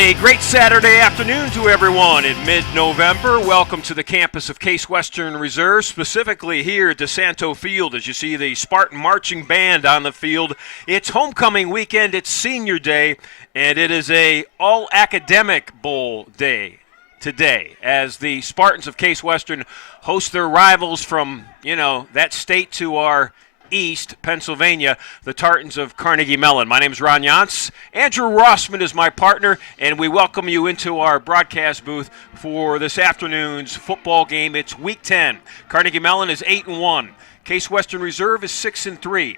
A great Saturday afternoon to everyone in mid-November. Welcome to the campus of Case Western Reserve, specifically here at DeSanto Field. As you see the Spartan Marching Band on the field, it's homecoming weekend, it's senior day, and it is a all-academic bowl day today as the Spartans of Case Western host their rivals from, that state to our east, Pennsylvania, the Tartans of Carnegie Mellon. My name is Ron Yantz. Andrew Rossman is my partner, and we welcome you into our broadcast booth for this afternoon's football game. It's Week 10. Carnegie Mellon is 8-1. Case Western Reserve is 6-3.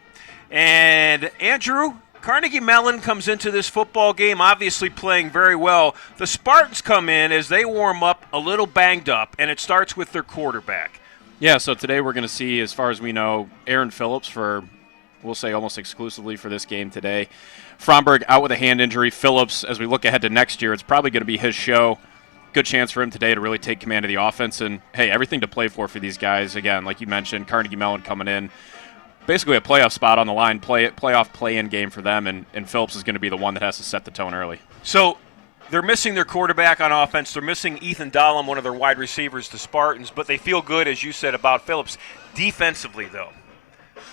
And Andrew, Carnegie Mellon comes into this football game obviously playing very well. The Spartans come in as they warm up a little banged up, and it starts with their quarterback. Yeah, so today we're going to see, as far as we know, Aaron Phillips for, we'll say almost exclusively for this game today. Fromberg out with a hand injury. Phillips, as we look ahead to next year, it's probably going to be his show. Good chance for him today to really take command of the offense. And, hey, everything to play for these guys. Again, like you mentioned, Carnegie Mellon coming in. Basically a playoff spot on the line, playoff play-in game for them, and Phillips is going to be the one that has to set the tone early. So they're missing their quarterback on offense. They're missing Ethan Dahlem, one of their wide receivers, the Spartans, but they feel good, as you said, about Phillips. Defensively, though,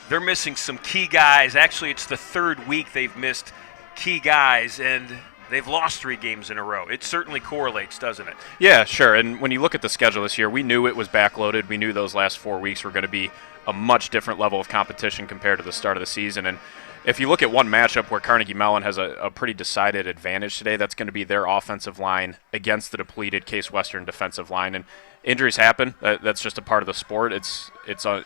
they're missing some key guys. Actually, it's the third week they've missed key guys, and they've lost 3 games in a row. It certainly correlates, doesn't it? Yeah, sure. And when you look at the schedule this year, we knew it was backloaded. We knew those last 4 weeks were going to be a much different level of competition compared to the start of the season. And if you look at one matchup where Carnegie Mellon has a pretty decided advantage today, that's going to be their offensive line against the depleted Case Western defensive line. And injuries happen. That's just a part of the sport. It's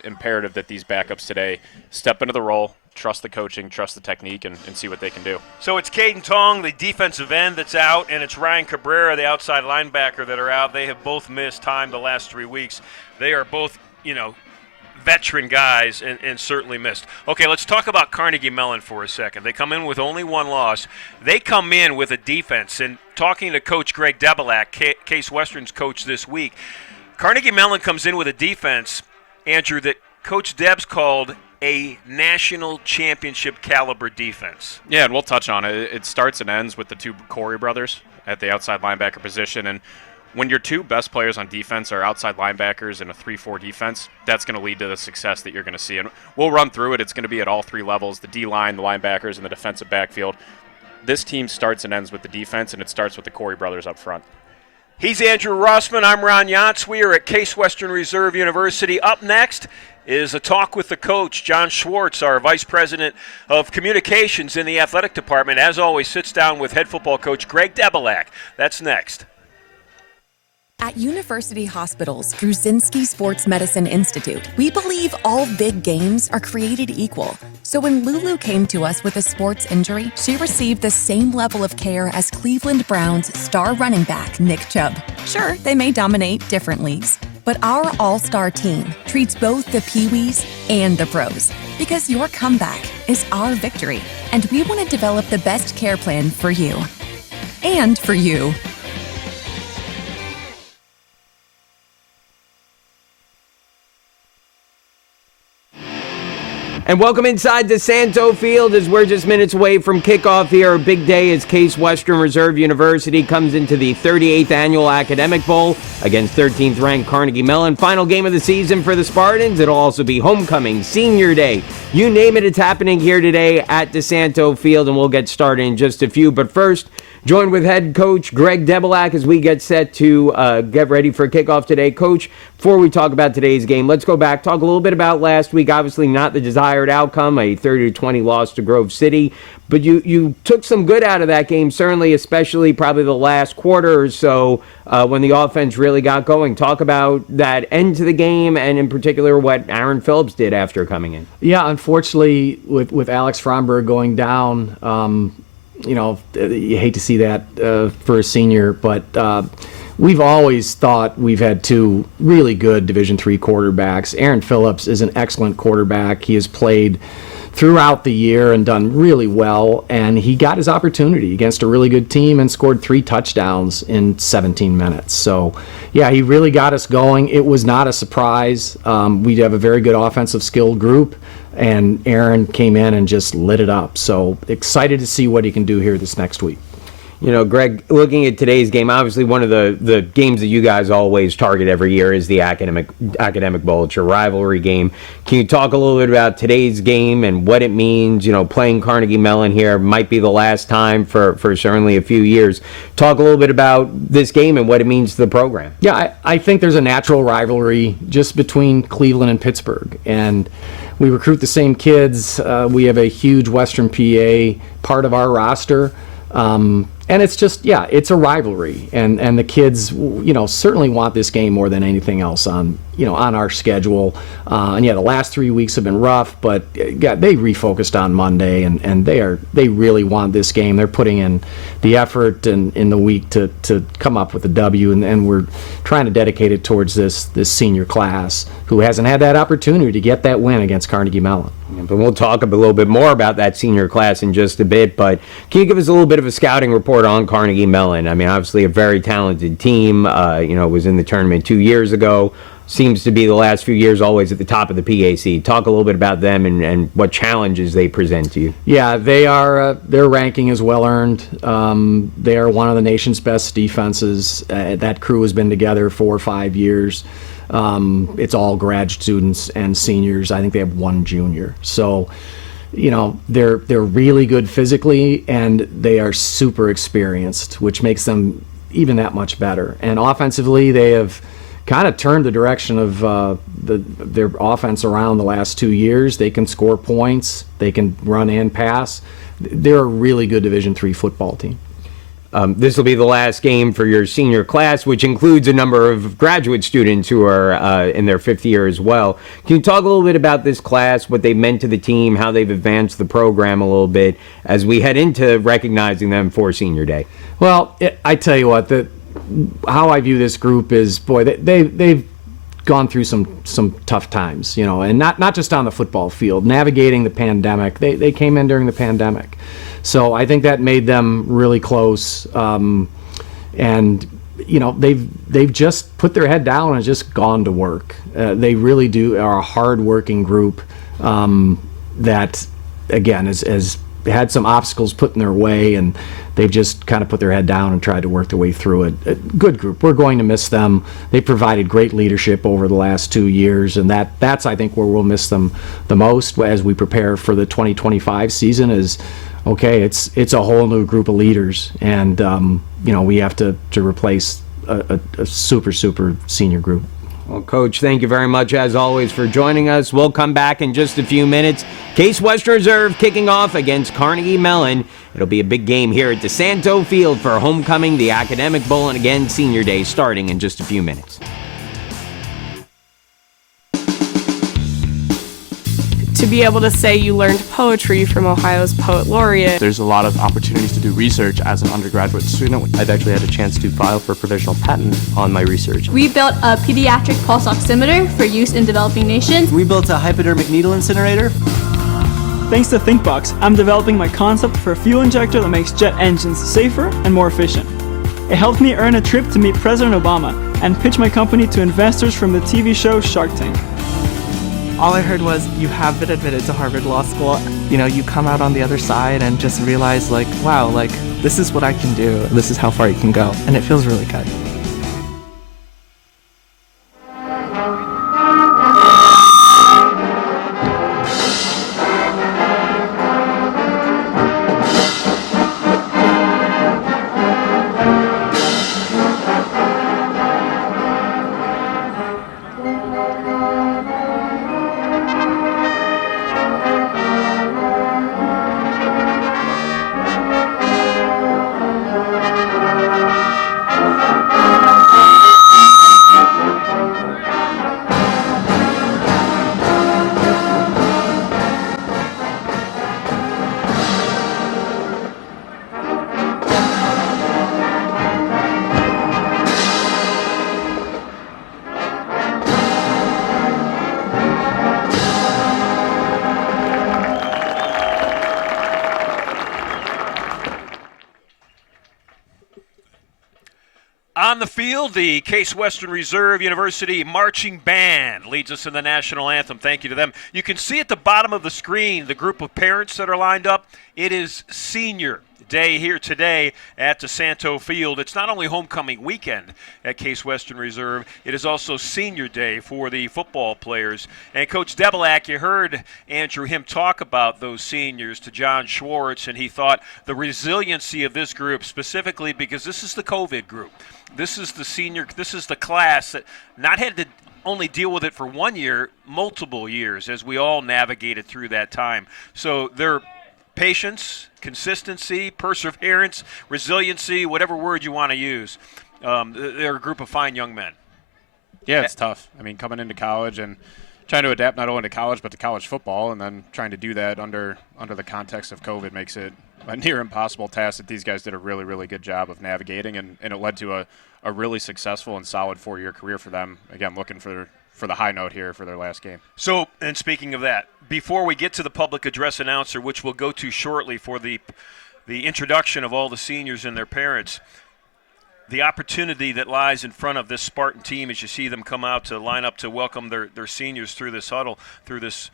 imperative that these backups today step into the role, trust the coaching, trust the technique, and see what they can do. So it's Caden Tong, the defensive end, that's out, and it's Ryan Cabrera, the outside linebacker, that are out. They have both missed time the last 3 weeks. They are both, veteran guys and certainly missed. Okay, let's talk about Carnegie Mellon for a second. They come in with only 1 loss. They come in with a defense, and talking to Coach Greg Debelak, Case Western's coach this week, Carnegie Mellon comes in with a defense, Andrew, that Coach Debs called a national championship caliber defense. Yeah, and we'll touch on it. It starts and ends with the 2 Corey brothers at the outside linebacker position, and when your 2 best players on defense are outside linebackers in a 3-4 defense, that's going to lead to the success that you're going to see. And we'll run through it. It's going to be at all 3 levels, the D-line, the linebackers, and the defensive backfield. This team starts and ends with the defense, and it starts with the Corey brothers up front. He's Andrew Rossman. I'm Ron Yantz. We are at Case Western Reserve University. Up next is a talk with the coach, John Schwartz, our Vice President of Communications in the Athletic Department. As always, sits down with head football coach Greg Debelak. That's next. At University Hospitals Druzinski Sports Medicine Institute, we believe all big games are created equal. So when Lulu came to us with a sports injury, she received the same level of care as Cleveland Browns star running back Nick Chubb. Sure, they may dominate different leagues, but our all-star team treats both the Pee-wees and the pros, because your comeback is our victory, and we want to develop the best care plan for you. And for you. And welcome inside DeSanto Field as we're just minutes away from kickoff here. A big day as Case Western Reserve University comes into the 38th Annual Academic Bowl against 13th ranked Carnegie Mellon. Final game of the season for the Spartans. It'll also be homecoming, senior day. You name it, it's happening here today at DeSanto Field, and we'll get started in just a few. But first, joined with head coach Greg Debelak as we get set to get ready for kickoff today. Coach, before we talk about today's game, let's go back, talk a little bit about last week. Obviously not the desired outcome, a 30-20 loss to Grove City. But you took some good out of that game, certainly, especially probably the last quarter or so when the offense really got going. Talk about that end to the game and, in particular, what Aaron Phillips did after coming in. Yeah, unfortunately, with Alex Fromberg going down, you hate to see that for a senior, but we've always thought we've had 2 really good Division III quarterbacks. Aaron Phillips is an excellent quarterback. He has played throughout the year and done really well, and he got his opportunity against a really good team and scored 3 touchdowns in 17 minutes. So, yeah, he really got us going. It was not a surprise. We have a very good offensive skill group, and Aaron came in and just lit it up. So excited to see what he can do here this next week. Greg, looking at today's game, obviously one of the games that you guys always target every year is the academic bowl. It's your rivalry game. Can you talk a little bit about today's game and what it means? Playing Carnegie Mellon here might be the last time for certainly a few years. Talk a little bit about this game and what it means to the program. Yeah, I think there's a natural rivalry just between Cleveland and Pittsburgh, and we recruit the same kids. We have a huge Western PA part of our roster. And it's just, it's a rivalry, and the kids, certainly want this game more than anything else on our schedule. The last 3 weeks have been rough, but they refocused on Monday, and they really want this game. They're putting in the effort in the week to come up with a W, and we're trying to dedicate it towards this senior class who hasn't had that opportunity to get that win against Carnegie Mellon. But we'll talk a little bit more about that senior class in just a bit, but can you give us a little bit of a scouting report on Carnegie Mellon? I mean, obviously a very talented team, was in the tournament 2 years ago, seems to be the last few years always at the top of the PAC. Talk a little bit about them and what challenges they present to you. Yeah, they are, their ranking is well earned. They are one of the nation's best defenses. That crew has been together 4 or 5 years. It's all grad students and seniors. I think they have one junior. So, they're really good physically, and they are super experienced, which makes them even that much better. And offensively, they have kind of turned the direction of their offense around the last 2 years. They can score points. They can run and pass. They're a really good Division III football team. This will be the last game for your senior class, which includes a number of graduate students who are in their 5th year as well. Can you talk a little bit about this class, what they meant to the team, how they've advanced the program a little bit as we head into recognizing them for Senior Day? Well, I tell you what, how I view this group is, boy, they've gone through some tough times, and not just on the football field, navigating the pandemic. They came in during the pandemic. So I think that made them really close, and they've just put their head down and just gone to work. They really are a hard-working group that, again, has had some obstacles put in their way, and they've just kind of put their head down and tried to work their way through it. A good group. We're going to miss them. They provided great leadership over the last 2 years, and that's I think where we'll miss them the most as we prepare for the 2025 season. Is okay, it's a whole new group of leaders, and we have to replace a super senior group. Well, Coach, thank you very much, as always, for joining us. We'll come back in just a few minutes. Case Western Reserve kicking off against Carnegie Mellon. It'll be a big game here at DeSanto Field for homecoming, the Academic Bowl, and again, Senior Day starting in just a few minutes. To be able to say you learned poetry from Ohio's Poet Laureate. There's a lot of opportunities to do research as an undergraduate student. I've actually had a chance to file for a provisional patent on my research. We built a pediatric pulse oximeter for use in developing nations. We built a hypodermic needle incinerator. Thanks to ThinkBox, I'm developing my concept for a fuel injector that makes jet engines safer and more efficient. It helped me earn a trip to meet President Obama and pitch my company to investors from the TV show Shark Tank. All I heard was, you have been admitted to Harvard Law School. You come out on the other side and just realize, wow, this is what I can do. This is how far you can go. And it feels really good. On the field, the Case Western Reserve University Marching Band leads us in the national anthem. Thank you to them. You can see at the bottom of the screen the group of parents that are lined up. It is senior day here today at DeSanto Field. It's not only homecoming weekend at Case Western Reserve, it is also senior day for the football players. And Coach Debelak, you heard Andrew him talk about those seniors to John Schwartz, and he thought the resiliency of this group, specifically because this is the COVID group. This is the class that not had to only deal with it for 1 year, multiple years, as we all navigated through that time. So their patience, consistency, perseverance, resiliency, whatever word you want to use, they're a group of fine young men. Yeah, it's tough. I mean, coming into college and trying to adapt not only to college but to college football, and then trying to do that under the context of COVID makes it a near impossible task that these guys did a really, really good job of navigating, and it led to a really successful and solid 4-year career for them. Again, looking for the high note here for their last game. So, and speaking of that, before we get to the public address announcer, which we'll go to shortly for the introduction of all the seniors and their parents, the opportunity that lies in front of this Spartan team as you see them come out to line up to welcome their seniors through this huddle, through this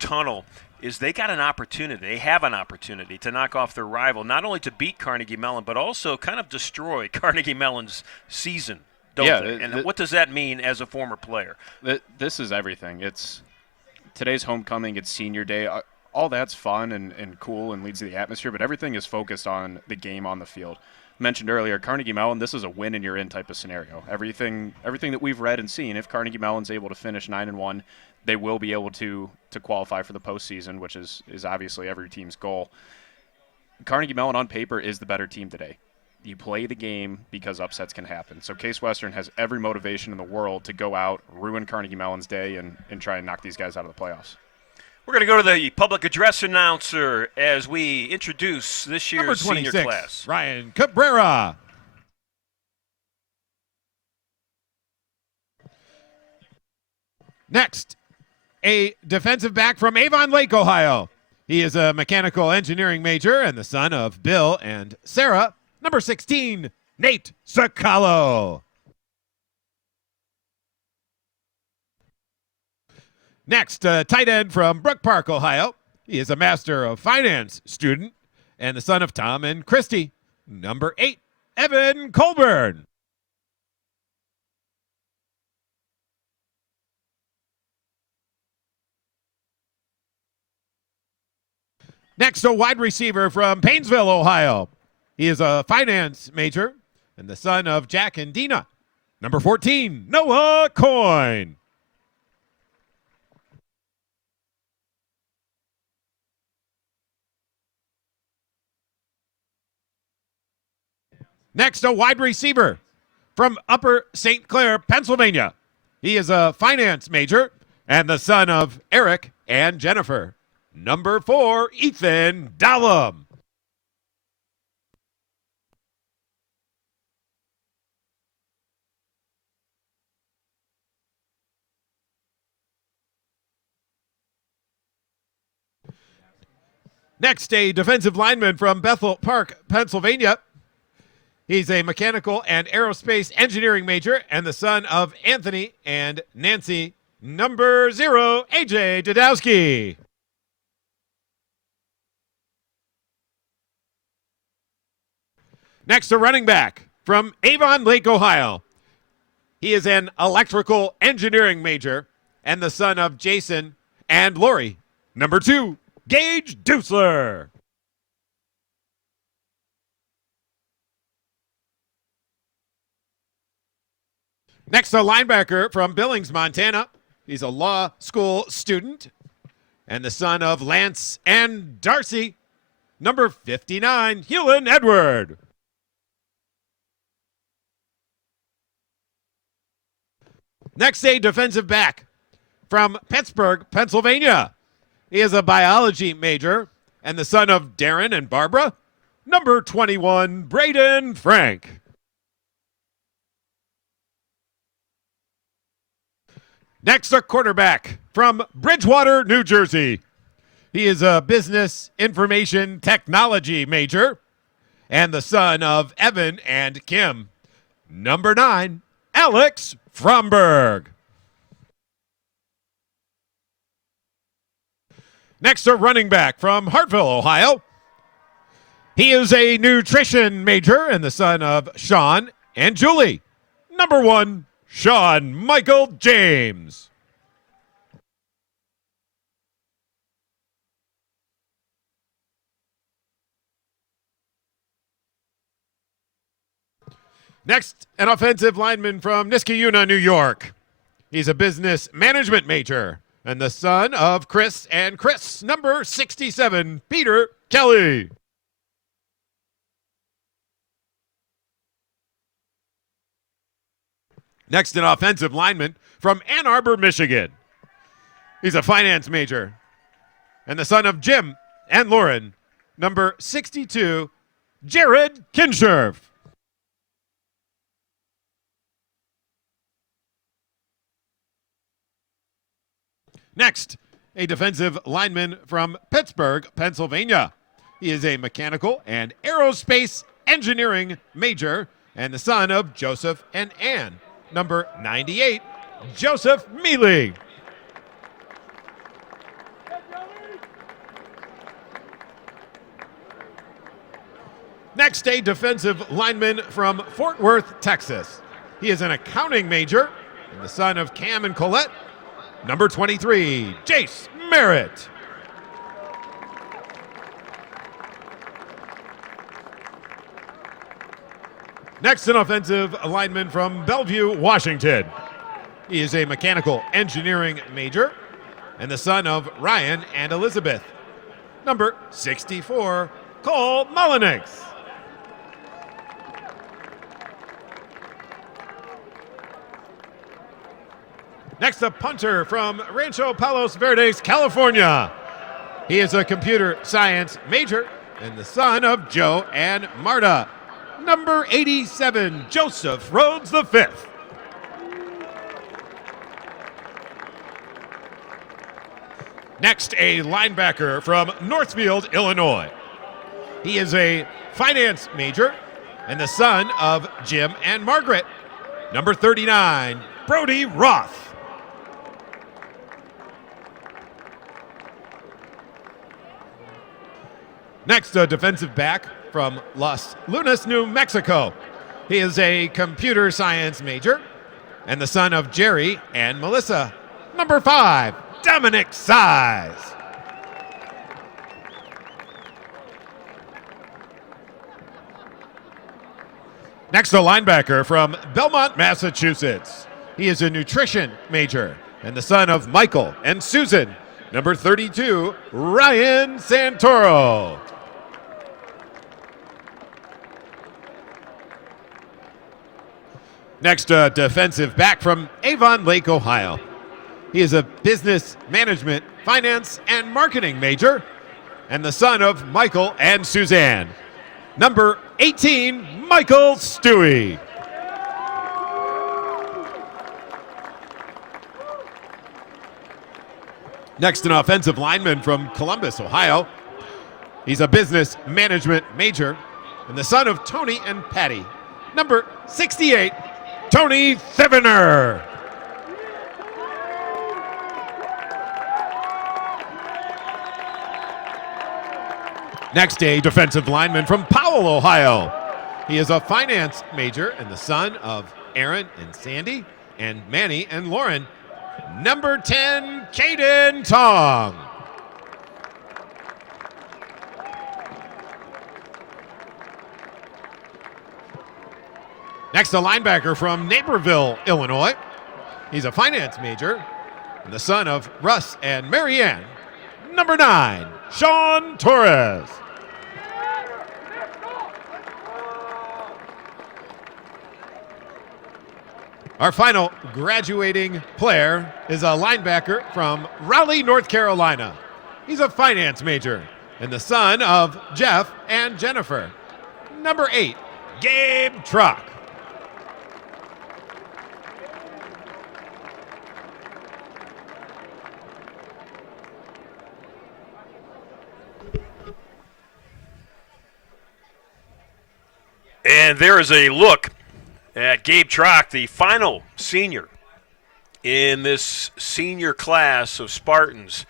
tunnel, is they got an opportunity. They have an opportunity to knock off their rival, not only to beat Carnegie Mellon, but also kind of destroy Carnegie Mellon's season. And what does that mean as a former player? This is everything. It's today's homecoming. It's senior day. All that's fun and cool and leads to the atmosphere, but everything is focused on the game on the field. Mentioned earlier, Carnegie Mellon, this is a win and you're in type of scenario. Everything that we've read and seen, if Carnegie Mellon's able to finish 9-1, they will be able to qualify for the postseason, which is obviously every team's goal. Carnegie Mellon on paper is the better team today. You play the game because upsets can happen. So Case Western has every motivation in the world to go out, ruin Carnegie Mellon's day, and try and knock these guys out of the playoffs. We're going to go to the public address announcer as we introduce this year's senior class. Ryan Cabrera. Next, a defensive back from Avon Lake, Ohio. He is a mechanical engineering major and the son of Bill and Sarah. Number 16, Nate Sacalo. Next, tight end from Brook Park, Ohio. He is a Master of Finance student and the son of Tom and Christy. Number 8, Evan Colburn. Next, a wide receiver from Painesville, Ohio. He is a finance major and the son of Jack and Dina. Number 14, Noah Coyne. Next, a wide receiver from Upper St. Clair, Pennsylvania. He is a finance major and the son of Eric and Jennifer. Number 4, Ethan Dallum. Next, a defensive lineman from Bethel Park, Pennsylvania. He's a mechanical and aerospace engineering major and the son of Anthony and Nancy. Number 0, AJ Dudowski. Next, a running back from Avon Lake, Ohio. He is an electrical engineering major and the son of Jason and Lori. Number 2, Gage Dusler. Next, a linebacker from Billings, Montana. He's a law school student and the son of Lance and Darcy. Number 59, Hewlin Edward. Next, a defensive back from Pittsburgh, Pennsylvania. He is a biology major and the son of Darren and Barbara. Number 21, Braden Frank. Next, a quarterback from Bridgewater, New Jersey. He is a business information technology major and the son of Evan and Kim. number 9, Alex Fromberg. Next, a running back from Hartville, Ohio. He is a nutrition major and the son of Sean and Julie. Number 1, Sean Michael James. Next, an offensive lineman from Niskayuna, New York. He's a business management major and the son of Chris and Chris. Number 67, Peter Kelly. Next, an offensive lineman from Ann Arbor, Michigan. He's a finance major and the son of Jim and Lauren. Number 62, Jared Kinsherf. Next, a defensive lineman from Pittsburgh, Pennsylvania. He is a mechanical and aerospace engineering major and the son of Joseph and Ann. Number 98, Joseph Mealy. Next, a defensive lineman from Fort Worth, Texas. He is an accounting major and the son of Cam and Colette. Number 23, Jace Merritt. Next, an offensive lineman from Bellevue, Washington. He is a mechanical engineering major and the son of Ryan and Elizabeth. Number 64, Cole Mullenix. Next, a punter from Rancho Palos Verdes, California. He is a computer science major and the son of Joe and Marta. Number 87, Joseph Rhodes V. Next, a linebacker from Northfield, Illinois. He is a finance major and the son of Jim and Margaret. Number 39, Brody Roth. Next, a defensive back from Los Lunas, New Mexico. He is a computer science major and the son of Jerry and Melissa. Number 5, Dominic Size. Next, a linebacker from Belmont, Massachusetts. He is a nutrition major and the son of Michael and Susan. Number 32, Ryan Santoro. Next, a defensive back from Avon Lake, Ohio. He is a business management, finance, and marketing major and the son of Michael and Suzanne. Number 18, Michael Stewie. Next, an offensive lineman from Columbus, Ohio. He's a business management major and the son of Tony and Patty. Number 68, Tony Thivener. Next, a defensive lineman from Powell, Ohio. He is a finance major and the son of Aaron and Sandy and Manny and Lauren. Number 10, Caden Tong. Next, a linebacker from Naperville, Illinois. He's a finance major and the son of Russ and Marianne. Number 9, Sean Torres. Our final graduating player is a linebacker from Raleigh, North Carolina. He's a finance major and the son of Jeff and Jennifer. Number 8, Gabe Truck. And there is a look at Gabe Trock, the final senior in this senior class of Spartans,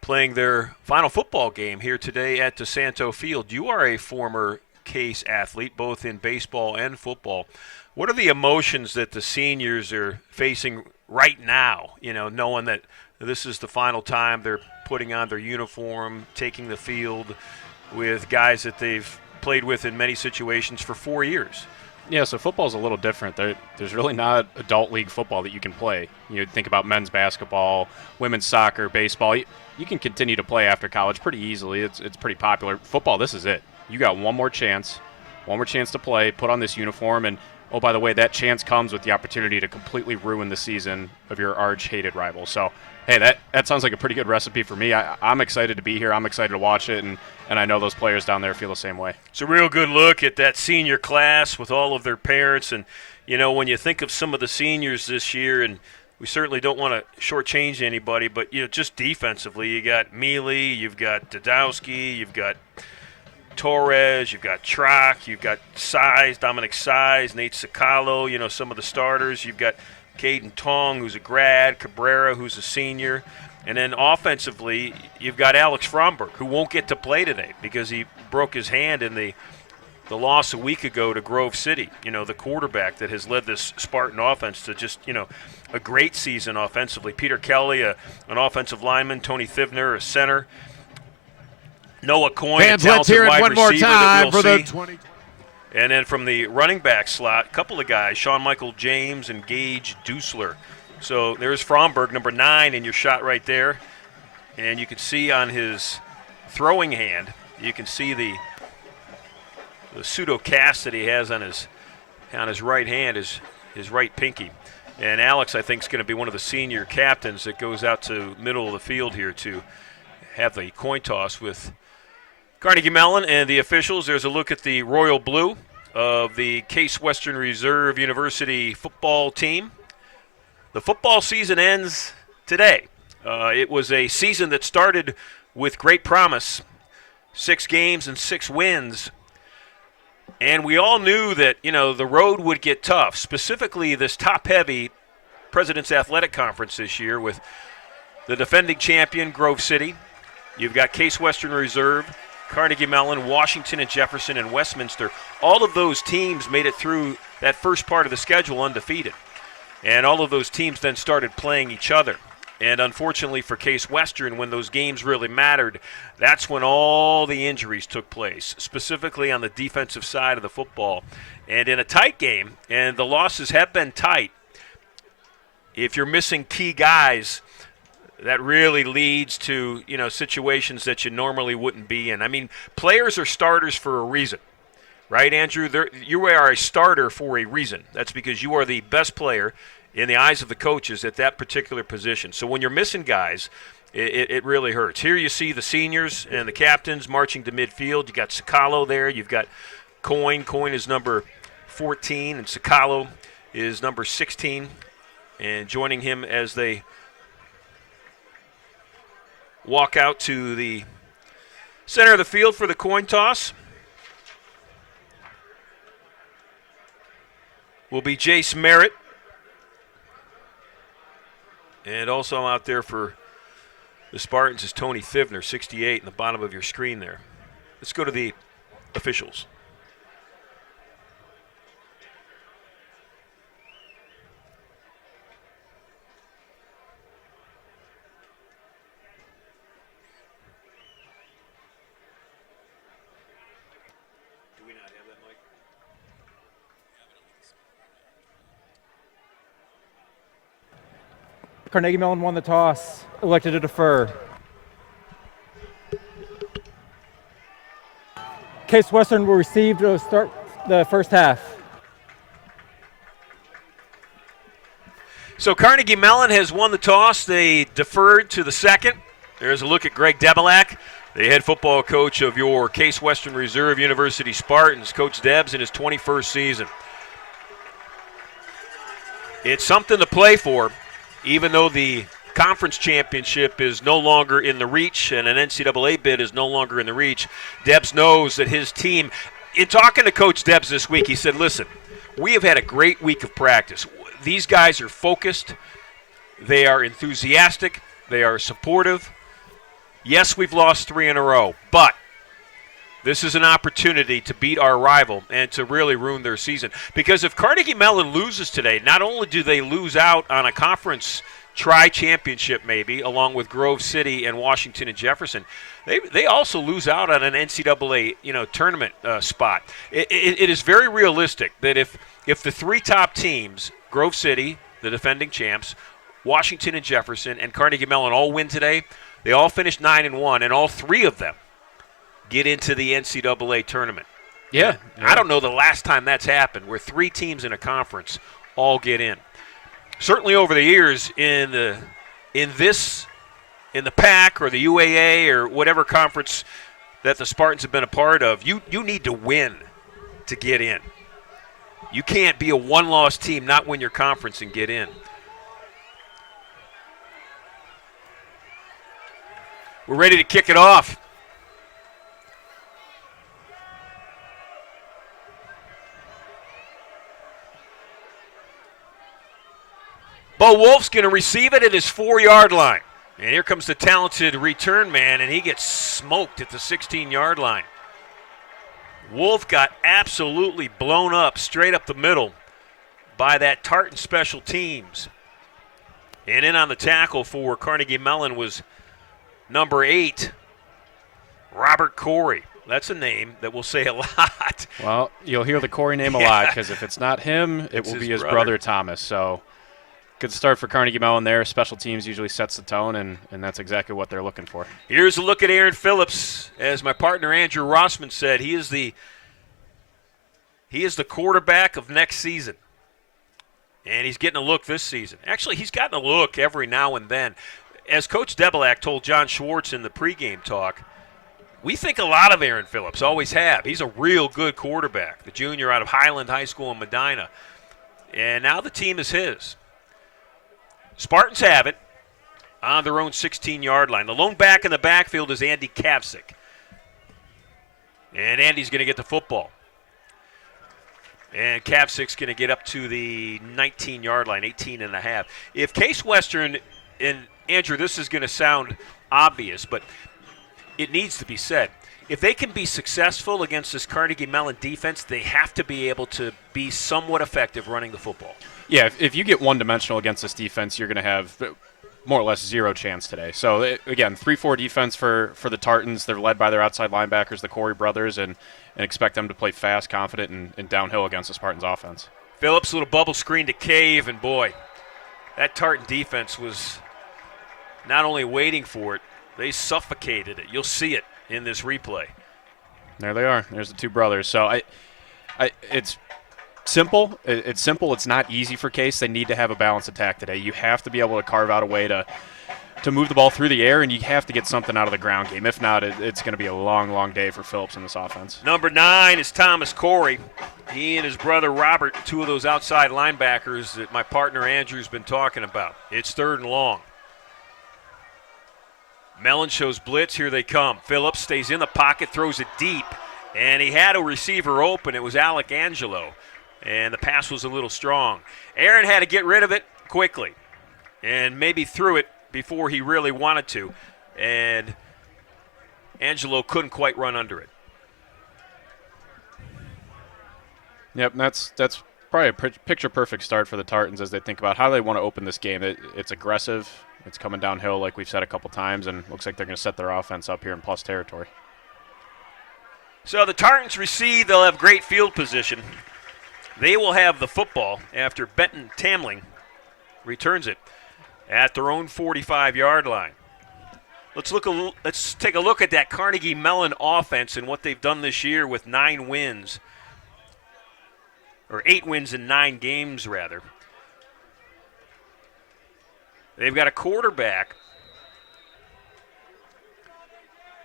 playing their final football game here today at DeSanto Field. You are a former Case athlete, both in baseball and football. What are the emotions that the seniors are facing right now, knowing that this is the final time they're putting on their uniform, taking the field with guys that they've played with in many situations for 4 years? Yeah, so football's a little different. There's really not adult league football that you can play. You think about men's basketball, women's soccer, baseball. You can continue to play after college pretty easily. It's pretty popular. Football, this is it. You got one more chance to play, put on this uniform, and oh, by the way, that chance comes with the opportunity to completely ruin the season of your arch-hated rival. So, hey, that sounds like a pretty good recipe for me. I'm excited to be here. I'm excited to watch it, and I know those players down there feel the same way. It's a real good look at that senior class with all of their parents. And, when you think of some of the seniors this year, and we certainly don't want to shortchange anybody, but, just defensively, you got Mealy, you've got Dodowski, you've got Torres, you've got Trock, you've got Dominic Size, Nate Sicalo, some of the starters. You've got Caden Tong, who's a grad, Cabrera, who's a senior. And then offensively, you've got Alex Fromberg, who won't get to play today because he broke his hand in the loss a week ago to Grove City, the quarterback that has led this Spartan offense to just, a great season offensively. Peter Kelly, an offensive lineman, Tony Thivner, a center. Noah Coyne, Fans, a let's talented hear it wide one more receiver time that we'll for see. the 20. And then from the running back slot, a couple of guys, Sean Michael James and Gage Dusler. So there's Fromberg, number 9, in your shot right there. And you can see on his throwing hand, you can see the pseudo cast that he has on his right hand, his right pinky. And Alex, I think, is going to be one of the senior captains that goes out to middle of the field here to have the coin toss with Carnegie Mellon and the officials. There's a look at the royal blue of the Case Western Reserve University football team. The football season ends today. It was a season that started with great promise, 6 games and 6 wins. And we all knew that, the road would get tough, specifically this top-heavy President's Athletic Conference this year with the defending champion, Grove City. You've got Case Western Reserve, Carnegie Mellon, Washington and Jefferson and Westminster. All of those teams made it through that first part of the schedule undefeated. And all of those teams then started playing each other. And unfortunately for Case Western, when those games really mattered, that's when all the injuries took place, specifically on the defensive side of the football. And in a tight game, and the losses have been tight, if you're missing key guys, that really leads to, situations that you normally wouldn't be in. I mean, players are starters for a reason, right, Andrew? You are a starter for a reason. That's because you are the best player in the eyes of the coaches at that particular position. So when you're missing guys, it really hurts. Here you see the seniors and the captains marching to midfield. You got Sicalo there. You've got Coyne. Coyne is number 14, and Sicalo is number 16. And joining him as they walk out to the center of the field for the coin toss will be Jace Merritt. And also out there for the Spartans is Tony Thivner, 68, in the bottom of your screen there. Let's go to the officials. Carnegie Mellon won the toss, elected to defer. Case Western will receive to start the first half. So Carnegie Mellon has won the toss. They deferred to the second. There's a look at Greg Debelak, the head football coach of your Case Western Reserve University Spartans. Coach Debs in his 21st season. It's something to play for, even though the conference championship is no longer in the reach and an NCAA bid is no longer in the reach. Debs knows that his team, in talking to Coach Debs this week, he said, listen, We have had a great week of practice. These guys are focused. They are enthusiastic. They are supportive. Yes, we've lost 3 in a row, but this is an opportunity to beat our rival and to really ruin their season. Because if Carnegie Mellon loses today, not only do they lose out on a conference tri-championship maybe, along with Grove City and Washington and Jefferson, they also lose out on an NCAA tournament spot. It is very realistic that if the 3 top teams, Grove City, the defending champs, Washington and Jefferson, and Carnegie Mellon all win today, they all finish 9-1, and all 3 of them get into the NCAA tournament. Yeah. I don't know the last time that's happened, where 3 teams in a conference all get in. Certainly over the years in the PAC or the UAA or whatever conference that the Spartans have been a part of, you need to win to get in. You can't be a one-loss team, not win your conference and get in. We're ready to kick it off. Bo Wolf's going to receive it at his 4-yard line. And here comes the talented return man, and he gets smoked at the 16-yard line. Wolf got absolutely blown up straight up the middle by that Tartan special teams. And in on the tackle for Carnegie Mellon was number 8, Robert Corey. That's a name that we'll say a lot. Well, you'll hear the Corey name a lot, because if it's not him, it will be his brother Thomas. So good start for Carnegie Mellon there. Special teams usually sets the tone, and that's exactly what they're looking for. Here's a look at Aaron Phillips. As my partner Andrew Rossman said, he is the quarterback of next season. And he's getting a look this season. Actually, he's gotten a look every now and then. As Coach Debelak told John Schwartz in the pregame talk, we think a lot of Aaron Phillips, always have. He's a real good quarterback, the junior out of Highland High School in Medina. And now the team is his. Spartans have it on their own 16-yard line. The lone back in the backfield is Andy Kavsik. And Andy's going to get the football. And Kavsik's going to get up to the 19-yard line, 18 and a half. If Case Western, and Andrew, this is going to sound obvious, but it needs to be said. If they can be successful against this Carnegie Mellon defense, they have to be able to be somewhat effective running the football. Yeah, if you get one-dimensional against this defense, you're going to have more or less zero chance today. So, again, 3-4 defense for the Tartans. They're led by their outside linebackers, the Corey brothers, and expect them to play fast, confident, and downhill against the Spartans' offense. Phillips, little bubble screen to Cave, and boy, that Tartan defense was not only waiting for it, they suffocated it. You'll see it in this replay. There they are. There's the 2 brothers. So it's simple. It's simple. It's not easy for Case. They need to have a balanced attack today. You have to be able to carve out a way to move the ball through the air, and you have to get something out of the ground game. If not, it's going to be a long, long day for Phillips in this offense. Number 9 is Thomas Corey. He and his brother Robert, 2 of those outside linebackers that my partner Andrew's been talking about. It's 3rd and long. Mellon shows blitz. Here they come. Phillips stays in the pocket, throws it deep, and he had a receiver open. It was Alec Angelo, and the pass was a little strong. Aaron had to get rid of it quickly and maybe threw it before he really wanted to, and Angelo couldn't quite run under it. Yep, that's probably a picture-perfect start for the Tartans as they think about how they want to open this game. It's aggressive. It's coming downhill like we've said a couple times, and looks like they're going to set their offense up here in plus territory. So the Tartans receive. They'll have great field position. They will have the football after Benton Tamling returns it at their own 45-yard line. Let's take a look at that Carnegie Mellon offense and what they've done this year with 9 wins, or 8 wins in 9 games, rather. They've got a quarterback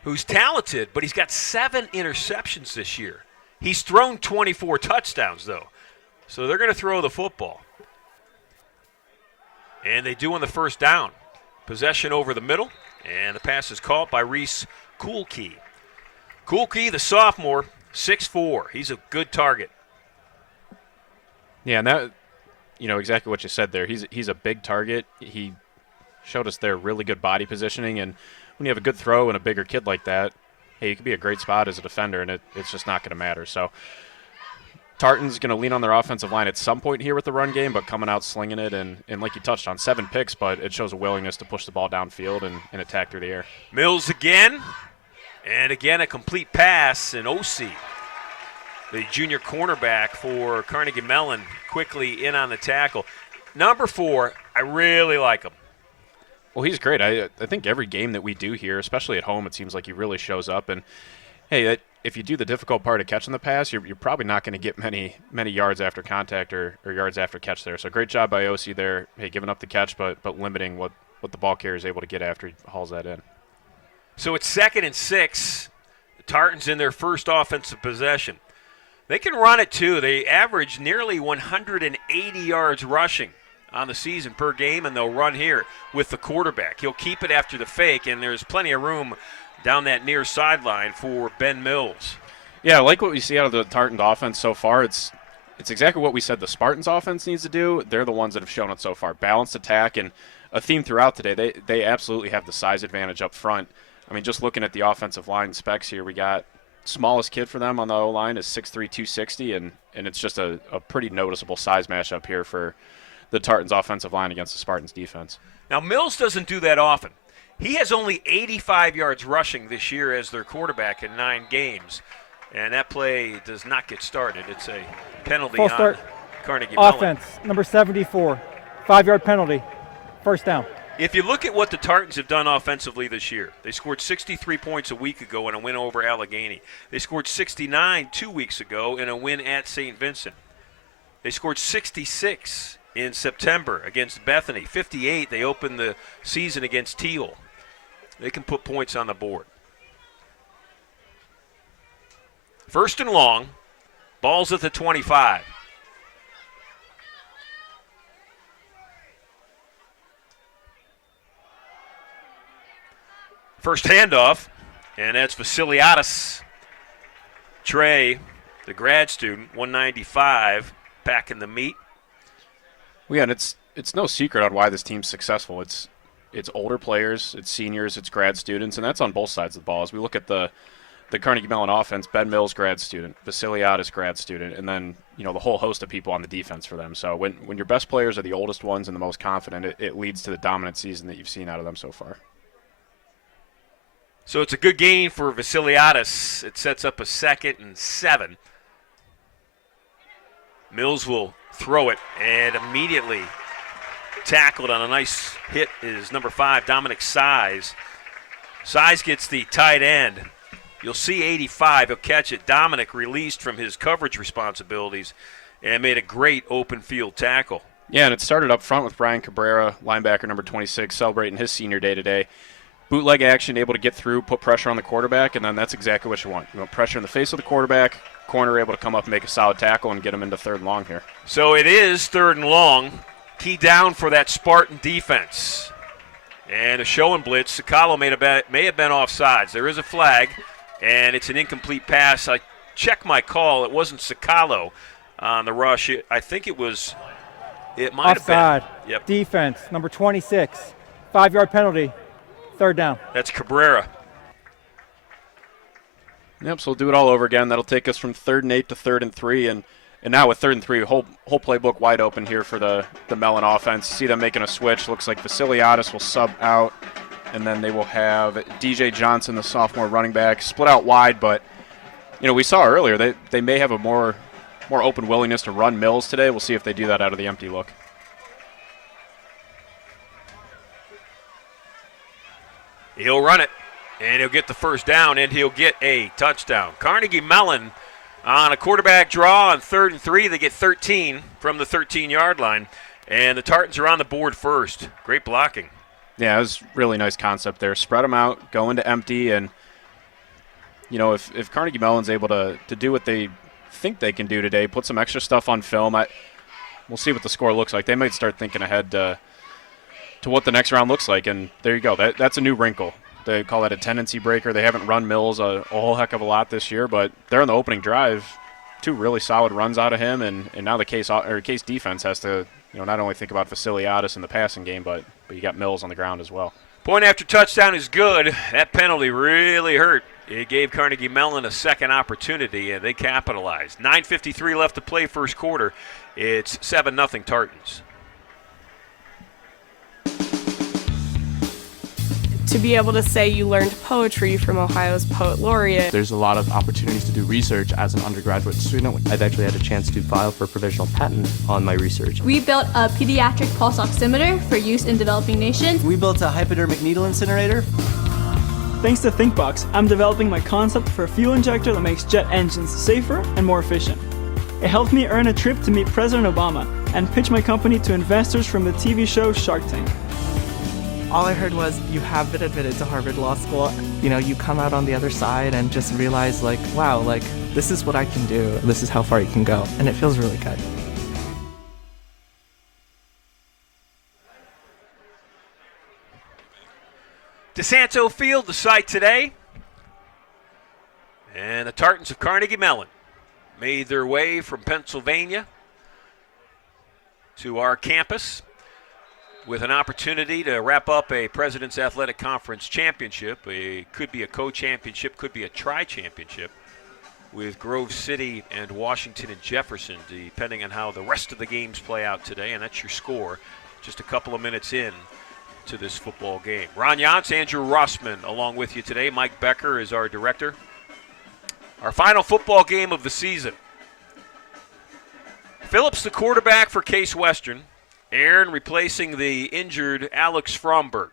who's talented, but he's got 7 interceptions this year. He's thrown 24 touchdowns, though. So they're going to throw the football. And they do on the first down. Possession over the middle, and the pass is caught by Reese Kuhlke. Kuhlke, the sophomore, 6'4". He's a good target. Yeah, and that, exactly what you said there. He's a big target. He showed us there really good body positioning, and when you have a good throw and a bigger kid like that, hey, you could be a great spot as a defender, and it's just not going to matter. So Tartan's going to lean on their offensive line at some point here with the run game, but coming out slinging it, and like you touched on, 7 picks, but it shows a willingness to push the ball downfield and attack through the air. Mills again, and again a complete pass, and OC, the junior cornerback for Carnegie Mellon, quickly in on the tackle. Number 4, I really like him. Well, he's great. I think every game that we do here, especially at home, it seems like he really shows up. And, hey, if you do the difficult part of catching the pass, you're probably not going to get many yards after contact or yards after catch there. So great job by OC there, hey, giving up the catch but limiting what the ball carrier is able to get after he hauls that in. So it's 2nd and 6. The Tartans in their first offensive possession. They can run it, too. They average nearly 180 yards rushing on the season per game, and they'll run here with the quarterback. He'll keep it after the fake, and there's plenty of room down that near sideline for Ben Mills. Yeah, I like what we see out of the Tartan offense so far. It's exactly what we said the Spartans offense needs to do. They're the ones that have shown it so far. Balanced attack, and a theme throughout today. They absolutely have the size advantage up front. I mean, just looking at the offensive line specs here, we got smallest kid for them on the O-line is 6'3", 260, and it's just a pretty noticeable size matchup here for the Tartans' offensive line against the Spartans' defense. Now, Mills doesn't do that often. He has only 85 yards rushing this year as their quarterback in 9 games, and that play does not get started. It's a penalty Full start. on Carnegie Mellon. Offense, number 74, 5-yard penalty, first down. If you look at what the Tartans have done offensively this year, they scored 63 points a week ago in a win over Allegheny. They scored 69 2 weeks ago in a win at St. Vincent. They scored 66 in September against Bethany. 58, they opened the season against Teal. They can put points on the board. First and long, ball's at the 25. First handoff, and that's Vasiliadis. Trey, the grad student, 195, packing the meat. Well, yeah, and it's no secret on why this team's successful. It's older players, it's seniors, it's grad students, and that's on both sides of the ball. As we look at the Carnegie Mellon offense, Ben Mills, grad student, Vasiliadis, grad student, and then the whole host of people on the defense for them. So when your best players are the oldest ones and the most confident, it leads to the dominant season that you've seen out of them so far. So it's a good gain for Vasiliadis. It sets up a 2nd and 7. Mills will throw it, and immediately tackled on a nice hit is number 5, Dominic Size. Size gets the tight end. You'll see 85. He'll catch it. Dominic released from his coverage responsibilities and made a great open field tackle. Yeah, and it started up front with Brian Cabrera, linebacker number 26, celebrating his senior day today. Bootleg action, able to get through, put pressure on the quarterback, and then that's exactly what you want. You want pressure in the face of the quarterback, corner able to come up and make a solid tackle and get him into 3rd and long here. So it is 3rd and long. Key down for that Spartan defense. And a show and blitz. Sakalo may have been offsides. There is a flag, and it's an incomplete pass. I checked my call. It wasn't Sakalo on the rush. I think it was. It might Offside. have been. Yep. Defense, number 26, 5-yard penalty, 3rd down. That's Cabrera. Yep, so we'll do it all over again. That'll take us from 3rd and 8 to 3rd and 3, and now with 3rd and 3, whole playbook wide open here for the Mellon offense. See them making a switch. Looks like Vasiliadis will sub out, and then they will have DJ Johnson, the sophomore running back, split out wide. But we saw earlier they may have a more open willingness to run Mills today. We'll see if they do that out of the empty look. He'll run it, and he'll get the first down, and he'll get a touchdown. Carnegie Mellon on a quarterback draw on 3rd and 3. They get 13 from the 13-yard line, and the Tartans are on the board first. Great blocking. Yeah, it was really nice concept there. Spread them out, go into empty, and if Carnegie Mellon's able to do what they think they can do today, put some extra stuff on film, we'll see what the score looks like. They might start thinking ahead to what the next round looks like, and there you go. That's a new wrinkle. They call that a tendency breaker. They haven't run Mills a whole heck of a lot this year, but they're on the opening drive, two really solid runs out of him, and now the Case defense has to not only think about Vasiliadis in the passing game, but you got Mills on the ground as well. Point after touchdown is good. That penalty really hurt. It gave Carnegie Mellon a second opportunity, and they capitalized. 9:53 left to play first quarter. It's 7-0 Tartans. To be able to say you learned poetry from Ohio's poet laureate. There's a lot of opportunities to do research as an undergraduate student. I've actually had a chance to file for a provisional patent on my research. We built a pediatric pulse oximeter for use in developing nations. We built a hypodermic needle incinerator. Thanks to ThinkBox, I'm developing my concept for a fuel injector that makes jet engines safer and more efficient. It helped me earn a trip to meet President Obama and pitch my company to investors from the TV show Shark Tank. All I heard was, you have been admitted to Harvard Law School. You come out on the other side and just realize, like, wow, like, this is what I can do. This is how far you can go. And it feels really good. DeSanto Field, the site today. And the Tartans of Carnegie Mellon made their way from Pennsylvania to our campus with an opportunity to wrap up a President's Athletic Conference championship. It could be a co-championship, could be a tri-championship with Grove City and Washington and Jefferson, depending on how the rest of the games play out today. And that's your score just a couple of minutes in to this football game. Ron Yantz, Andrew Rossman along with you today. Mike Becker is our director. Our final football game of the season. Phillips, the quarterback for Case Western. Aaron replacing the injured Alex Fromberg.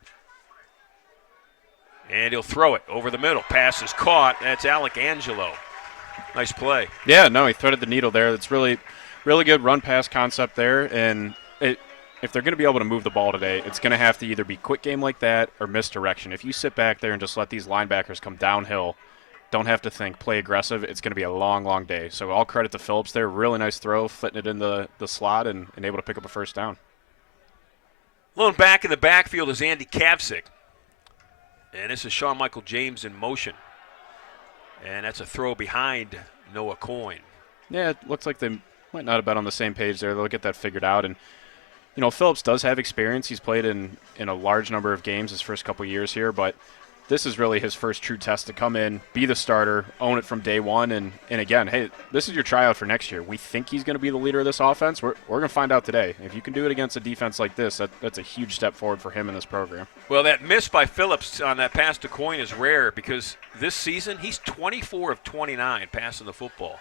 And he'll throw it over the middle. Pass is caught. That's Alec Angelo. Nice play. Yeah, no, he threaded the needle there. That's really, really good run-pass concept there. And if they're going to be able to move the ball today, it's going to have to either be quick game like that or misdirection. If you sit back there and just let these linebackers come downhill, don't have to think, play aggressive, it's going to be a long, long day. So all credit to Phillips there. Really nice throw, fitting it in the slot and able to pick up a first down. Lone back in the backfield is Andy Kavcik. And this is Sean Michael James in motion. And that's a throw behind Noah Coyne. Yeah, it looks like they might not have been on the same page there. They'll get that figured out. And, Phillips does have experience. He's played in a large number of games his first couple years here, but this is really his first true test to come in, be the starter, own it from day one. And again, hey, this is your tryout for next year. We think he's going to be the leader of this offense. We're going to find out today. If you can do it against a defense like this, that's a huge step forward for him in this program. Well, that miss by Phillips on that pass to Coyne is rare because this season he's 24 of 29 passing the football.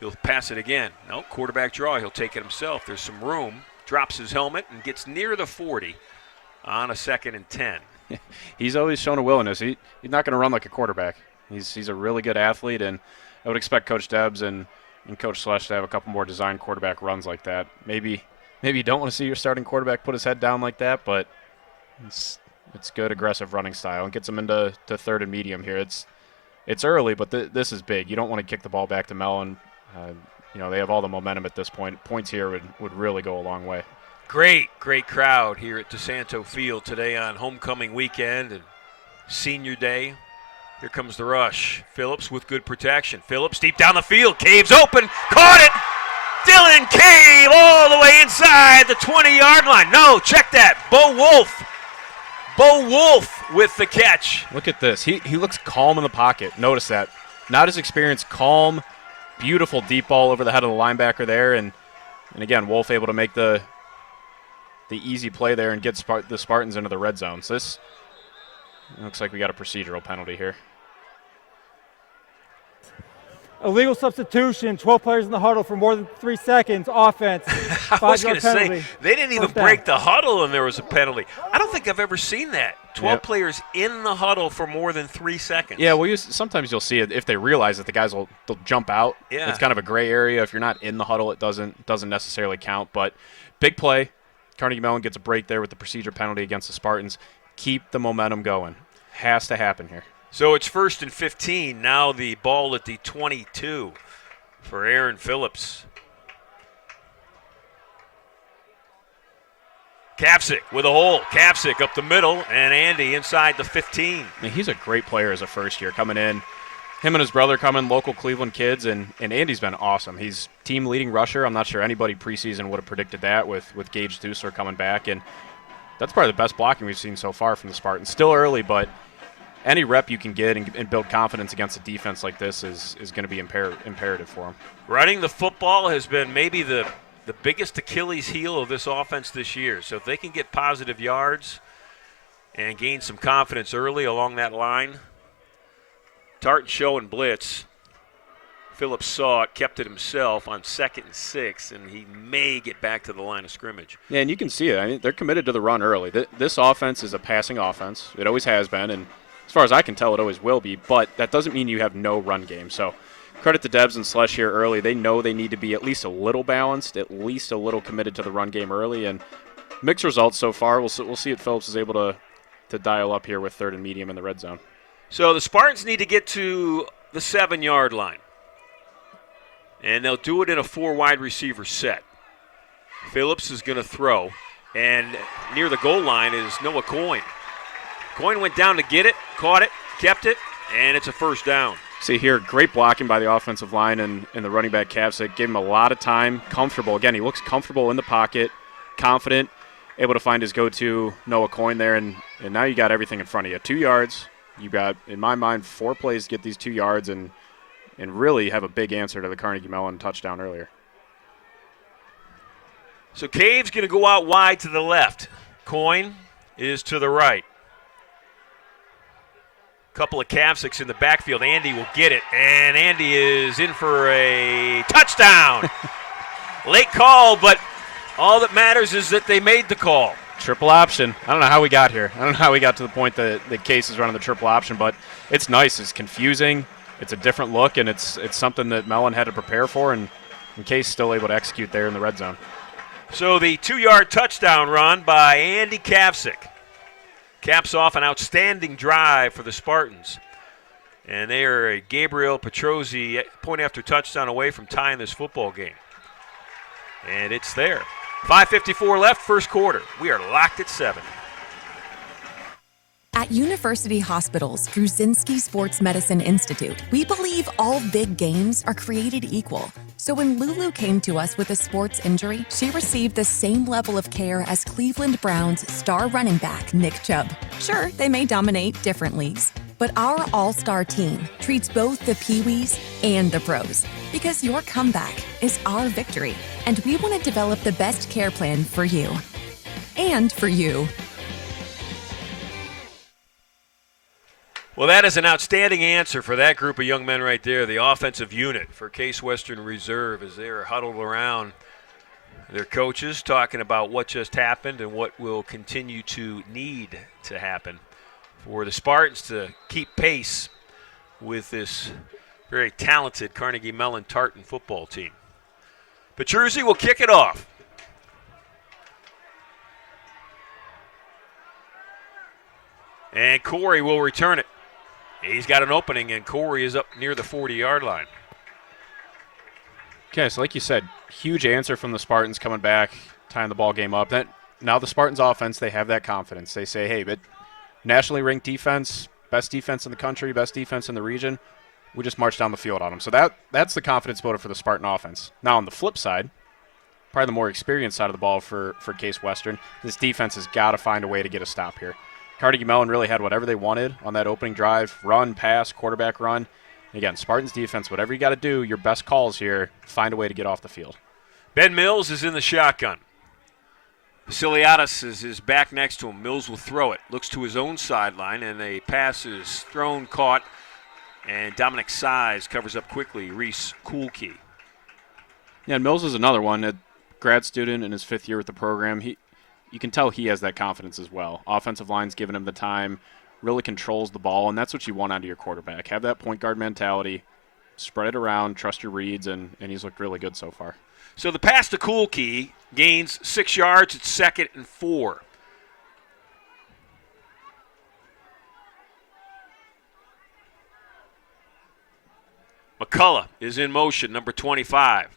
He'll pass it again. No, quarterback draw. He'll take it himself. There's some room. Drops his helmet and gets near the 40 on a 2nd and 10. He's always shown a willingness. He's not going to run like a quarterback. He's a really good athlete, and I would expect Coach Debs and Coach Slush to have a couple more design quarterback runs like that. Maybe you don't want to see your starting quarterback put his head down like that, but it's good aggressive running style and gets him into third and medium here. It's early, but this is big. You don't want to kick the ball back to Mellon. They have all the momentum at this point. Points here would really go a long way. Great crowd here at DeSanto Field today on homecoming weekend and senior day. Here comes the rush. Phillips with good protection. Phillips deep down the field. Cave's open. Caught it. Dylan Cave all the way inside the 20-yard line. No, check that. Bo Wolf with the catch. Look at this. He looks calm in the pocket. Notice that. Not as experienced, calm, beautiful deep ball over the head of the linebacker there. And again, Wolf able to make the easy play there and get the Spartans into the red zone. So this looks like we got a procedural penalty here. Illegal substitution, 12 players in the huddle for more than 3 seconds, offense. I was going to say, they didn't even break the huddle and there was a penalty. I don't think I've ever seen that. 12 players in the huddle for more than 3 seconds. Yeah, well, sometimes you'll see it if they realize that the guys they'll jump out. Yeah. It's kind of a gray area. If you're not in the huddle, it doesn't necessarily count. But big play. Carnegie Mellon gets a break there with the procedure penalty against the Spartans. Keep the momentum going. Has to happen here. So it's 1st and 15. Now the ball at the 22 for Aaron Phillips. Kavcik with a hole. Kavcik up the middle, and Andy inside the 15. I mean, he's a great player as a first year coming in. him and his brother coming, local Cleveland kids, and Andy's been awesome. He's team leading rusher. I'm not sure anybody preseason would have predicted that with Gage Dusler coming back, and that's probably the best blocking we've seen so far from the Spartans. Still early, but any rep you can get and build confidence against a defense like this is going to be imperative for them. Running the football has been maybe the biggest Achilles heel of this offense this year. So if they can get positive yards and gain some confidence early along that line, Tartan showing blitz. Phillips saw it, kept it himself on 2nd and 6, and he may get back to the line of scrimmage. Yeah, and you can see it. I mean, they're committed to the run early. This offense is a passing offense. It always has been, and as far as I can tell, it always will be. But that doesn't mean you have no run game. So credit to Debs and Slush here early. They know they need to be at least a little balanced, at least a little committed to the run game early. And mixed results so far. We'll see if Phillips is able to dial up here with 3rd and medium in the red zone. So the Spartans need to get to the 7-yard line. And they'll do it in a 4 wide receiver set. Phillips is going to throw. And near the goal line is Noah Coyne. Coyne went down to get it, caught it, kept it, and it's a first down. See here, great blocking by the offensive line and the running back Kavsik. Gave him a lot of time, comfortable. Again, he looks comfortable in the pocket, confident, able to find his go-to Noah Coyne there. And now you got everything in front of you. 2 yards. You got, in my mind, 4 plays to get these 2 yards and really have a big answer to the Carnegie Mellon touchdown earlier. So Cave's going to go out wide to the left. Coyne is to the right. Couple of Kavsiks in the backfield. Andy will get it, and Andy is in for a touchdown. Late call, but all that matters is that they made the call. Triple option. I don't know how we got here. I don't know how we got to the point that Case is running the triple option, but it's nice. It's confusing. It's a different look, and it's something that Mellon had to prepare for, and Case still able to execute there in the red zone. So the 2-yard touchdown run by Andy Kavsik caps off an outstanding drive for the Spartans. And they are a Gabriel Petrozzi point after touchdown away from tying this football game. And it's there. 5:54 left, first quarter. We are locked at 7. At University Hospitals through Zinski Sports Medicine Institute, we believe all big games are created equal. So when Lulu came to us with a sports injury, she received the same level of care as Cleveland Browns star running back Nick Chubb. Sure, they may dominate different leagues, but our all-star team treats both the Pee-wees and the pros because your comeback is our victory, and we want to develop the best care plan for you and for you. Well, that is an outstanding answer for that group of young men right there, the offensive unit for Case Western Reserve, as they are huddled around their coaches talking about what just happened and what will continue to need to happen for the Spartans to keep pace with this very talented Carnegie Mellon Tartan football team. Petruzzi will kick it off. And Corey will return it. He's got an opening, and Corey is up near the 40-yard line. Okay, so like you said, huge answer from the Spartans coming back, tying the ball game up. Now the Spartans offense, they have that confidence. They say, hey, but nationally ranked defense, best defense in the country, best defense in the region, we just marched down the field on them. So that's the confidence motor for the Spartan offense. Now on the flip side, probably the more experienced side of the ball for Case Western, this defense has got to find a way to get a stop here. Carnegie Mellon really had whatever they wanted on that opening drive, run, pass, quarterback run. Again, Spartans defense, whatever you got to do, your best calls here, find a way to get off the field. Ben Mills is in the shotgun. Vasiliadis is back next to him. Mills will throw it. Looks to his own sideline, and a pass is thrown, caught, and Dominic Size covers up quickly. Reese Kuhlke. Yeah, and Mills is another one, a grad student in his 5th year with the program. You can tell he has that confidence as well. Offensive line's giving him the time, really controls the ball, and that's what you want out of your quarterback. Have that point guard mentality, spread it around, trust your reads, and he's looked really good so far. So the pass to Kuhlke gains 6 yards. It's 2nd and 4. McCullough is in motion, number 25.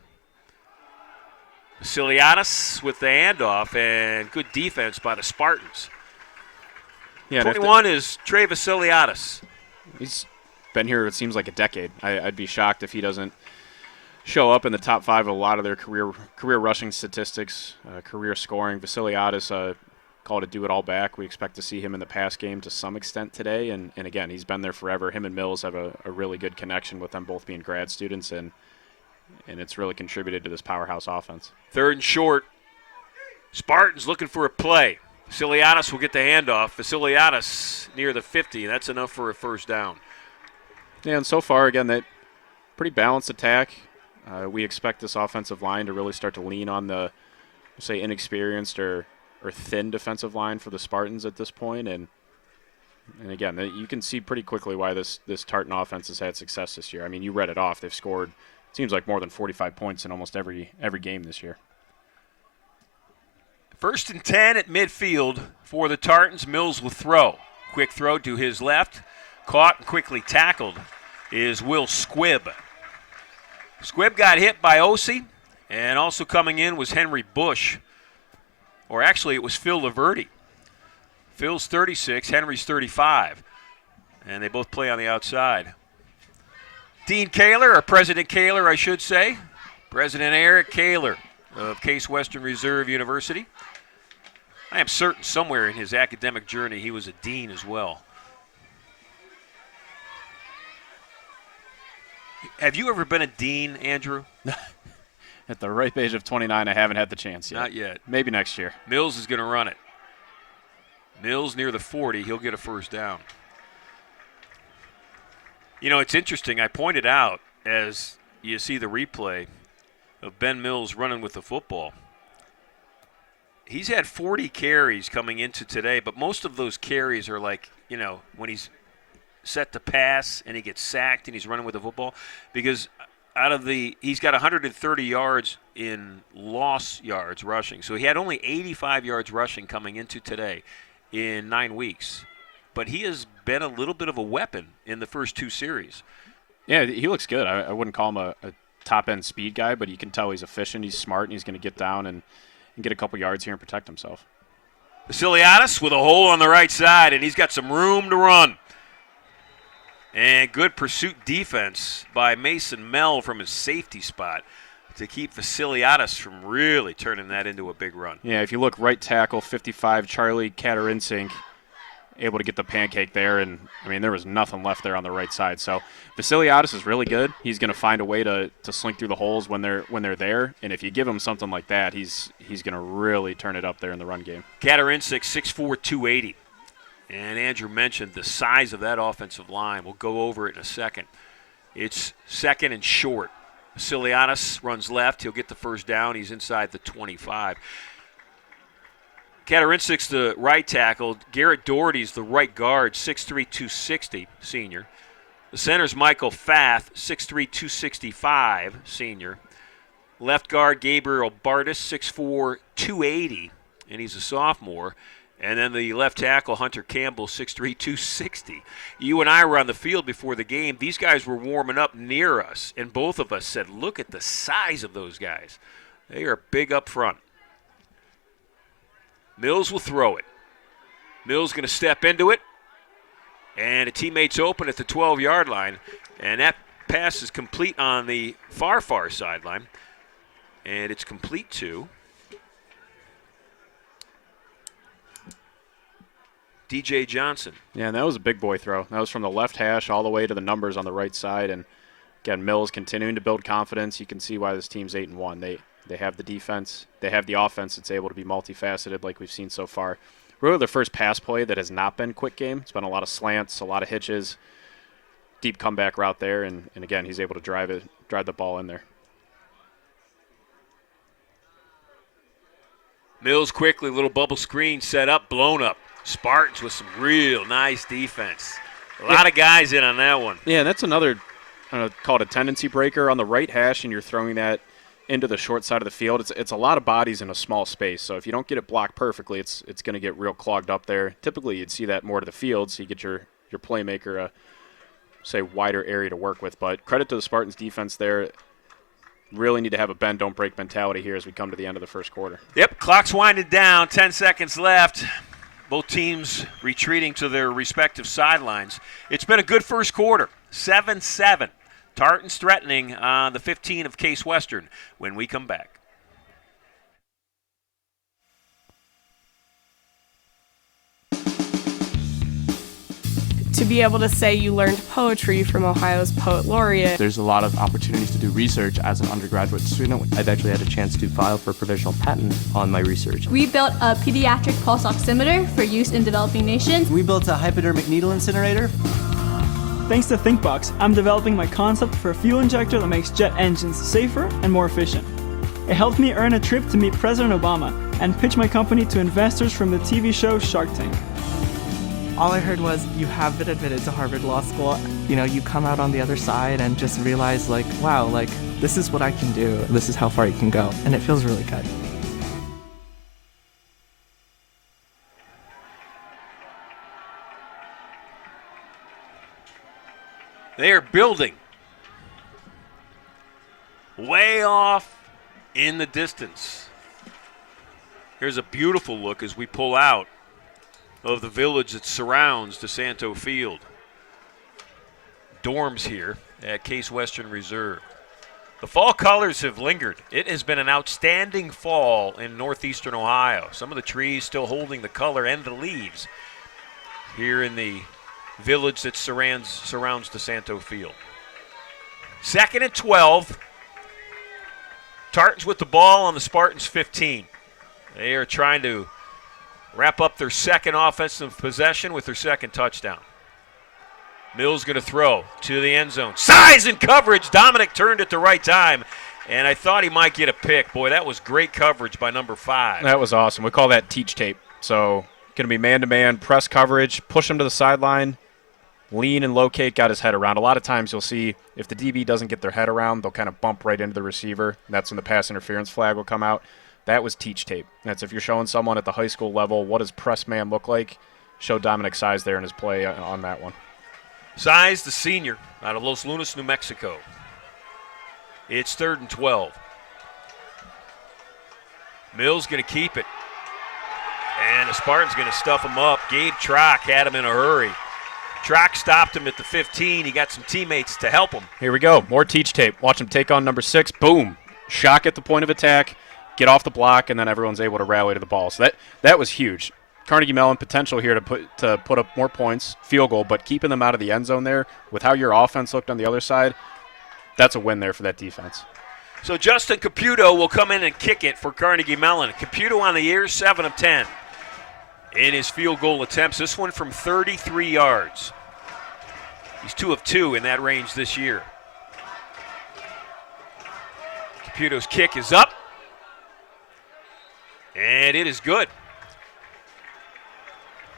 Vasiliadis with the handoff, and good defense by the Spartans. Yeah, 21 is Trey Vasiliadis. He's been here, it seems like a decade. I'd be shocked if he doesn't show up in the top 5 of a lot of their career rushing statistics, career scoring. Vasiliadis called a do-it-all back. We expect to see him in the pass game to some extent today. And again, he's been there forever. Him and Mills have a really good connection with them both being grad students, and it's really contributed to this powerhouse offense. 3rd and short. Spartans looking for a play. Vasiliadis will get the handoff. Vasiliadis near the 50. That's enough for a first down. Yeah, and so far, again, that pretty balanced attack. We expect this offensive line to really start to lean on the, say, inexperienced or thin defensive line for the Spartans at this point. And again, you can see pretty quickly why this Tartan offense has had success this year. I mean, you read it off. They've scored, it seems like, more than 45 points in almost every game this year. 1st and 10 at midfield for the Tartans. Mills will throw. Quick throw to his left. Caught and quickly tackled is Will Squibb. Squibb got hit by Osi, and also coming in was Henry Bush. Or actually, it was Phil Laverty. Phil's 36, Henry's 35. And they both play on the outside. Dean Kaler, or President Kaler, I should say. President Eric Kaler of Case Western Reserve University. I am certain somewhere in his academic journey he was a dean as well. Have you ever been a dean, Andrew? At the ripe age of 29, I haven't had the chance yet. Not yet. Maybe next year. Mills is going to run it. Mills near the 40. He'll get a first down. You know, it's interesting. I pointed out as you see the replay of Ben Mills running with the football. He's had 40 carries coming into today, but most of those carries are like, you know, when he's set to pass and he gets sacked and he's running with the football, because he's got 130 yards in lost yards rushing. So he had only 85 yards rushing coming into today in 9 weeks. But he has been a little bit of a weapon in the first 2 series. Yeah, he looks good. I wouldn't call him a top-end speed guy, but you can tell he's efficient, he's smart, and he's going to get down and get a couple yards here and protect himself. Vasiliadis with a hole on the right side, and he's got some room to run. And good pursuit defense by Mason Mell from his safety spot to keep Vasiliadis from really turning that into a big run. Yeah, if you look right tackle, 55, Charlie Katerinsink, able to get the pancake there, and I mean there was nothing left there on the right side. So Vasiliadis is really good. He's going to find a way to slink through the holes when they're there, and if you give him something like that, he's going to really turn it up there in the run game. Katerinsink, 6'4", 280. And Andrew mentioned the size of that offensive line. We'll go over it in a second. It's 2nd and short. Vasiliadis runs left. He'll get the first down. He's inside the 25. Katerinsik, the right tackle. Garrett Doherty's the right guard, 6'3", 260, senior. The center's Michael Fath, 6'3", 265, senior. Left guard Gabriel Bartis, 6'4", 280, and he's a sophomore. And then the left tackle, Hunter Campbell, 6'3", 260. You and I were on the field before the game. These guys were warming up near us, and both of us said, look at the size of those guys. They are big up front. Mills will throw it. Mills going to step into it, and a teammate's open at the 12-yard line, and that pass is complete on the far sideline, and it's complete to DJ Johnson. Yeah, and that was a big boy throw. That was from the left hash all the way to the numbers on the right side, and again, Mills continuing to build confidence. You can see why this team's 8-1. They have the defense. They have the offense that's able to be multifaceted like we've seen so far. Really their first pass play that has not been quick game. It's been a lot of slants, a lot of hitches, deep comeback route there, and again, he's able to drive the ball in there. Mills quickly, little bubble screen set up, blown up. Spartans with some real nice defense. A lot of guys in on that one. Yeah, that's another, called a tendency breaker on the right hash, and you're throwing that into the short side of the field. It's a lot of bodies in a small space, so if you don't get it blocked perfectly, it's going to get real clogged up there. Typically, you'd see that more to the field, so you get your playmaker a, say, wider area to work with. But credit to the Spartans' defense there. Really need to have a bend, don't break mentality here as we come to the end of the first quarter. Yep, clock's winding down, 10 seconds left. both teams retreating to their respective sidelines. It's been a good first quarter, 7-7. Tartan's threatening on the 15 of Case Western when we come back. To be able to say you learned poetry from Ohio's poet laureate. There's a lot of opportunities to do research as an undergraduate student. I've actually had a chance to file for a provisional patent on my research. We built a pediatric pulse oximeter for use in developing nations. We built a hypodermic needle incinerator. Thanks to ThinkBox, I'm developing my concept for a fuel injector that makes jet engines safer and more efficient. It helped me earn a trip to meet President Obama and pitch my company to investors from the TV show Shark Tank. All I heard was, you have been admitted to Harvard Law School. You know, you come out on the other side and just realize, like, wow, like, this is what I can do. This is how far you can go. And it feels really good. They are building way off in the distance. Here's a beautiful look as we pull out of the village that surrounds DeSanto Field. Dorms here at Case Western Reserve. The fall colors have lingered. It has been an outstanding fall in northeastern Ohio. Some of the trees still holding the color and the leaves here in the village that surrounds DeSanto Field. 2nd and 12. Tartans with the ball on the Spartans' 15. They are trying to wrap up their second offensive possession with their second touchdown. Mills going to throw to the end zone. Size and coverage. Dominic turned at the right time, and I thought he might get a pick. Boy, that was great coverage by number 5. That was awesome. We call that teach tape. So going to be man-to-man, press coverage, push him to the sideline, lean and locate, got his head around. A lot of times you'll see if the DB doesn't get their head around, they'll kind of bump right into the receiver. That's when the pass interference flag will come out. That was teach tape. That's if you're showing someone at the high school level what does press man look like, show Dominic Size there in his play on that one. Size, the senior, out of Los Lunas, New Mexico. It's 3rd and 12. Mills going to keep it. And the Spartans going to stuff him up. Gabe Trock had him in a hurry. Trock stopped him at the 15. He got some teammates to help him. Here we go. More teach tape. Watch him take on number 6. Boom. Shock at the point of attack. Get off the block, and then everyone's able to rally to the ball. So that was huge. Carnegie Mellon potential here to put up more points, field goal, but keeping them out of the end zone there with how your offense looked on the other side, that's a win there for that defense. So Justin Caputo will come in and kick it for Carnegie Mellon. Caputo on the year, 7 of 10 in his field goal attempts. This one from 33 yards. He's 2 of 2 in that range this year. Caputo's kick is up. And it is good.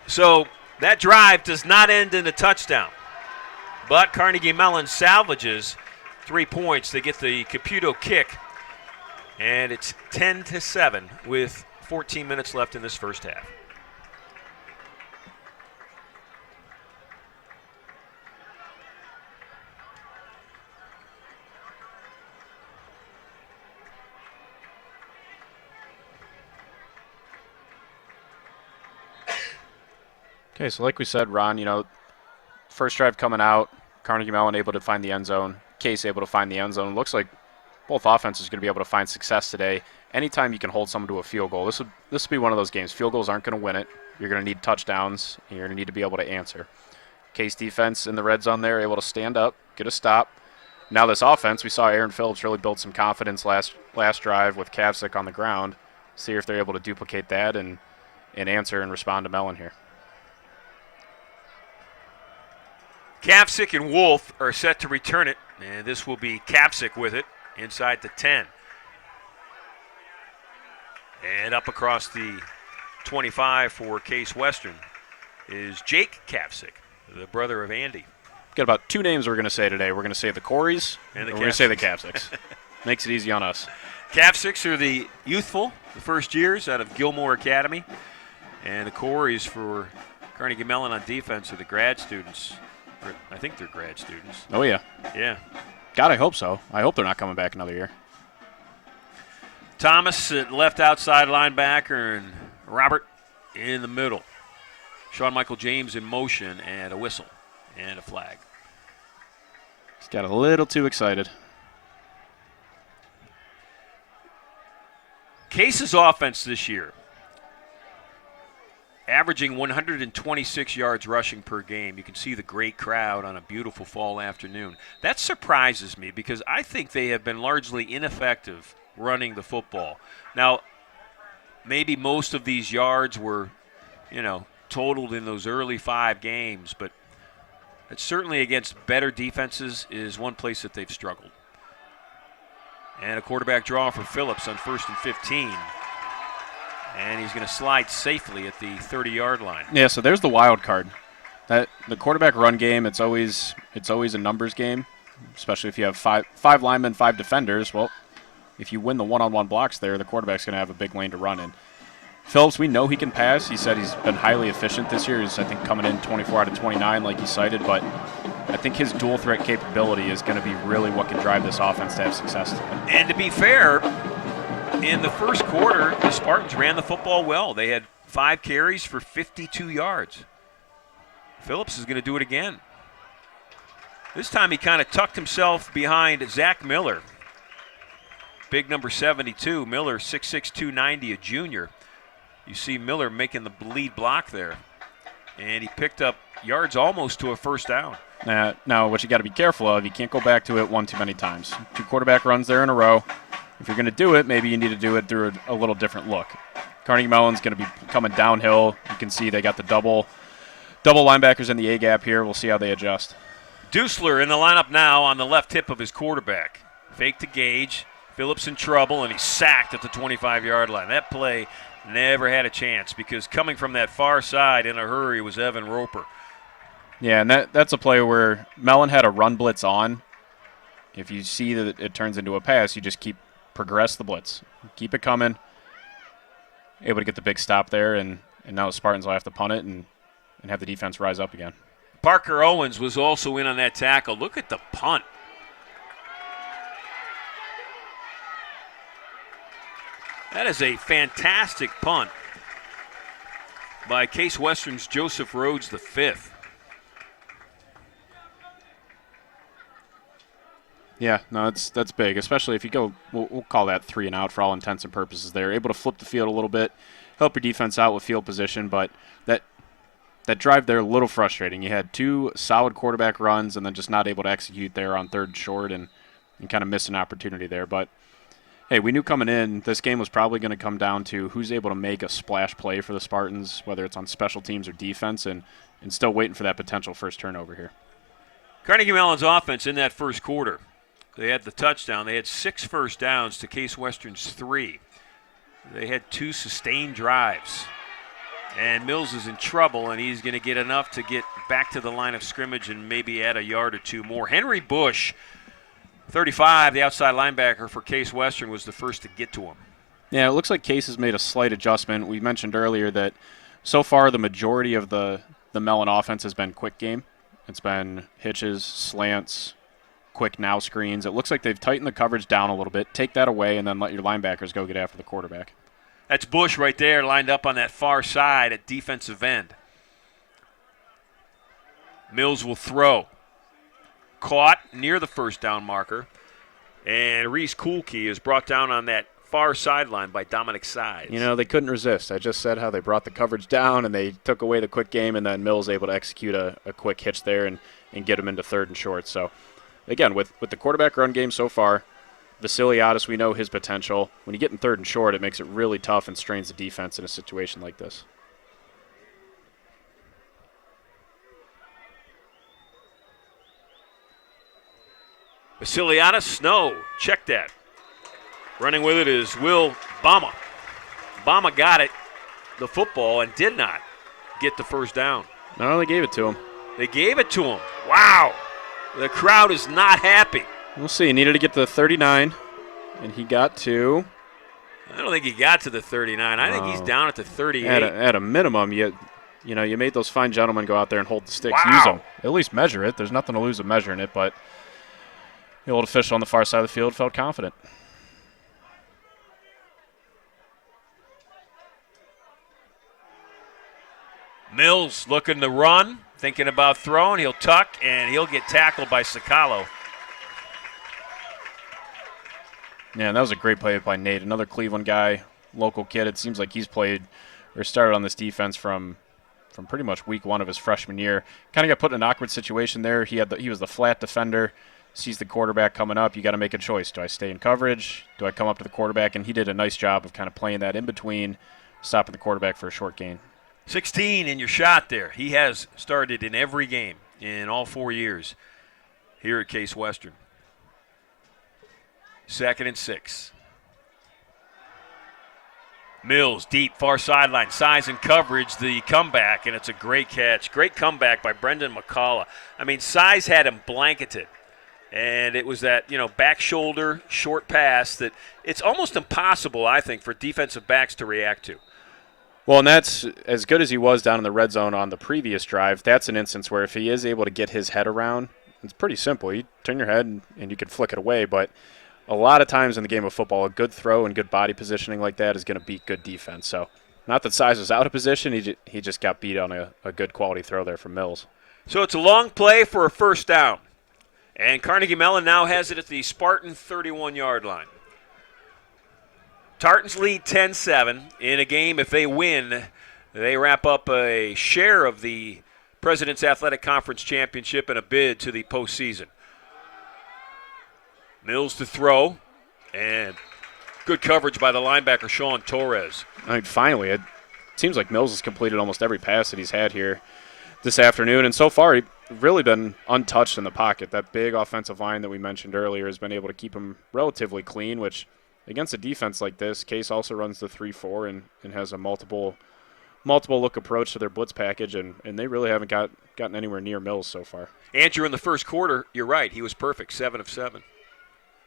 So that drive does not end in a touchdown. But Carnegie Mellon salvages 3 points. They get the Caputo kick. And it's 10-7 with 14 minutes left in this first half. Okay, so like we said, Ron, first drive coming out, Carnegie Mellon able to find the end zone, Case able to find the end zone. Looks like both offenses are going to be able to find success today. Anytime you can hold someone to a field goal, this will be one of those games. Field goals aren't going to win it. You're going to need touchdowns, and you're going to need to be able to answer. Case defense in the red zone there, able to stand up, get a stop. Now this offense, we saw Aaron Phillips really build some confidence last drive with Kavsik on the ground. See if they're able to duplicate that and answer and respond to Mellon here. Kavsik and Wolf are set to return it, and this will be Kavsik with it inside the 10. And up across the 25 for Case Western is Jake Kavsik, the brother of Andy. Got about 2 names we're going to say today. We're going to say the Coreys, and we're going to say the Kavsiks. Makes it easy on us. Kavsiks are the youthful, the first years out of Gilmore Academy, and the Coreys for Carnegie Mellon on defense are the grad students. I think they're grad students. Oh, yeah. Yeah. God, I hope so. I hope they're not coming back another year. Thomas at left outside linebacker and Robert in the middle. Sean Michael James in motion, and a whistle and a flag. He's got a little too excited. Case's offense this year, averaging 126 yards rushing per game. You can see the great crowd on a beautiful fall afternoon. That surprises me because I think they have been largely ineffective running the football. Now, maybe most of these yards were, totaled in those early 5 games, but it's certainly against better defenses is one place that they've struggled. And a quarterback draw for Phillips on 1st and 15. And he's going to slide safely at the 30-yard line. Yeah, so there's the wild card. That the quarterback run game, it's always a numbers game, especially if you have five linemen, 5 defenders. Well, if you win the one-on-one blocks there, the quarterback's going to have a big lane to run in. Phillips, we know he can pass. He said he's been highly efficient this year. He's, I think, coming in 24 out of 29 like he cited, but I think his dual threat capability is going to be really what can drive this offense to have success. And to be fair, in the first quarter, the Spartans ran the football well. They had 5 carries for 52 yards. Phillips is going to do it again. This time he kind of tucked himself behind Zach Miller. Big number 72. Miller, 6'6", 290, a junior. You see Miller making the lead block there. And he picked up yards almost to a first down. Now, what you got to be careful of, you can't go back to it one too many times. 2 quarterback runs there in a row. If you're going to do it, maybe you need to do it through a little different look. Carnegie Mellon's going to be coming downhill. You can see they got the double linebackers in the A-gap here. We'll see how they adjust. Dusler in the lineup now on the left hip of his quarterback. Fake to Gage. Phillips in trouble, and he's sacked at the 25-yard line. That play never had a chance because coming from that far side in a hurry was Evan Roper. Yeah, and that's a play where Mellon had a run blitz on. If you see that it turns into a pass, you just progress the blitz. Keep it coming. Able to get the big stop there, and now the Spartans will have to punt it and have the defense rise up again. Parker Owens was also in on that tackle. Look at the punt. That is a fantastic punt by Case Western's Joseph Rhodes V. Yeah, no, that's big, especially if you go, we'll call that 3 and out for all intents and purposes there. Able to flip the field a little bit, help your defense out with field position, but that drive there a little frustrating. You had 2 solid quarterback runs and then just not able to execute there on 3rd and short and kind of miss an opportunity there. But, hey, we knew coming in this game was probably going to come down to who's able to make a splash play for the Spartans, whether it's on special teams or defense, and still waiting for that potential first turnover here. Carnegie Mellon's offense in that first quarter. They had the touchdown. They had 6 first downs to Case Western's 3. They had 2 sustained drives. And Mills is in trouble, and he's going to get enough to get back to the line of scrimmage and maybe add a yard or 2 more. Henry Bush, 35, the outside linebacker for Case Western, was the first to get to him. Yeah, it looks like Case has made a slight adjustment. We mentioned earlier that so far the majority of the Mellon offense has been quick game. It's been hitches, slants, quick now screens. It looks like they've tightened the coverage down a little bit. Take that away and then let your linebackers go get after the quarterback. That's Bush right there lined up on that far side at defensive end. Mills will throw. Caught near the first down marker. And Reese Kuhlke is brought down on that far sideline by Dominic Sides. You know, they couldn't resist. I just said how they brought the coverage down and they took away the quick game, and then Mills able to execute a quick hitch there and get him into 3rd and short. So, again, with the quarterback run game so far, Vasiliadis, we know his potential. When you get in 3rd and short, it makes it really tough and strains the defense in a situation like this. Vasiliadis, Snow, check that. Running with it is Will Bama. Bama got it, the football, and did not get the first down. No, they gave it to him. They gave it to him. Wow. The crowd is not happy. We'll see. He needed to get to the 39, and he got to... I don't think he got to the 39. I think he's down at the 38. At a minimum, you made those fine gentlemen go out there and hold the sticks. Wow. Use them. At least measure it. There's nothing to lose with measuring it, but the old official on the far side of the field felt confident. Mills looking to run, thinking about throwing. He'll tuck, and he'll get tackled by Sakalo. Yeah, that was a great play by Nate. Another Cleveland guy, local kid. It seems like he's played or started on this defense from pretty much week one of his freshman year. Kind of got put in an awkward situation there. He was the flat defender, sees the quarterback coming up. You got to make a choice. Do I stay in coverage? Do I come up to the quarterback? And he did a nice job of kind of playing that in between, stopping the quarterback for a short gain. 16 in your shot there. He has started in every game in all 4 years here at Case Western. 2nd and 6. Mills, deep, far sideline, size and coverage, the comeback, and it's a great catch. Great comeback by Brendan McCullough. I mean, size had him blanketed, and it was that, back shoulder, short pass that it's almost impossible, I think, for defensive backs to react to. Well, and that's as good as he was down in the red zone on the previous drive. That's an instance where if he is able to get his head around, it's pretty simple. You turn your head and you can flick it away, but a lot of times in the game of football, a good throw and good body positioning like that is going to beat good defense. So not that size was out of position. He just got beat on a good quality throw there from Mills. So it's a long play for a first down. And Carnegie Mellon now has it at the Spartan 31-yard line. Tartans lead 10-7 in a game. If they win, they wrap up a share of the President's Athletic Conference Championship and a bid to the postseason. Mills to throw, and good coverage by the linebacker, Sean Torres. I mean, finally, it seems like Mills has completed almost every pass that he's had here this afternoon, and so far he's really been untouched in the pocket. That big offensive line that we mentioned earlier has been able to keep him relatively clean, which against a defense like this, Case also runs the 3-4 and has a multiple look approach to their blitz package, and they really haven't gotten anywhere near Mills so far. Andrew, in the first quarter, you're right, he was perfect, 7 of 7.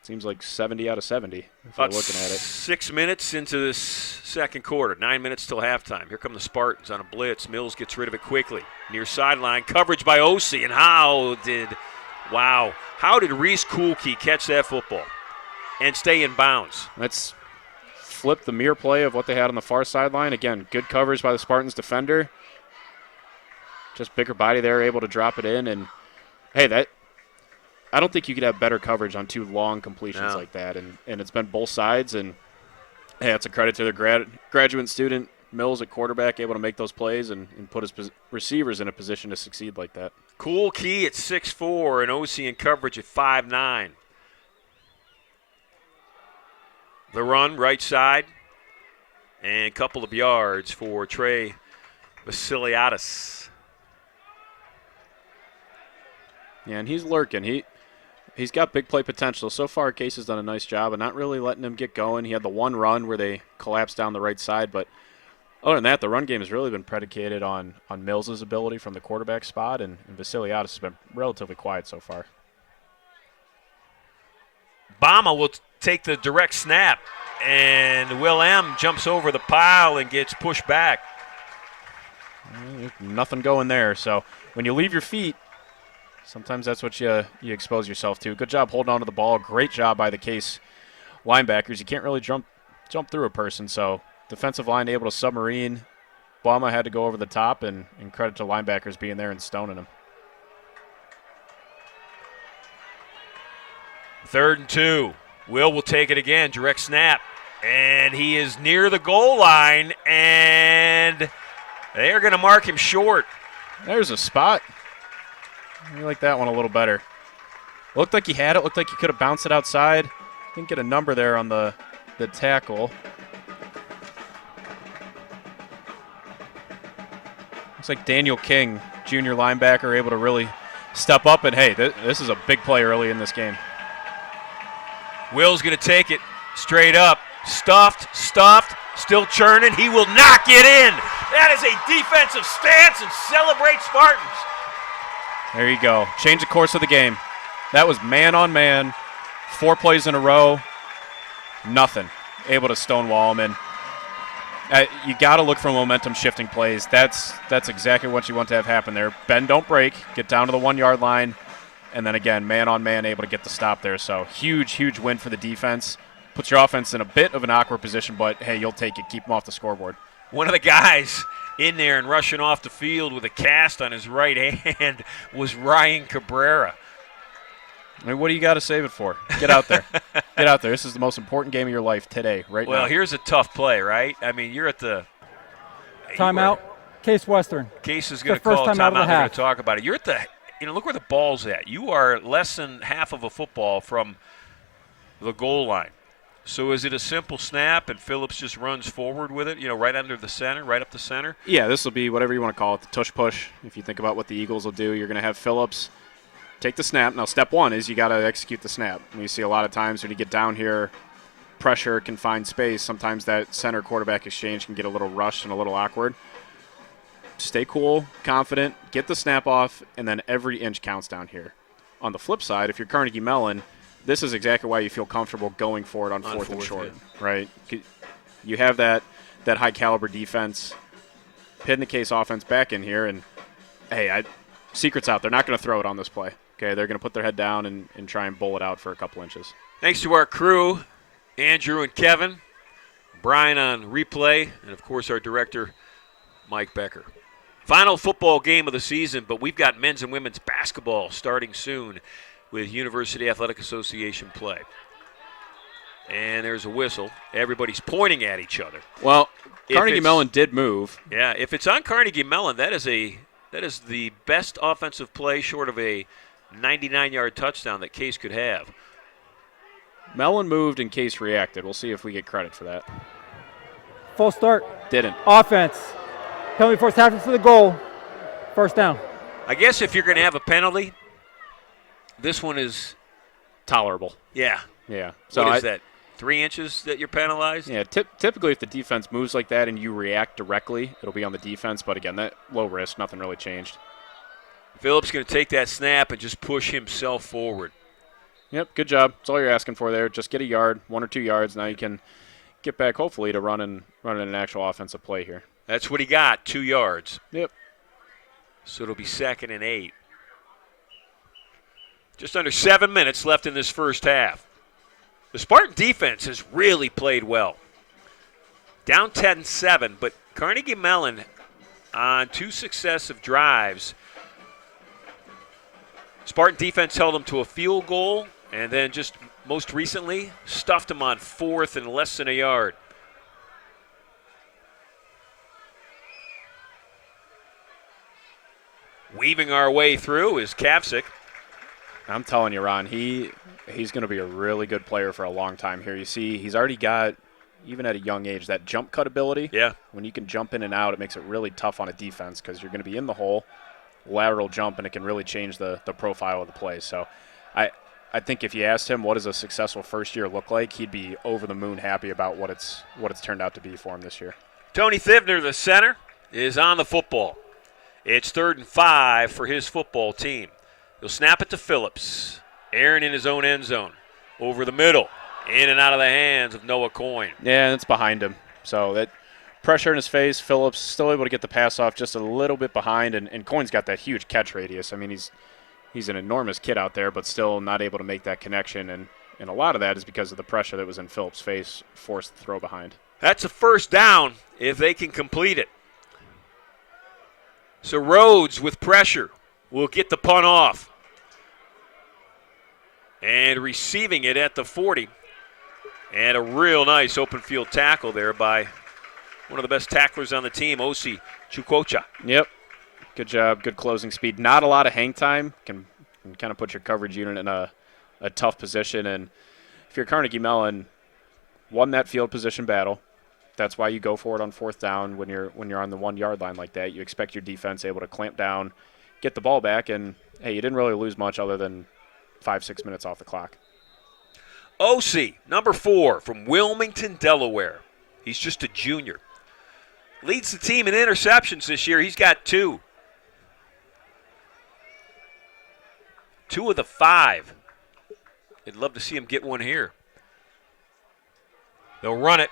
Seems like 70 out of 70 if About we're looking at it. 6 minutes into this second quarter, 9 minutes till halftime. Here come the Spartans on a blitz. Mills gets rid of it quickly. Near sideline, coverage by Osi, and how did Reese Kuhlke catch that football and stay in bounds? Let's flip the mirror play of what they had on the far sideline. Again, good coverage by the Spartans defender. Just bigger body there, able to drop it in, and hey, I don't think you could have better coverage on 2 long completions like that, and it's been both sides, and hey, it's a credit to their graduate student, Mills at quarterback, able to make those plays and put his receivers in a position to succeed like that. Kuhlke at 6'4", and Osi in coverage at 5'9". The run, right side, and a couple of yards for Trey Vasiliadis. Yeah, and he's lurking. He's got big play potential. So far, Case has done a nice job of not really letting him get going. He had the one run where they collapsed down the right side, but other than that, the run game has really been predicated on Mills' ability from the quarterback spot, and Vasiliadis has been relatively quiet so far. Bama will take the direct snap, and Will M. jumps over the pile and gets pushed back. Nothing going there. So when you leave your feet, sometimes that's what you expose yourself to. Good job holding on to the ball. Great job by the Case linebackers. You can't really jump through a person, so defensive line able to submarine. Bama had to go over the top, and credit to linebackers being there and stoning him. 3rd and 2. Will take it again. Direct snap. And he is near the goal line, and they are going to mark him short. There's a spot. I like that one a little better. Looked like he had it. Looked like he could have bounced it outside. Didn't get a number there on the tackle. Looks like Daniel King, junior linebacker, able to really step up. And, hey, this is a big play early in this game. Will's going to take it straight up. Stuffed, still churning. He will not get in. That is a defensive stance, and celebrate Spartans. There you go. Change the course of the game. That was man-on-man, 4 plays in a row, nothing. Able to stonewall him. And you got to look for momentum-shifting plays. That's exactly what you want to have happen there. Bend, don't break. Get down to the 1-yard line. And then, again, man-on-man, able to get the stop there. So huge win for the defense. Puts your offense in a bit of an awkward position, but, hey, you'll take it. Keep them off the scoreboard. One of the guys In there and rushing off the field with a cast on his right hand was Ryan Cabrera. I mean, what do you got to save it for? Get out there. Get out there. This is the most important game of your life today, right now. Well, here's a tough play, right? I mean, you're at the Timeout. Case Western. Case is going to First call a time out of timeout. the They're going half. to talk about it. You're at the, look where the ball's at. You are less than half of a football from the goal line. So is it a simple snap and Phillips just runs forward with it, right under the center, right up the center? Yeah, this will be whatever you want to call it, the tush push. If you think about what the Eagles will do, you're going to have Phillips take the snap. Now, step one is you got to execute the snap. And you see a lot of times when you get down here, pressure can find space. Sometimes that center quarterback exchange can get a little rushed and a little awkward. Stay cool, confident, get the snap off, and then every inch counts down here. On the flip side, if you're Carnegie Mellon, this is exactly why you feel comfortable going for it on fourth and short, right? You have that high-caliber defense, pin the Case offense back in here, and, hey, secret's out. They're not going to throw it on this play. Okay, they're going to put their head down and try and bowl it out for a couple inches. Thanks to our crew, Andrew and Kevin, Brian on replay, and, of course, our director, Mike Becker. Final football game of the season, but we've got men's and women's basketball starting soon with University Athletic Association play. And there's a whistle. Everybody's pointing at each other. Well, Carnegie Mellon did move. Yeah, if it's on Carnegie Mellon, that is the best offensive play short of a 99-yard touchdown that Case could have. Mellon moved and Case reacted. We'll see if we get credit for that. Full start. Didn't. Offense. Penalty force half to the goal. First down. I guess if you're going to have a penalty, this one is tolerable. Yeah. Yeah. So what is that? 3 inches that you're penalized? Yeah. Typically, if the defense moves like that and you react directly, it'll be on the defense. But again, that low risk, nothing really changed. Phillips going to take that snap and just push himself forward. Yep. Good job. That's all you're asking for there. Just get a yard, 1 or 2 yards. Now you can get back, hopefully, to running an actual offensive play here. That's what he got, 2 yards. Yep. So it'll be 2nd and 8. Just under 7 minutes left in this first half. The Spartan defense has really played well. Down 10-7, but Carnegie Mellon on 2 successive drives. Spartan defense held them to a field goal, and then just most recently stuffed them on 4th and less than a yard. Weaving our way through is Kavcik. I'm telling you, Ron, he's going to be a really good player for a long time here. You see, he's already got, even at a young age, that jump cut ability. Yeah. When you can jump in and out, it makes it really tough on a defense because you're going to be in the hole, lateral jump, and it can really change the profile of the play. So I think if you asked him what does a successful first year look like, he'd be over the moon happy about what it's turned out to be for him this year. Tony Thivner, the center, is on the football. It's 3rd and 5 for his football team. He'll snap it to Phillips. Aaron in his own end zone. Over the middle. In and out of the hands of Noah Coyne. Yeah, it's behind him. So that pressure in his face. Phillips still able to get the pass off just a little bit behind. And Coyne's got that huge catch radius. I mean, he's an enormous kid out there, but still not able to make that connection. And a lot of that is because of the pressure that was in Phillips' face, forced to throw behind. That's a first down if they can complete it. So Rhodes with pressure will get the punt off. And receiving it at the 40. And a real nice open field tackle there by one of the best tacklers on the team, Osi Chukwocha. Yep. Good job. Good closing speed. Not a lot of hang time. Can kind of put your coverage unit in a tough position. And if you're Carnegie Mellon, won that field position battle. That's why you go for it on 4th down when you're on the 1 yard line like that. You expect your defense able to clamp down, get the ball back, and hey, you didn't really lose much other than 5-6 minutes off the clock. Osi, number 4 from Wilmington, Delaware. He's just a junior. Leads the team in interceptions this year. He's got 2. 2 of the 5. I'd love to see him get one here. They'll run it.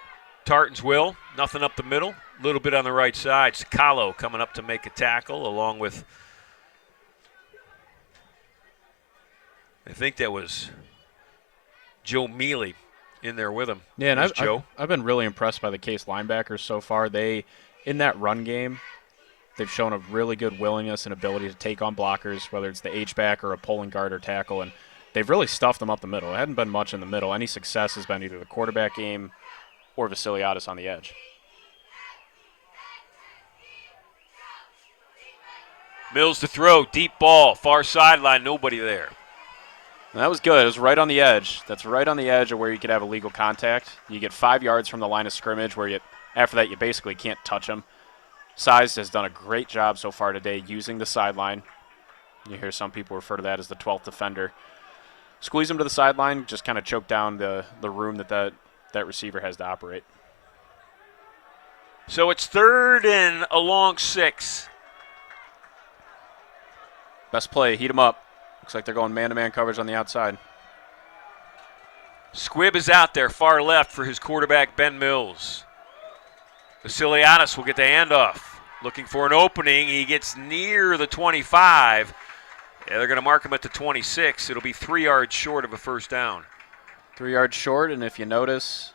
Tartans will. Nothing up the middle. A little bit on the right side. Sakalo coming up to make a tackle along with, I think that was Joe Mealy in there with him. Yeah, and I've been really impressed by the Case linebackers so far. They in that run game, they've shown a really good willingness and ability to take on blockers, whether it's the H-back or a pulling guard or tackle, and they've really stuffed them up the middle. It hadn't been much in the middle. Any success has been either the quarterback game or Vasiliadis on the edge. Mills to throw, deep ball, far sideline, nobody there. And that was good. It was right on the edge. That's right on the edge of where you could have illegal contact. You get 5 yards from the line of scrimmage where after that you basically can't touch them. Size has done a great job so far today using the sideline. You hear some people refer to that as the 12th defender. Squeeze him to the sideline, just kind of choke down the room that receiver has to operate. So it's 3rd and a long 6. Best play, heat him up. Looks like they're going man-to-man coverage on the outside. Squibb is out there, far left for his quarterback, Ben Mills. Vasiliadis will get the handoff. Looking for an opening. He gets near the 25. Yeah, they're going to mark him at the 26. It'll be 3 yards short of a first down. 3 yards short, and if you notice,